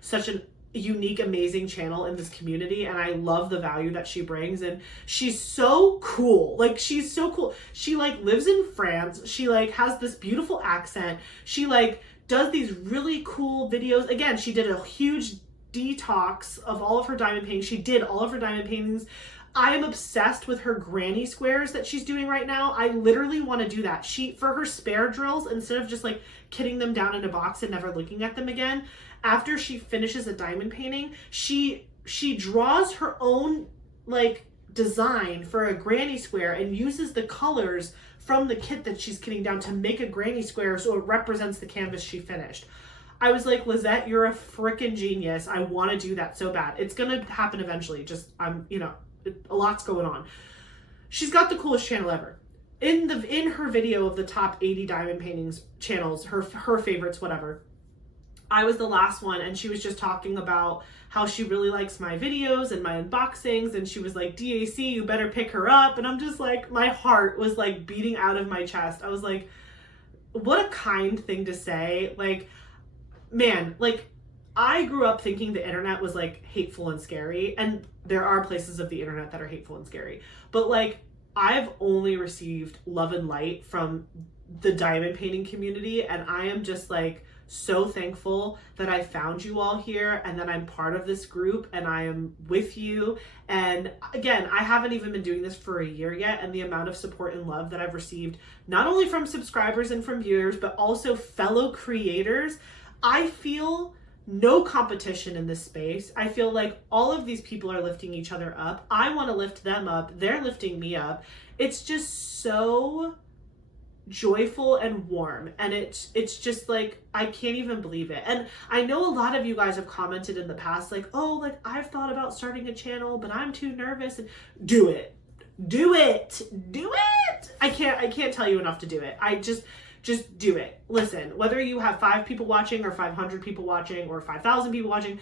such an unique, amazing channel in this community, and I love the value that she brings, and she's so cool. She's so cool. She lives in France. She has this beautiful accent. She does these really cool videos. Again, she did a huge detox of all of her diamond paintings. She did all of her diamond paintings. I am obsessed with her granny squares that she's doing right now. I literally want to do that. For her spare drills, instead of just kitting them down in a box and never looking at them again, after she finishes a diamond painting, she draws her own design for a granny square and uses the colors from the kit that she's kitting down to make a granny square so it represents the canvas she finished. I was like, Lizette, you're a freaking genius. I want to do that so bad. It's going to happen eventually. A lot's going on. She's got the coolest channel ever. In her video of the top 80 diamond paintings channels, her favorites, whatever, I was the last one, and she was just talking about how she really likes my videos and my unboxings, and she was like, DAC, you better pick her up. And I'm just my heart was beating out of my chest. I was like, what a kind thing to say. Man, I grew up thinking the internet was hateful and scary, and there are places of the internet that are hateful and scary, but I've only received love and light from the diamond painting community, and I am just so thankful that I found you all here, and that I'm part of this group, and I am with you. And again, I haven't even been doing this for a year yet, and the amount of support and love that I've received, not only from subscribers and from viewers, but also fellow creators, I feel no competition in this space. I feel all of these people are lifting each other up. I want to lift them up. They're lifting me up. It's just so joyful and warm, and it's just I can't even believe it. And I know a lot of you guys have commented in the past I've thought about starting a channel, but I'm too nervous. And do it. I can't tell you enough to do it. Just do it. Listen, whether you have 5 people watching or 500 people watching or 5,000 people watching,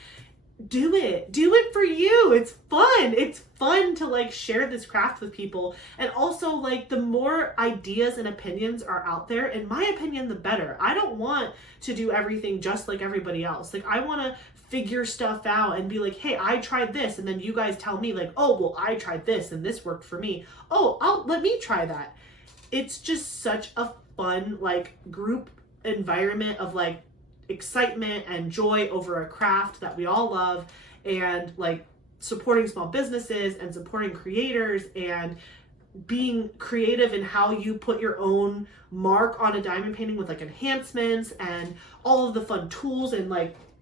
do it. Do it for you. It's fun. It's fun to share this craft with people. And also the more ideas and opinions are out there, in my opinion, the better. I don't want to do everything just like everybody else. I want to figure stuff out and be hey, I tried this. And then you guys tell me oh, well, I tried this and this worked for me. Oh, let me try that. It's just such a fun group environment of excitement and joy over a craft that we all love, and supporting small businesses and supporting creators and being creative in how you put your own mark on a diamond painting with enhancements and all of the fun tools and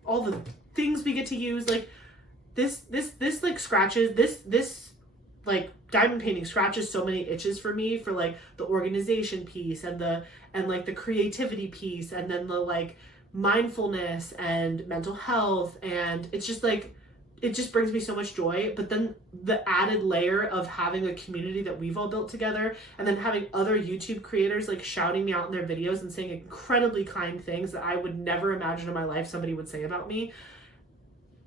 all the things we get to use. Like this like scratches, this like diamond painting scratches so many itches for me, for like the organization piece and like the creativity piece, and then the like mindfulness and mental health, and it's just like, it just brings me so much joy. But then the added layer of having a community that we've all built together, and then having other YouTube creators like shouting me out in their videos and saying incredibly kind things that I would never imagine in my life somebody would say about me.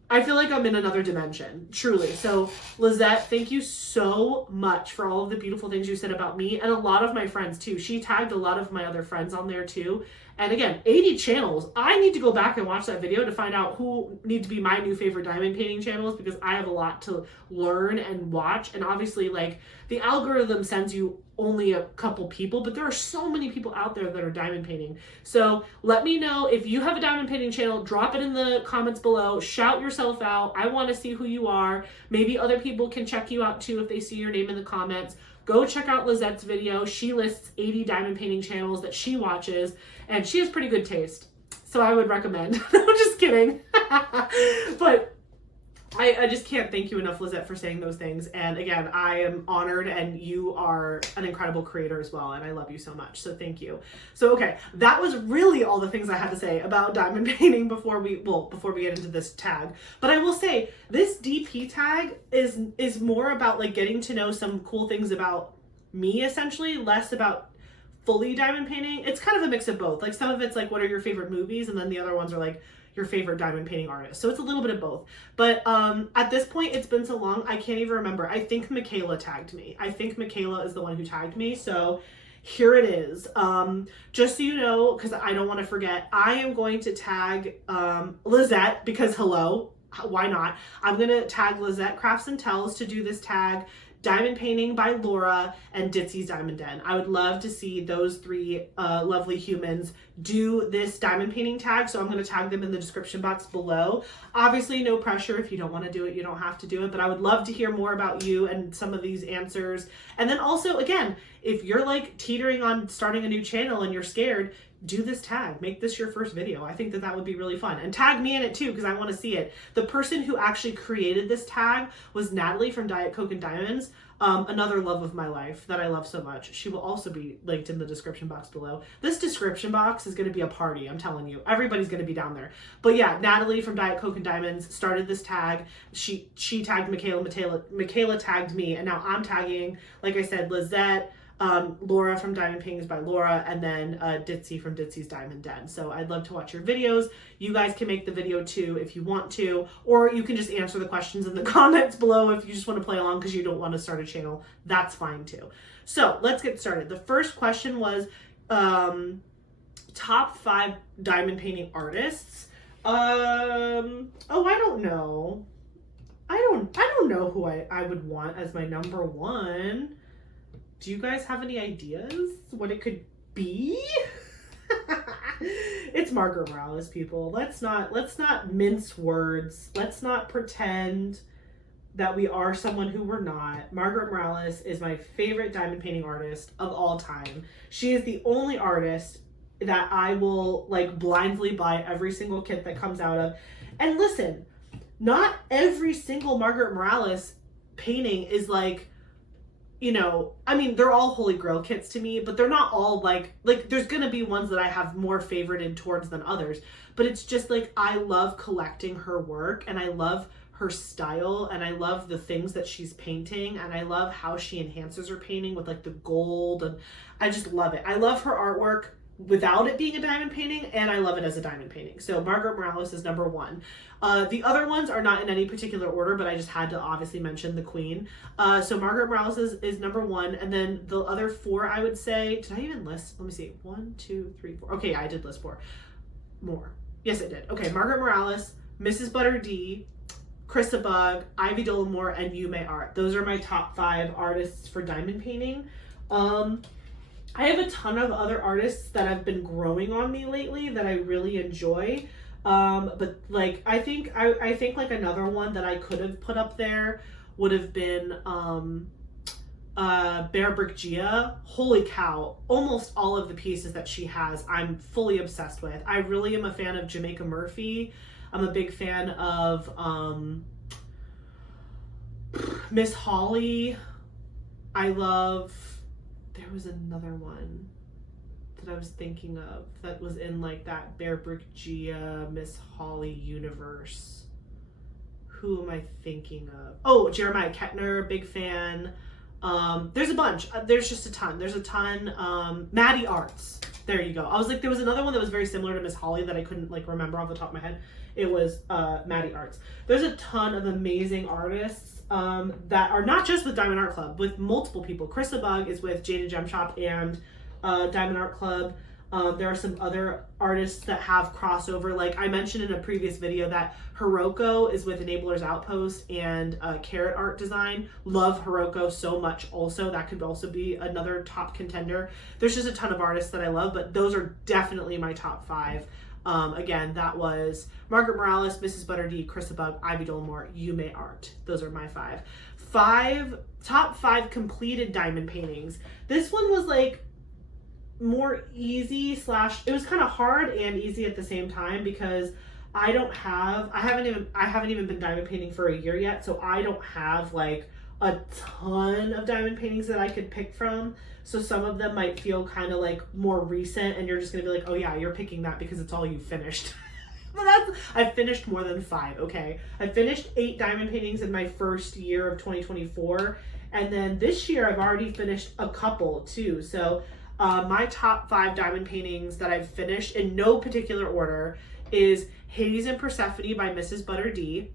I feel like I'm in another dimension, truly. So Lizette, thank you so much for all of the beautiful things you said about me, and a lot of my friends too. She tagged a lot of my other friends on there too. And again, 80 channels. I need to go back and watch that video to find out who need to be my new favorite diamond painting channels, because I have a lot to learn and watch. And obviously, like, the algorithm sends you only a couple people, but there are so many people out there that are diamond painting. So let me know if you have a diamond painting channel. Drop it in the comments below. Shout yourself out. I want to see who you are. Maybe other people can check you out too if they see your name in the comments. Go check out Lizette's video. She lists 80 diamond painting channels that she watches, and she has pretty good taste. So I would recommend. I'm just kidding. But I just can't thank you enough, Lizette, for saying those things. And again, I am honored, and you are an incredible creator as well, and I love you so much. So thank you. So okay, that was really all the things I had to say about diamond painting before we get into this tag. But I will say this DP tag is more about like getting to know some cool things about me, essentially, less about fully diamond painting. It's kind of a mix of both. Like some of it's like, what are your favorite movies? And then the other ones are like your favorite diamond painting artist. So it's a little bit of both. But at this point, it's been so long, I can't even remember. I think Michaela tagged me. I think Michaela is the one who tagged me. So here it is. Just so you know, because I don't want to forget, I am going to tag Lizette, because hello, why not? I'm going to tag Lizette Crafts and Tells to do this tag, Diamond Painting by Laura, and Ditsy's Diamond Den. I would love to see those three lovely humans do this diamond painting tag, so I'm going to tag them in the description box below. Obviously, no pressure. If you don't want to do it, you don't have to do it, but I would love to hear more about you and some of these answers. And then also, again, if you're like teetering on starting a new channel and you're scared, do this tag. Make this your first video. I think that that would be really fun. And tag me in it too, because I want to see it. The person who actually created this tag was Natalie from Diet Coke and Diamonds. Another love of my life that I love so much. She will also be linked in the description box below. This description box is going to be a party, I'm telling you. Everybody's going to be down there. But yeah, Natalie from Diet Coke and Diamonds started this tag. She tagged Michaela tagged me, and now I'm tagging, like I said, Lizette, Laura from Diamond Paintings by Laura, and then Ditsy from Ditsy's Diamond Den. So I'd love to watch your videos. You guys can make the video too if you want to, or you can just answer the questions in the comments below if you just want to play along because you don't want to start a channel. That's fine too. So let's get started. The first question was top 5 diamond painting artists. Oh, I don't know. I don't know who I would want as my number one. Do you guys have any ideas what it could be? It's Margaret Morales, people. Let's not mince words. Let's not pretend that we are someone who we're not. Margaret Morales is my favorite diamond painting artist of all time. She is the only artist that I will like blindly buy every single kit that comes out of. And listen, not every single Margaret Morales painting is like, you know, I mean, they're all Holy Grail kits to me, but they're not all like there's gonna be ones that I have more favorited towards than others, but it's just like, I love collecting her work, and I love her style, and I love the things that she's painting, and I love how she enhances her painting with like the gold, and I just love it. I love her artwork without it being a diamond painting, and I love it as a diamond painting. So Margaret Morales is number one. The other ones are not in any particular order, but I just had to obviously mention the queen. So Margaret Morales is number one, and then the other 4, I would say, did I even list? Let me see, 1, 2, 3, 4. Okay, I did list 4 more. Yes, I did. Okay, Margaret Morales, Mrs. Butter D, Krista Bug, Ivy Dolamore, and Yume Art. Those are my top 5 artists for diamond painting. I have a ton of other artists that have been growing on me lately that I really enjoy. But like, I think like another one that I could have put up there would have been, Bear Brick Gia. Holy cow. Almost all of the pieces that she has, I'm fully obsessed with. I really am a fan of Jamaica Murphy. I'm a big fan of Miss Holly. I love, there was another one that I was thinking of that was in like that Bear Brick Gia Miss Holly universe. Who am I thinking of? Oh, Jeremiah Kettner, big fan. There's a bunch. There's just a ton. There's a ton. Maddie Arts. There you go. I was like, there was another one that was very similar to Miss Holly that I couldn't like remember off the top of my head. It was Maddie Arts. There's a ton of amazing artists that are not just with Diamond Art Club, with multiple people. Krista Bug is with Jada Gem Shop and Diamond Art Club. There are some other artists that have crossover. Like I mentioned in a previous video that Hiroko is with Enablers Outpost and Carrot Art Design. Love Hiroko so much also. That could also be another top contender. There's just a ton of artists that I love, but those are definitely my top 5. Again, that was Margaret Morales, Mrs. Butter D, Krista Bug, Ivy Dolamore, Yume Art. Those are my 5. Top 5 completed diamond paintings. This one was like more easy / it was kind of hard and easy at the same time because I haven't even been diamond painting for a year yet, so I don't have like a ton of diamond paintings that I could pick from. So some of them might feel kind of like more recent and you're just gonna be like, oh yeah, you're picking that because it's all you finished. But I've finished more than 5, okay? I finished 8 diamond paintings in my first year of 2024. And then this year I've already finished a couple too. So my top 5 diamond paintings that I've finished in no particular order is Hades and Persephone by Mrs. Butter D,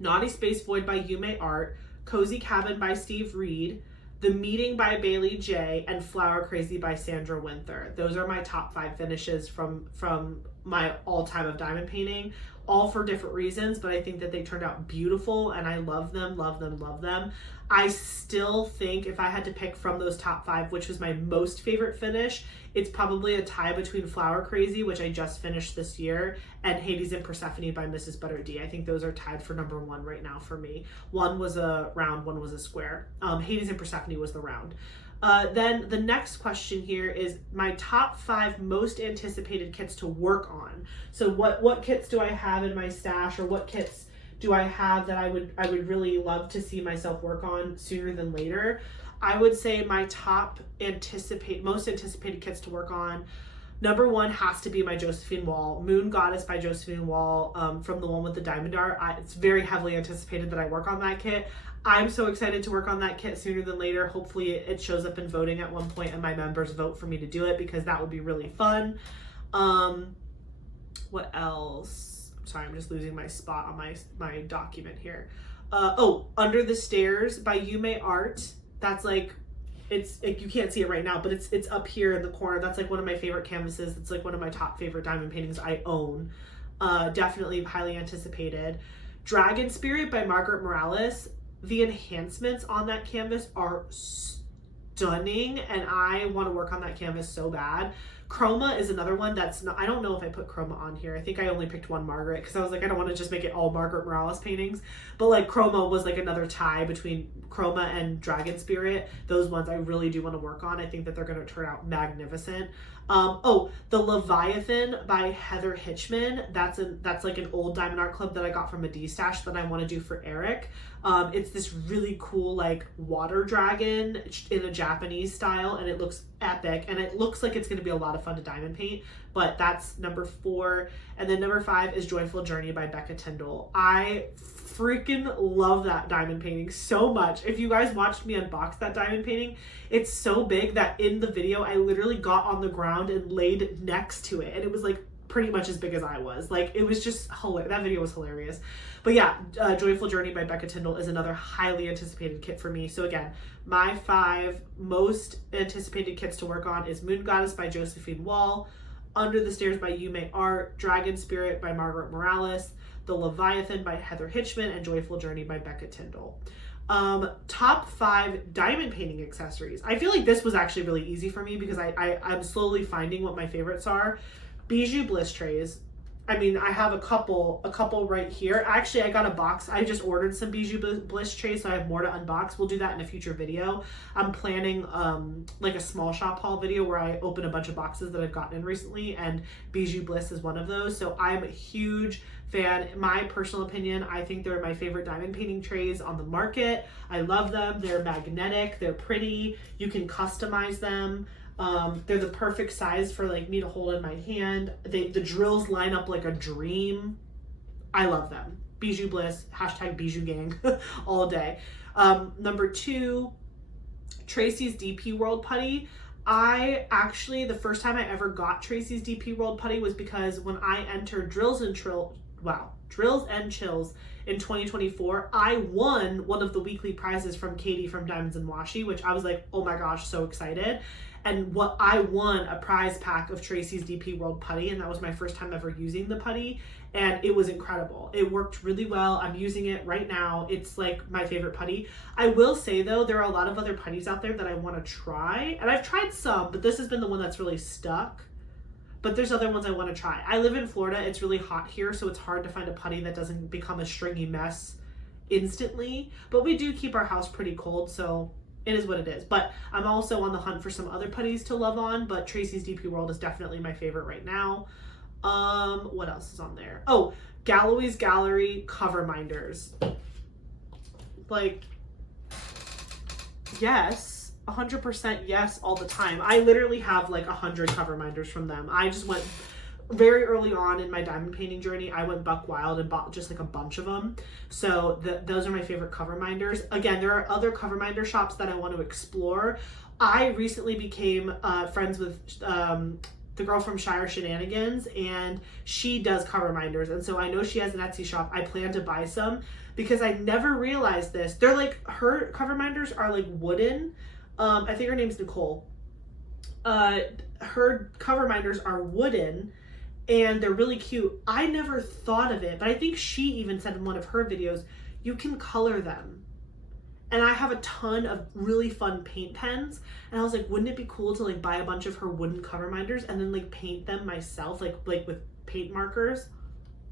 Naughty Space Void by Yume Art, Cozy Cabin by Steve Reed, The Meeting by Bailey J, and Flower Crazy by Sandra Winther. Those are my top 5 finishes from my all-time of diamond painting, all for different reasons, but I think that they turned out beautiful and I love them, love them, love them. I still think if I had to pick from those top 5, which was my most favorite finish, it's probably a tie between Flower Crazy, which I just finished this year, and Hades and Persephone by Mrs. Butter D. I think those are tied for number 1 right now for me. One was a round, one was a square. Hades and Persephone was the round. Then the next question here is my top 5 most anticipated kits to work on. So what kits do I have in my stash, or what kits do I have that I would really love to see myself work on sooner than later? I would say my top most anticipated kits to work on, number 1 has to be my Josephine Wall, Moon Goddess by Josephine Wall, from the one with the diamond art. It's very heavily anticipated that I work on that kit. I'm so excited to work on that kit sooner than later. Hopefully it shows up in voting at one point and my members vote for me to do it, because that would be really fun. What else? Sorry, I'm just losing my spot on my document here. Under the Stairs by Yume Art. That's like, you can't see it right now, but it's up here in the corner. That's like one of my favorite canvases. It's like one of my top favorite diamond paintings I own. Definitely highly anticipated. Dragon Spirit by Margaret Morales. The enhancements on that canvas are stunning, and I want to work on that canvas so bad. Chroma is another one that's not, I don't know if I put Chroma on here. I think I only picked one Margaret because I was like, I don't want to just make it all Margaret Morales paintings. But like Chroma was like another tie between Chroma and Dragon Spirit. Those ones I really do want to work on. I think that they're going to turn out magnificent. The Leviathan by Heather Hitchman. That's like an old Diamond Art Club that I got from a D-stash that I want to do for Eric. It's this really cool like water dragon in a Japanese style, and it looks epic, and it looks like it's going to be a lot of fun to diamond paint. But that's number 4. And then number 5 is Joyful Journey by Becca Tyndall. I freaking love that diamond painting so much. If you guys watched me unbox that diamond painting, it's so big that in the video I literally got on the ground and laid next to it, and it was like pretty much as big as I was. Like, it was just hilarious. That video was hilarious. But yeah, Joyful Journey by Becca Tyndall is another highly anticipated kit for me. So again, my 5 most anticipated kits to work on is Moon Goddess by Josephine Wall, Under the Stairs by Yume Art, Dragon Spirit by Margaret Morales, The Leviathan by Heather Hitchman, and Joyful Journey by Becca Tyndall. Top 5 diamond painting accessories. I feel like this was actually really easy for me because I'm slowly finding what my favorites are. Bijou bliss trays. I mean, I have a couple right here. Actually, I got a box. I just ordered some Bijou Bliss trays, so I have more to unbox. We'll do that in a future video. I'm planning like a small shop haul video where I open a bunch of boxes that I've gotten in recently, and Bijou Bliss is one of those. So I'm a huge fan. My personal opinion, I think they're my favorite diamond painting trays on the market. I love them. They're magnetic. They're pretty. You can customize them. They're the perfect size for like me to hold in my hand. The drills line up like a dream. I love them. Bijou Bliss, hashtag Bijou Gang all day. Number 2, Tracy's DP World Putty. I actually, the first time I ever got Tracy's DP World Putty was because when I entered Drills and Chills in 2024, I won one of the weekly prizes from Katie from Diamonds and Washi, which I was like, oh my gosh, so excited. And what I won a prize pack of Tracy's DP World Putty, and that was my first time ever using the putty, and it was incredible. It worked really well. I'm using it right now. It's like my favorite putty. I will say though, there are a lot of other putties out there that I want to try, and I've tried some, but this has been the one that's really stuck. But there's other ones I want to try. I live in Florida. It's really hot here, so it's hard to find a putty that doesn't become a stringy mess instantly. But we do keep our house pretty cold, so it is what it is. But I'm also on the hunt for some other putties to love on, but Tracy's DP World is definitely my favorite right now. What else is on there? Oh, Galloway's Gallery cover minders. Like, yes, 100% yes all the time. I literally have like 100 cover minders from them. I just went very early on in my diamond painting journey. I went buck wild and bought just like a bunch of them. So those are my favorite cover minders. Again, there are other cover minder shops that I want to explore. I recently became friends with the girl from Shire Shenanigans, and she does cover minders. And so I know she has an Etsy shop. I plan to buy some because I never realized this. They're like, her cover minders are like wooden. I think her name's Nicole. Her cover minders are wooden, and they're really cute. I never thought of it, but I think she even said in one of her videos, you can color them. And I have a ton of really fun paint pens, and I was like, wouldn't it be cool to like buy a bunch of her wooden cover minders and then like paint them myself, like with paint markers?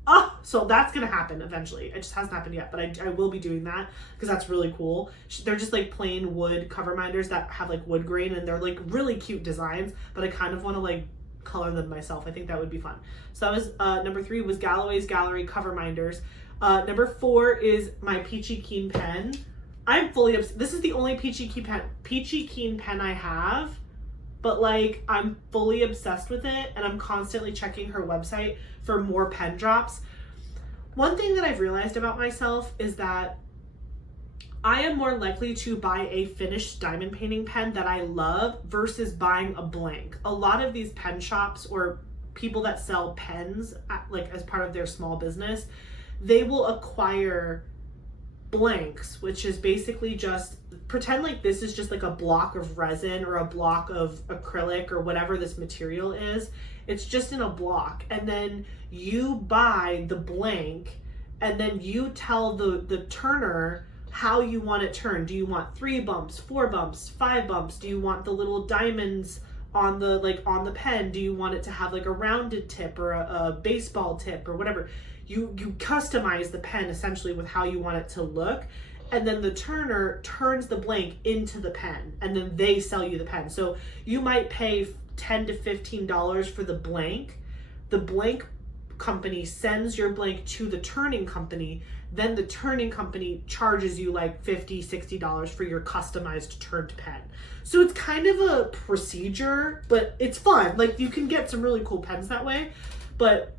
Oh, so that's gonna happen eventually. It just hasn't happened yet, but I will be doing that because that's really cool. They're just like plain wood cover minders that have like wood grain, and they're like really cute designs, but I kind of want to like color them myself. I think that would be fun. So that was number 3 was Galloway's Gallery cover minders. Number 4 is my Peachy Keen pen. I'm fully this is the only Peachy Keen pen I have, but like I'm fully obsessed with it, and I'm constantly checking her website for more pen drops. One thing that I've realized about myself is that I am more likely to buy a finished diamond painting pen that I love versus buying a blank. A lot of these pen shops or people that sell pens like as part of their small business, they will acquire blanks, which is basically just pretend like this is just like a block of resin or a block of acrylic or whatever this material is. It's just in a block, and then you buy the blank, and then you tell the turner how you want it turned. Do you want 3 bumps, 4 bumps, 5 bumps? Do you want the little diamonds on the pen? Do you want it to have like a rounded tip or a baseball tip or whatever? You customize the pen essentially with how you want it to look, and then the turner turns the blank into the pen, and then they sell you the pen. So you might pay $10 to $15 for the blank. The blank company sends your blank to the turning company, then the turning company charges you like $50, $60 for your customized turned pen. So it's kind of a procedure, but it's fun. Like, you can get some really cool pens that way. But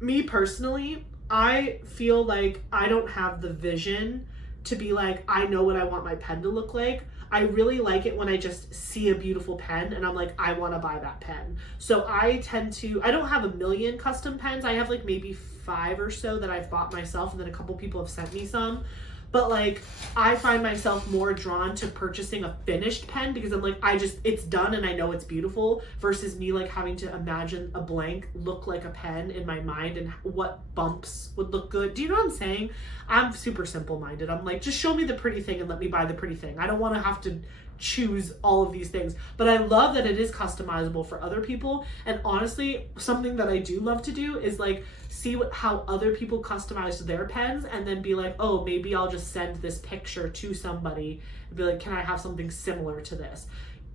me personally, I feel like I don't have the vision to be like, I know what I want my pen to look like. I really like it when I just see a beautiful pen and I'm like, I want to buy that pen. So I don't have a million custom pens. I have like maybe 5 or so that I've bought myself, and then a couple people have sent me some. But like, I find myself more drawn to purchasing a finished pen because I'm like, it's done and I know it's beautiful, versus me like having to imagine a blank look like a pen in my mind and what bumps would look good. Do you know what I'm saying? I'm super simple minded. I'm like, just show me the pretty thing and let me buy the pretty thing. I don't want to have to choose all of these things, but I love that it is customizable for other people. And honestly, something that I do love to do is like see how other people customize their pens and then be like, oh, maybe I'll just send this picture to somebody and be like, can I have something similar to this?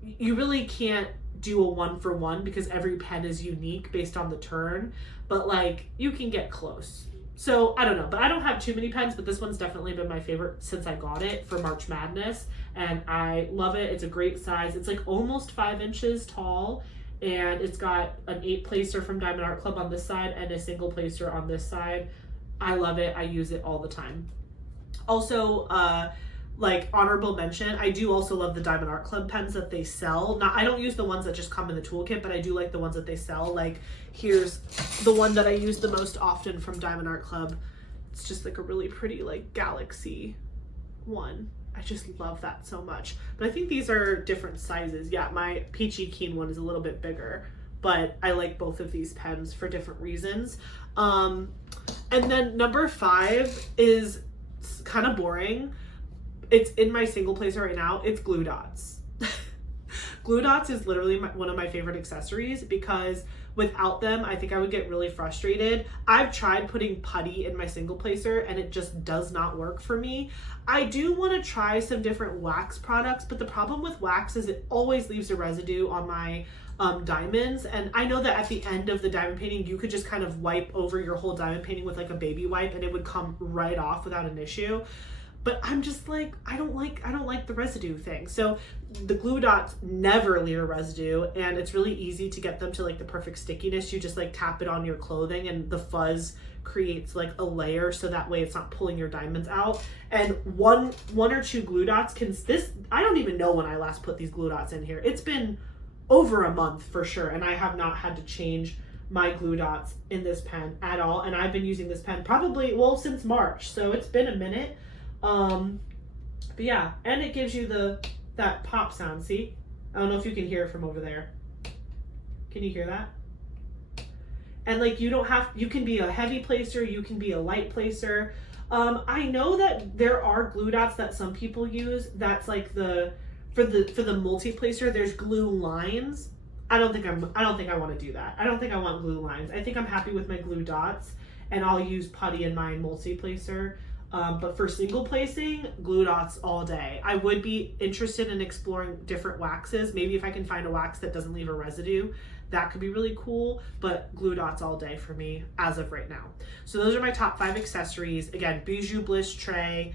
You really can't do a 1-for-1 because every pen is unique based on the turn, but like you can get close. So I don't know, but I don't have too many pens, but this one's definitely been my favorite since I got it for March Madness, and I love it. It's a great size. It's like almost 5 inches tall, and it's got an 8-placer from Diamond Art Club on this side and a single placer on this side. I love it. I use it all the time. Also, like honorable mention, I do also love the Diamond Art Club pens that they sell. Now, I don't use the ones that just come in the toolkit, but I do like the ones that they sell. Like here's the one that I use the most often from Diamond Art Club. It's just like a really pretty like galaxy one. I just love that so much. But I think these are different sizes. Yeah, my Peachy Keen one is a little bit bigger, but I like both of these pens for different reasons. And then number 5 is kind of boring. It's in my single placer right now. It's glue dots. Glue dots is literally one of my favorite accessories because without them, I think I would get really frustrated. I've tried putting putty in my single placer and it just does not work for me. I do want to try some different wax products, but the problem with wax is it always leaves a residue on my diamonds. And I know that at the end of the diamond painting, you could just kind of wipe over your whole diamond painting with like a baby wipe and it would come right off without an issue. But I'm just like, I don't like the residue thing. So the glue dots never leave a residue, and it's really easy to get them to like the perfect stickiness. You just like tap it on your clothing and the fuzz creates like a layer so that way it's not pulling your diamonds out. And one or two glue dots I don't even know when I last put these glue dots in here. It's been over a month for sure, and I have not had to change my glue dots in this pen at all. And I've been using this pen probably, since March, so it's been a minute. But yeah, and it gives you that pop sound. See, I don't know if you can hear it from over there. Can you hear that? And like you can be a heavy placer, you can be a light placer. I know that there are glue dots that some people use. That's like for the multi placer. There's glue lines. I don't think I want to do that. I don't think I want glue lines. I think I'm happy with my glue dots, and I'll use putty in my multi placer. But for single placing, glue dots all day. I would be interested in exploring different waxes. Maybe if I can find a wax that doesn't leave a residue, that could be really cool, but glue dots all day for me as of right now. So those are my top 5 accessories. Again, Bijou Bliss tray,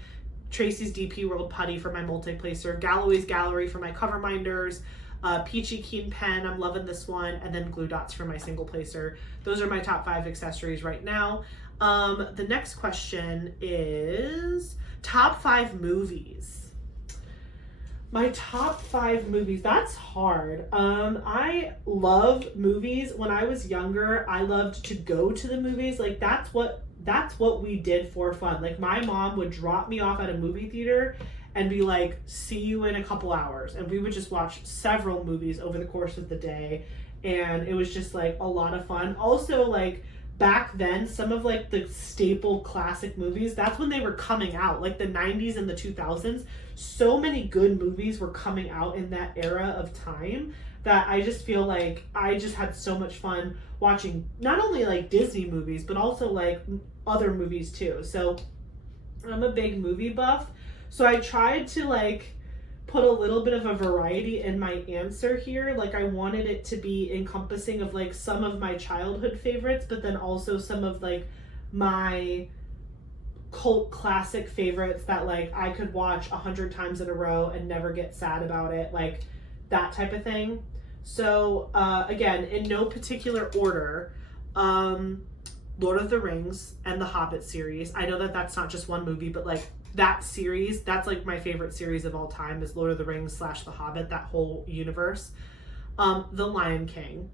Tracy's DP World putty for my multi-placer, Galloway's Gallery for my cover minders, Peachy Keen pen, I'm loving this one, and then glue dots for my single placer. Those are my top 5 accessories right now. The next question is top 5 movies. My top 5 movies, that's hard. I love movies. When I was younger, I loved to go to the movies. Like that's what we did for fun. Like my mom would drop me off at a movie theater and be like, see you in a couple hours. And we would just watch several movies over the course of the day. And it was just like a lot of fun. Also, like back then, some of like the staple classic movies, that's when they were coming out, like the 90s and the 2000s. So many good movies were coming out in that era of time that I just feel like I just had so much fun watching not only like Disney movies, but also like other movies too. So I'm a big movie buff. So I tried to like put a little bit of a variety in my answer here. Like I wanted it to be encompassing of like some of my childhood favorites, but then also some of like my cult classic favorites that like I could watch 100 times in a row and never get sad about it, like that type of thing. So again, in no particular order, Lord of the Rings and the Hobbit series. I know that that's not just one movie, but like that series, that's like my favorite series of all time is Lord of the Rings / The Hobbit, that whole universe. The Lion King.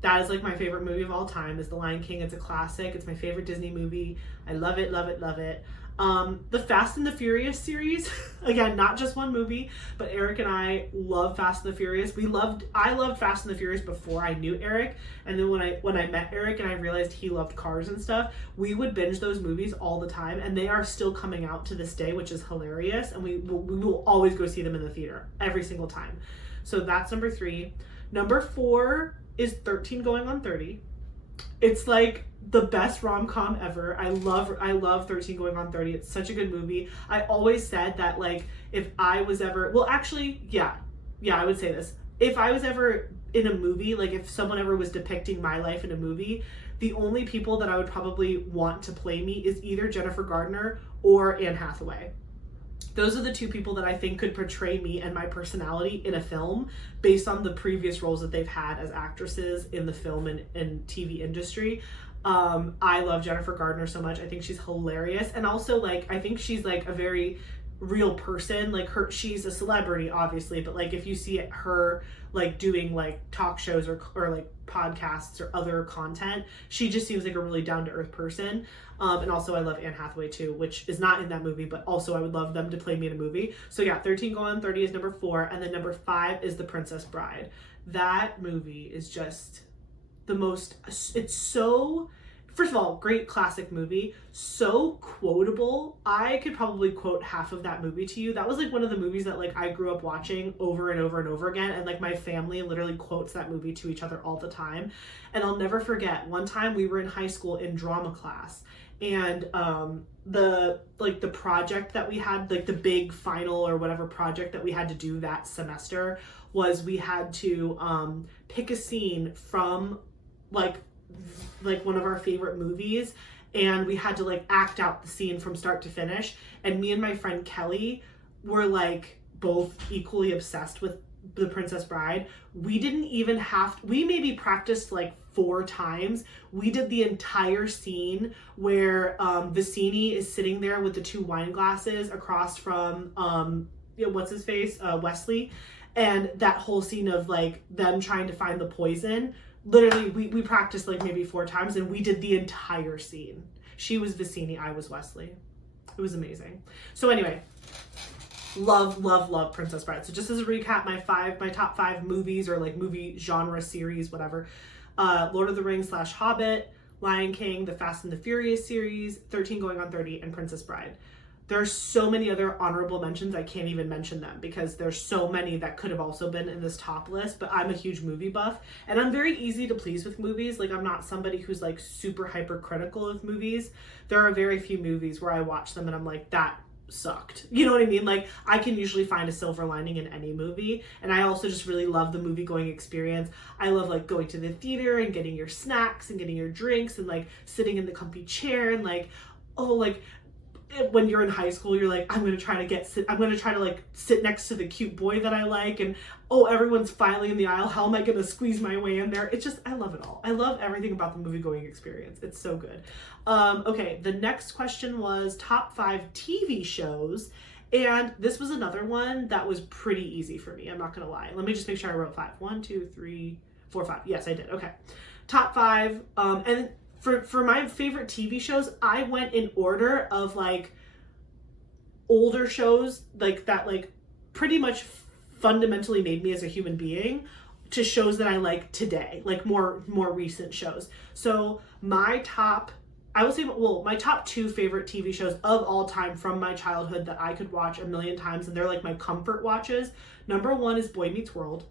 That is like my favorite movie of all time is The Lion King. It's a classic. It's my favorite Disney movie. I love it, love it, love it. The Fast and the Furious series, again, not just one movie, but Eric and I love Fast and the Furious. I loved Fast and the Furious before I knew Eric, and then when I met Eric and I realized he loved cars and stuff, we would binge those movies all the time, and they are still coming out to this day, which is hilarious, and we will always go see them in the theater every single time. So that's number 3. Number 4 is 13 Going on 30. It's like the best rom-com ever. I love 13 Going on 30. It's such a good movie. I always said that, like, if I was ever, well, actually, yeah, I would say this. If I was ever in a movie, like if someone ever was depicting my life in a movie, the only people that I would probably want to play me is either Jennifer Gardner or Anne Hathaway. Those are the 2 people that I think could portray me and my personality in a film based on the previous roles that they've had as actresses in the film and TV industry. I love Jennifer Gardner so much. I think she's hilarious. And also, like, I think she's like a very real person. Like, she's a celebrity, obviously, but like if you see her like doing like talk shows or like podcasts or other content, she just seems like a really down-to-earth person. And also I love Anne Hathaway too, which is not in that movie, but also I would love them to play me in a movie. So yeah, 13 Going on 30 is number 4, and then number 5 is The Princess Bride. That movie is just the most, it's so, first of all, great classic movie, so quotable. I could probably quote half of that movie to you. That was like one of the movies that like I grew up watching over and over and over again, and like my family literally quotes that movie to each other all the time. And I'll never forget, one time we were in high school in drama class, and the project that we had, like the big final or whatever project that we had to do that semester, was we had to pick a scene from like one of our favorite movies, and we had to like act out the scene from start to finish. And me and my friend Kelly were like both equally obsessed with The Princess Bride. We didn't even we maybe practiced like 4 times. We did the entire scene where Vicini is sitting there with the 2 wine glasses across from what's his face, Wesley, and that whole scene of like them trying to find the poison. Literally, we practiced like maybe 4 times, and we did the entire scene. She was Vicini, I was Wesley. It was amazing. So anyway, love Princess Bride. So just as a recap, my top 5 movies, or like movie genre series, whatever: Lord of the Rings / Hobbit, Lion King, The Fast and the Furious series, 13 Going on 30, and Princess Bride. There's so many other honorable mentions, I can't even mention them because there's so many that could have also been in this top list, but I'm a huge movie buff, and I'm very easy to please with movies. Like, I'm not somebody who's like super hypercritical of movies. There are very few movies where I watch them and I'm like, that sucked. You know what I mean? Like, I can usually find a silver lining in any movie, and I also just really love the movie going experience. I love like going to the theater and getting your snacks and getting your drinks and like sitting in the comfy chair and like, oh, like when you're in high school, you're like, I'm going to try to like sit next to the cute boy that I like, and oh, everyone's filing in the aisle. How am I going to squeeze my way in there? It's just, I love it all. I love everything about the movie going experience. It's so good. Okay. The next question was top 5 TV shows. And this was another one that was pretty easy for me. I'm not going to lie. Let me just make sure I wrote 5. 1, 2, 3, 4, 5. Yes, I did. Okay. Top 5. And for my favorite TV shows, I went in order of like older shows like that, like pretty much fundamentally made me as a human being, to shows that I like today, like more recent shows. So my top 2 favorite TV shows of all time from my childhood that I could watch a million times, and they're like my comfort watches. Number 1 is Boy Meets World.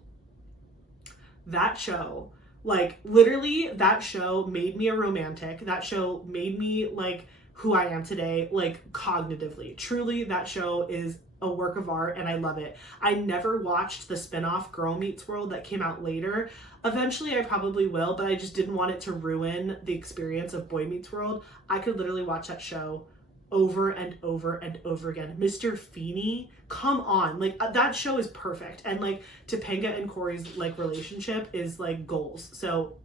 That show, like literally, that show made me a romantic. That show made me like who I am today, like cognitively. Truly, that show is a work of art, and I love it. I never watched the spinoff Girl Meets World that came out later. Eventually I probably will, but I just didn't want it to ruin the experience of Boy Meets World. I could literally watch that show over and over and over again. Mr. Feeney, come on, like that show is perfect, and like Topanga and Corey's like relationship is like goals. So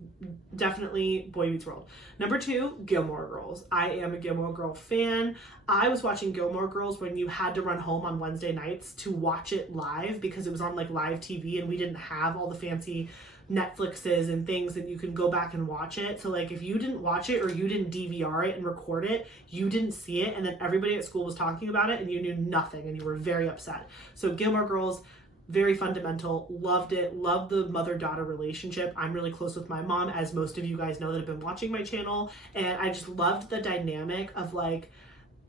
definitely Boy Meets World. Number 2, Gilmore Girls. I am a Gilmore Girl fan. I was watching Gilmore Girls when you had to run home on Wednesday nights to watch it live, because it was on like live TV and we didn't have all the fancy Netflixes and things, and you can go back and watch it. So like if you didn't watch it or you didn't DVR it and record it, you didn't see it, and then everybody at school was talking about it and you knew nothing and you were very upset. So Gilmore Girls, very fundamental, loved it, loved the mother-daughter relationship. I'm really close with my mom, as most of you guys know that have been watching my channel, and I just loved the dynamic of like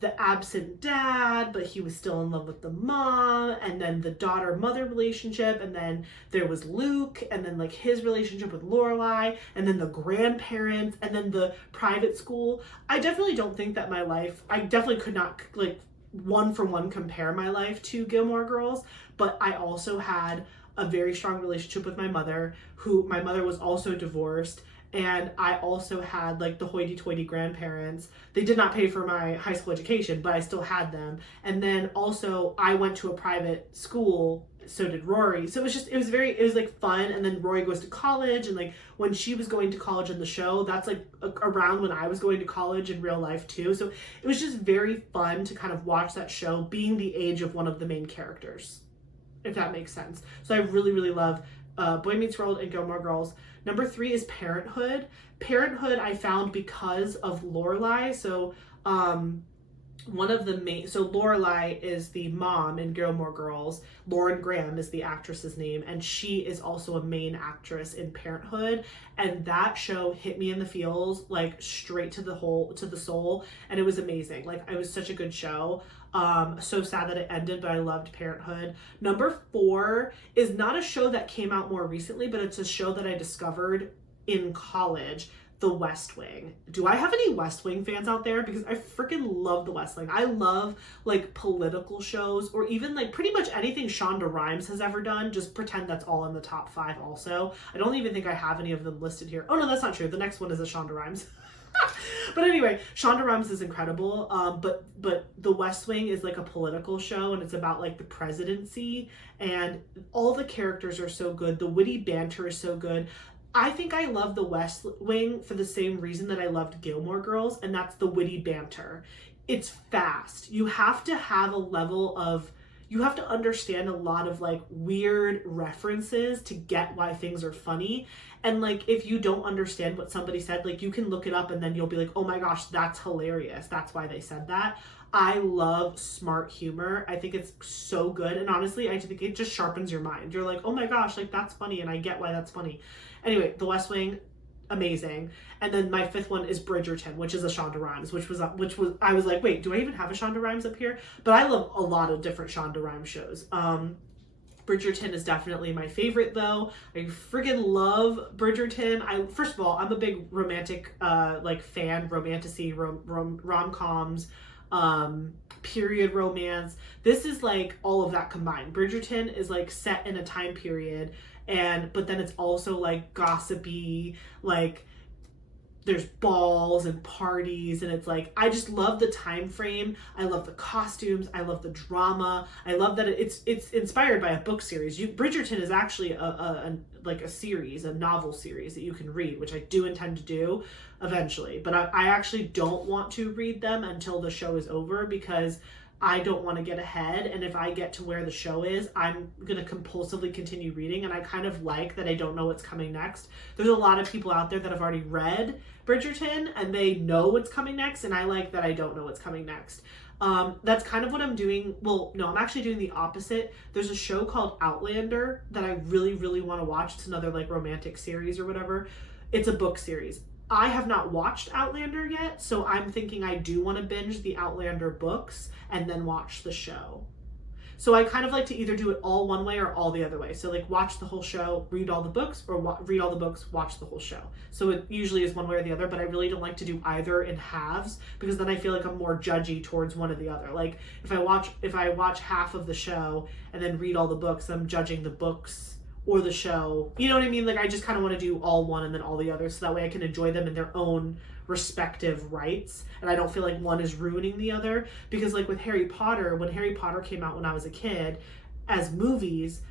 the absent dad, but he was still in love with the mom, and then the daughter-mother relationship, and then there was Luke, and then like his relationship with Lorelai, and then the grandparents, and then the private school. I definitely don't think that my life, I definitely could not like one for one compare my life to Gilmore Girls, but I also had a very strong relationship with my mother, who my mother was also divorced. And I also had like the hoity-toity grandparents. They did not pay for my high school education, but I still had them. And then also I went to a private school, so did Rory. So it was like fun. And then Rory goes to college, and like when she was going to college in the show, that's like around when I was going to college in real life too. So it was just very fun to kind of watch that show, being the age of one of the main characters, if that makes sense. So I really, really love Boy Meets World and Gilmore Girls. Number 3 is Parenthood. Parenthood I found because of Lorelai. So one of the main, so Lorelai is the mom in Gilmore Girls. Lauren Graham is the actress's name, and she is also a main actress in Parenthood. And that show hit me in the feels, like straight to the soul, and it was amazing. Like it was such a good show. So sad that it ended, but I loved Parenthood. Number 4 is not a show that came out more recently, but it's a show that I discovered in college. The West Wing. Do I have any West Wing fans out there? Because I freaking love The West Wing. I love like political shows, or even like pretty much anything Shonda Rhimes has ever done. Just pretend that's all in the top 5 also. I don't even think I have any of them listed here. Oh no, that's not true. The next one is a Shonda Rhimes. But anyway, Shonda Rhimes is incredible. But The West Wing is like a political show, and it's about like the presidency, and all the characters are so good. The witty banter is so good. I think I love The West Wing for the same reason that I loved Gilmore Girls, and that's the witty banter. It's fast. You have to have a level of, you have to understand a lot of like weird references to get why things are funny. And like, if you don't understand what somebody said, like you can look it up and then you'll be like, oh my gosh, that's hilarious. That's why they said that. I love smart humor. I think it's so good. And honestly, I think it just sharpens your mind. You're like, oh my gosh, like that's funny, and I get why that's funny. Anyway, The West Wing, amazing. And then my 5th one is Bridgerton, which is a Shonda Rhimes, which was I was like, wait, do I even have a Shonda Rhimes up here? But I love a lot of different Shonda Rhimes shows. Bridgerton is definitely my favorite though. I friggin' love Bridgerton. First of all, I'm a big romantic like fan, romantasy, rom-coms, period romance. This is like all of that combined. Bridgerton is like set in a time period, but then it's also like gossipy, like there's balls and parties, and it's like, I just love the time frame. I love the costumes. I love the drama. I love that it's inspired by a book series. Bridgerton is actually a series, a novel series that you can read, which I do intend to do eventually. But I actually don't want to read them until the show is over, because I don't want to get ahead, and if I get to where the show is, I'm going to compulsively continue reading, and I kind of like that I don't know what's coming next. There's a lot of people out there that have already read Bridgerton, and they know what's coming next, and I like that I don't know what's coming next. That's kind of what I'm doing. Well, no, I'm actually doing the opposite. There's a show called Outlander that I really, really want to watch. It's another like romantic series or whatever. It's a book series. I have not watched Outlander yet, so I'm thinking I do want to binge the Outlander books and then watch the show. So I kind of like to either do it all one way or all the other way. So like watch the whole show, read all the books, or read all the books, watch the whole show. So it usually is one way or the other, but I really don't like to do either in halves, because then I feel like I'm more judgy towards one or the other. Like if I watch half of the show and then read all the books, I'm judging the books or the show. You know what I mean? Like I just kind of want to do all one and then all the other, so that way I can enjoy them in their own respective rights, and I don't feel like one is ruining the other. Because like with Harry Potter, when Harry Potter came out when I was a kid as movies,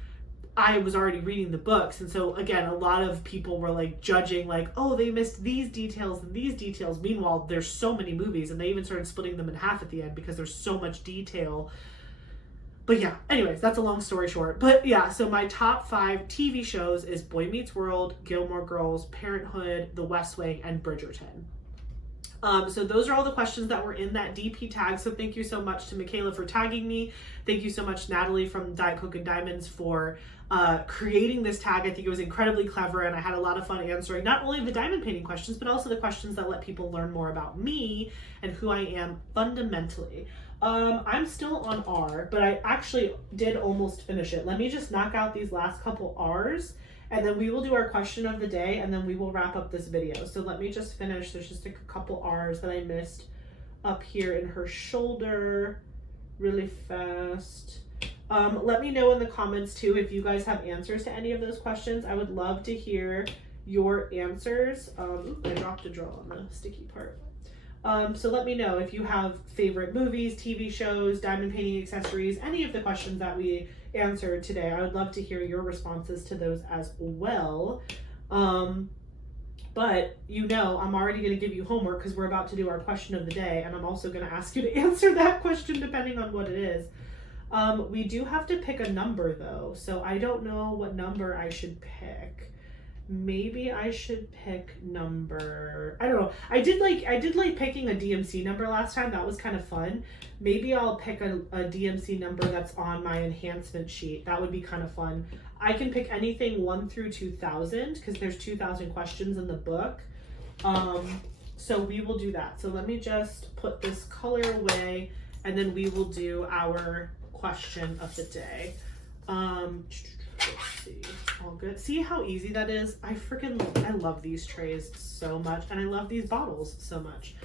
I was already reading the books, and so again, a lot of people were like judging, like, oh, they missed these details and these details. Meanwhile, there's so many movies, and they even started splitting them in half at the end because there's so much detail. But yeah, anyways, that's a long story short. But yeah, so my top 5 TV shows is Boy Meets World, Gilmore Girls, Parenthood, The West Wing, and Bridgerton. So those are all the questions that were in that DP tag. So thank you so much to Michaela for tagging me. Thank you so much, Natalie from Diet Coke and Diamonds, for creating this tag. I think it was incredibly clever, and I had a lot of fun answering not only the diamond painting questions, but also the questions that let people learn more about me and who I am fundamentally. I'm still on R, but I actually did almost finish it. Let me just knock out these last couple R's, and then we will do our question of the day, and then we will wrap up this video. So let me just finish. There's just a couple R's that I missed up here in her shoulder really fast. Let me know in the comments too if you guys have answers to any of those questions. I would love to hear your answers. I dropped a draw on the sticky part. So let me know if you have favorite movies, TV shows, diamond painting accessories, any of the questions that we answered today. I would love to hear your responses to those as well. But you know, I'm already going to give you homework because we're about to do our question of the day, and I'm also going to ask you to answer that question depending on what it is. We do have to pick a number though, so I don't know what number I should pick. Maybe I should pick number, I don't know. I did like picking a DMC number last time. That was kind of fun. Maybe I'll pick a DMC number that's on my enhancement sheet. That would be kind of fun. I can pick anything 1 through 2000 because there's 2000 questions in the book. So we will do that. So let me just put this color away, and then we will do our question of the day. Let's see. All good. See how easy that is? I love these trays so much, and I love these bottles so much.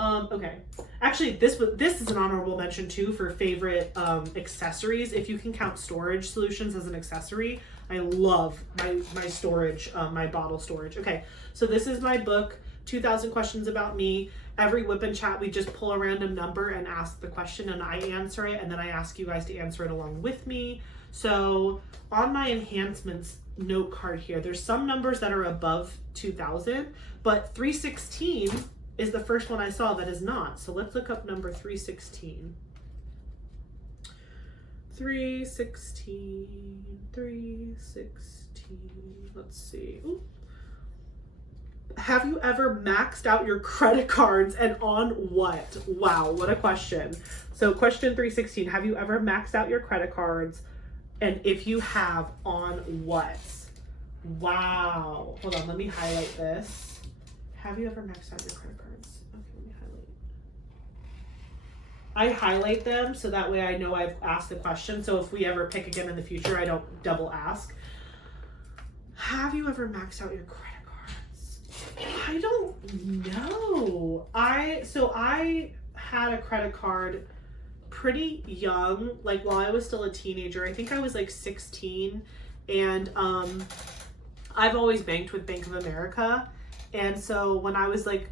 Okay. Actually, this is an honorable mention too for favorite accessories. If you can count storage solutions as an accessory, I love my storage, my bottle storage. Okay, so this is my book, 2000 Questions About Me. Every whip and chat, we just pull a random number and ask the question, and I answer it, and then I ask you guys to answer it along with me. So on my enhancements note card here, there's some numbers that are above 2000, but 316 is the first one I saw that is not. So let's look up number 316. 316. Let's see. Ooh. Have you ever maxed out your credit cards, and on what? Wow, what a question. So question 316, have you ever maxed out your credit cards? And if you have, on what? Wow. Hold on, let me highlight this. Have you ever maxed out your credit cards? Okay, let me highlight. I highlight them so that way I know I've asked the question. So if we ever pick again in the future, I don't double ask. Have you ever maxed out your credit cards? I don't know. I had a credit card pretty young, like while I was still a teenager. I think I was like 16, and I've always banked with Bank of America, and so when I was like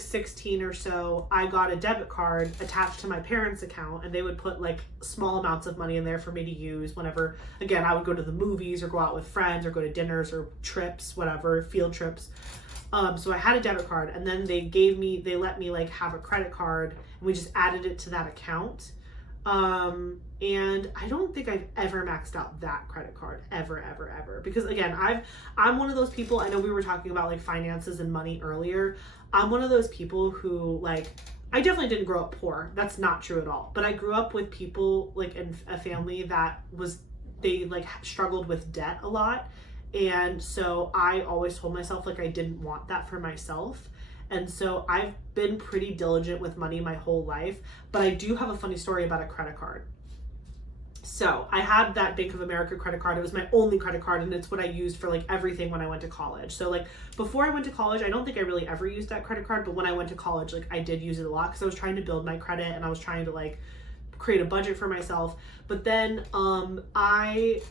16 or so, I got a debit card attached to my parents' account, and they would put like small amounts of money in there for me to use whenever, again, I would go to the movies or go out with friends or go to dinners or trips, whatever, field trips. So I had a debit card, and then they let me like have a credit card, and we just added it to that account. And I don't think I've ever maxed out that credit card ever, because again, I'm one of those people, I know we were talking about like finances and money earlier. I'm one of those people who, like, I definitely didn't grow up poor. That's not true at all. But I grew up with people like in a family that they like struggled with debt a lot. And so I always told myself like I didn't want that for myself. And so I've been pretty diligent with money my whole life, but I do have a funny story about a credit card. So I had that Bank of America credit card. It was my only credit card, and it's what I used for like everything when I went to college. So like before I went to college, I don't think I really ever used that credit card, but when I went to college, like I did use it a lot because I was trying to build my credit, and I was trying to like create a budget for myself. But then I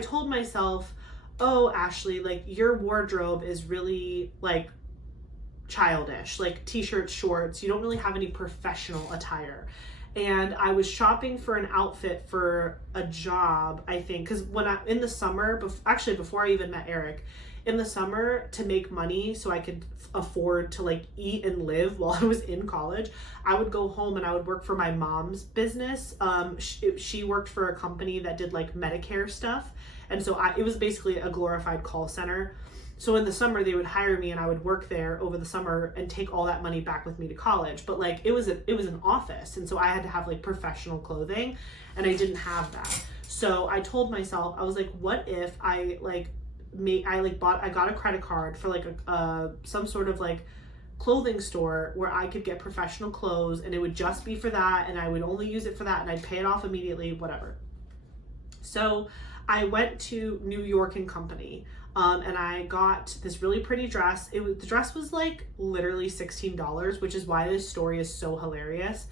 told myself, oh, Ashley, like your wardrobe is really like childish, like t-shirts, shorts. You don't really have any professional attire. And I was shopping for an outfit for a job, I think, because in the summer, before I even met Eric, in the summer, to make money so I could afford to like eat and live while I was in college, I would go home and I would work for my mom's business. She worked for a company that did like Medicare stuff. And so it was basically a glorified call center. So in the summer they would hire me and I would work there over the summer and take all that money back with me to college. But like it was an office, and so I had to have like professional clothing, and I didn't have that. So I told myself, I was like, what if I got a credit card for like some sort of like clothing store where I could get professional clothes, and it would just be for that, and I would only use it for that, and I'd pay it off immediately, whatever. So I went to New York and Company, and I got this really pretty dress. The dress was like literally $16, which is why this story is so hilarious.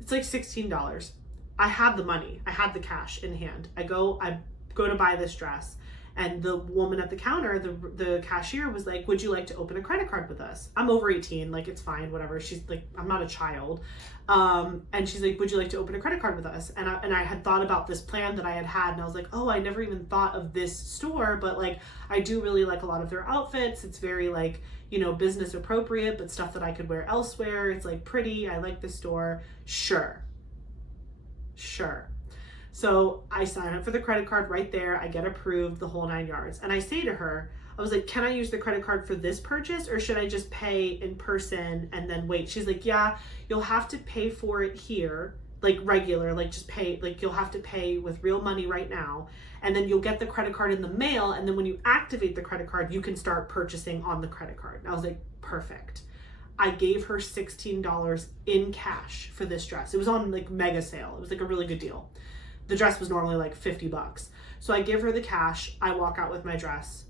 It's like $16. I had the money. I had the cash in hand. I go to buy this dress, and the woman at the counter, the cashier, was like, would you like to open a credit card with us? I'm over 18, like it's fine, whatever. She's like, I'm not a child. And she's like, would you like to open a credit card with us? And I had thought about this plan that I had, and I was like, oh, I never even thought of this store, but like, I do really like a lot of their outfits. It's very like, you know, business appropriate, but stuff that I could wear elsewhere. It's like pretty. I like the store. Sure. So I sign up for the credit card right there. I get approved, the whole 9 yards. And I say to her, I was like, can I use the credit card for this purchase, or should I just pay in person and then wait? She's like, yeah, you'll have to pay for it here, like regular, like just pay, like you'll have to pay with real money right now. And then you'll get the credit card in the mail. And then when you activate the credit card, you can start purchasing on the credit card. And I was like, perfect. I gave her $16 in cash for this dress. It was on like mega sale. It was like a really good deal. The dress was normally like $50. So I give her the cash. I walk out with my dress.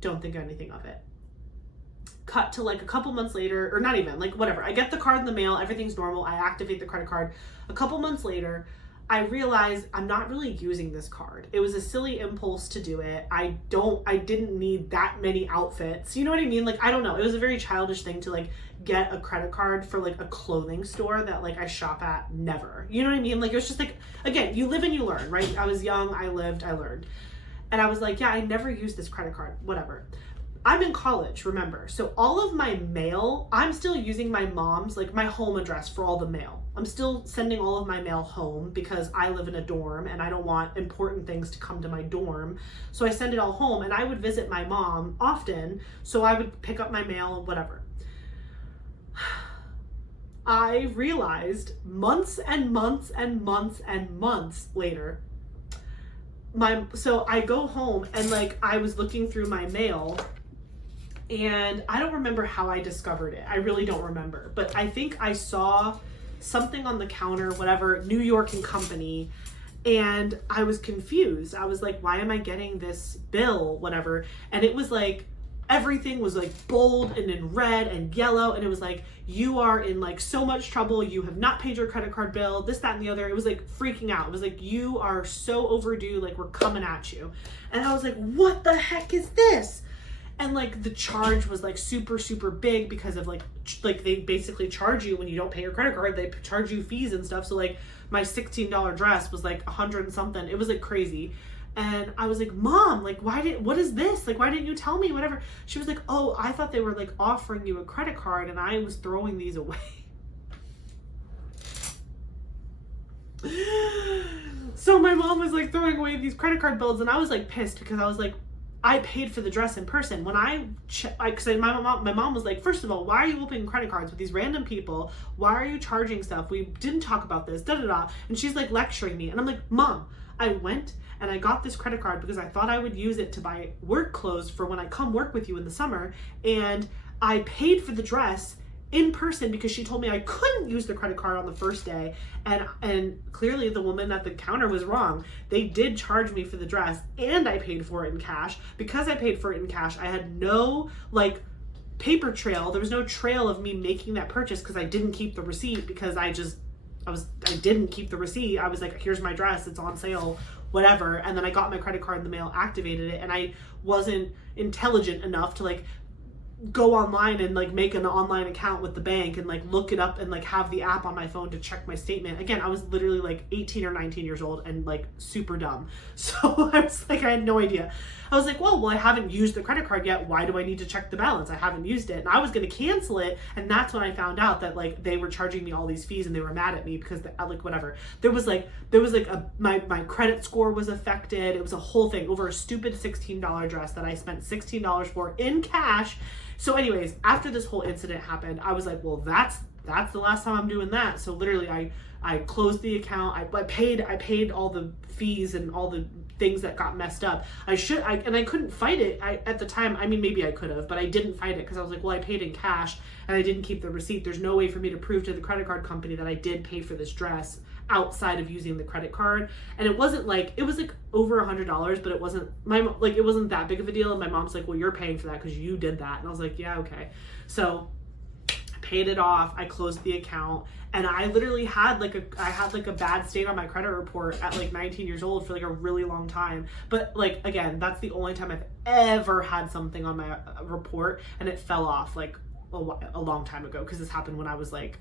Don't think anything of it. Cut to like a couple months later, or not even, like whatever. I get the card in the mail. Everything's normal. I activate the credit card. A couple months later, I realized I'm not really using this card. It was a silly impulse to do it. I didn't need that many outfits. You know what I mean? Like, I don't know. It was a very childish thing to like get a credit card for like a clothing store that like I shop at. Never. You know what I mean? Like, it was just like, again, you live and you learn, right? I was young. I lived, I learned. And I was like, yeah, I never used this credit card, whatever. I'm in college, remember? So all of my mail, I'm still using my mom's, like my home address for all the mail. I'm still sending all of my mail home because I live in a dorm and I don't want important things to come to my dorm. So I send it all home, and I would visit my mom often. So I would pick up my mail, whatever. I realized months and months and months and months later, so I go home and like I was looking through my mail, and I don't remember how I discovered it. I really don't remember. But I think I saw something on the counter, whatever, New York and Company, and I was confused. I was like, why am I getting this bill, whatever? And it was like, everything was like bold and in red and yellow. And it was like, you are in like so much trouble. You have not paid your credit card bill, this, that, and the other. It was like freaking out. It was like, you are so overdue. Like, we're coming at you. And I was like, what the heck is this? And like the charge was like super, super big because of like they basically charge you when you don't pay your credit card. They charge you fees and stuff. So like my $16 dress was like 100 and something. It was like crazy. And I was like, Mom, like, what is this? Like, why didn't you tell me? Whatever. She was like, oh, I thought they were like offering you a credit card and I was throwing these away. So my mom was like throwing away these credit card bills, and I was like pissed because I was like, I paid for the dress in person. When because my mom was like, first of all, why are you opening credit cards with these random people? Why are you charging stuff? We didn't talk about this, da-da-da. And she's like lecturing me. And I'm like, Mom, I went and I got this credit card because I thought I would use it to buy work clothes for when I come work with you in the summer. And I paid for the dress in person because she told me I couldn't use the credit card on the first day, and clearly the woman at the counter was wrong. They did charge me for the dress, and I paid for it in cash. Because I paid for it in cash, I had no like paper trail. There was no trail of me making that purchase because I didn't keep the receipt, because I didn't keep the receipt. I was like, here's my dress, it's on sale, whatever. And then I got my credit card in the mail, activated it, and I wasn't intelligent enough to like go online and like make an online account with the bank and like look it up and like have the app on my phone to check my statement. Again, I was literally like 18 or 19 years old and like super dumb. So I was like, I had no idea. I was like, well, I haven't used the credit card yet. Why do I need to check the balance? I haven't used it. And I was going to cancel it. And that's when I found out that like they were charging me all these fees and they were mad at me because like whatever. There was like my credit score was affected. It was a whole thing over a stupid $16 dress that I spent $16 for in cash. So anyways, after this whole incident happened, I was like, well, that's the last time I'm doing that. So literally I closed the account. I paid all the fees and all the things that got messed up. I couldn't fight it at the time. I mean, maybe I could have, but I didn't fight it because I was like, well, I paid in cash and I didn't keep the receipt. There's no way for me to prove to the credit card company that I did pay for this dress outside of using the credit card. And it was like over $100, but it wasn't that big of a deal. And my mom's like, well, you're paying for that because you did that. And I was like, yeah, okay. So I paid it off. I closed the account, and I literally had like a bad stain on my credit report at like 19 years old for like a really long time. But like, again, that's the only time I've ever had something on my report, and it fell off like a long time ago because this happened when I was like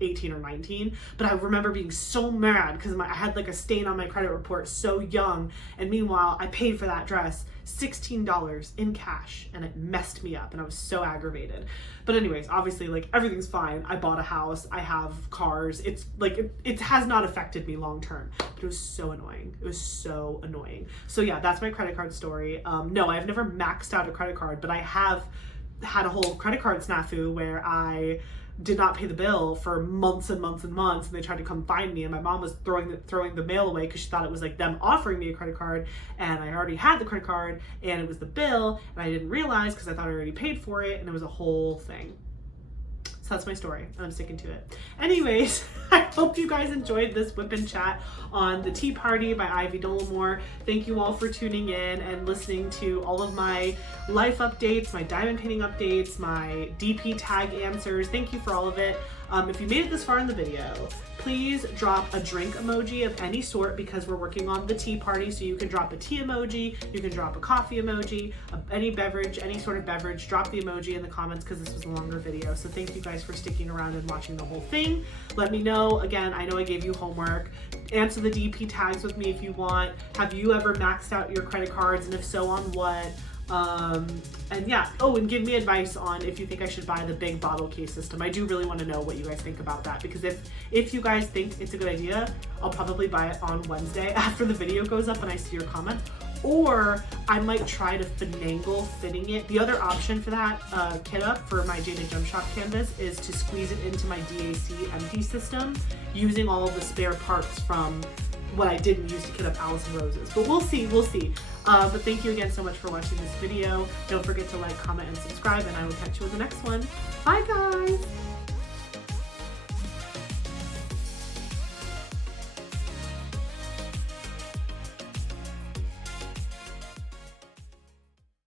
18 or 19. But I remember being so mad because I had like a stain on my credit report so young, and meanwhile I paid for that dress $16 in cash and it messed me up and I was so aggravated. But anyways, obviously like everything's fine. I bought a house, I have cars. It's like it has not affected me long term, but it was so annoying. It was so annoying. So yeah, that's my credit card story. No, I've never maxed out a credit card, but I have had a whole credit card snafu where I did not pay the bill for months and months and months, and they tried to come find me, and my mom was throwing the mail away because she thought it was like them offering me a credit card, and I already had the credit card and it was the bill, and I didn't realize because I thought I already paid for it, and it was a whole thing. So that's my story, and I'm sticking to it. Anyways, I hope you guys enjoyed this whip and chat on the Tea Party by Ivy Dolamore. Thank you all for tuning in and listening to all of my life updates, my diamond painting updates, my DP tag answers. Thank you for all of it. If you made it this far in the video, please drop a drink emoji of any sort because we're working on the tea party. So you can drop a tea emoji, you can drop a coffee emoji, any beverage, any sort of beverage, drop the emoji in the comments because this was a longer video. So thank you guys for sticking around and watching the whole thing. Let me know, again, I know I gave you homework. Answer the DP tags with me if you want. Have you ever maxed out your credit cards, and if so, on what? And yeah, and give me advice on if you think I should buy the big bottle case system. I do really want to know what you guys think about that, because if you guys think it's a good idea, I'll probably buy it on Wednesday after the video goes up and I see your comments, or I might try to finagle fitting it. The other option for that kit up for my Jaded Gem Shop canvas is to squeeze it into my DAC empty system using all of the spare parts from what I didn't use to kit up Alice and Roses. But we'll see. But thank you again so much for watching this video. Don't forget to like, comment, and subscribe, and I will catch you in the next one. Bye, guys!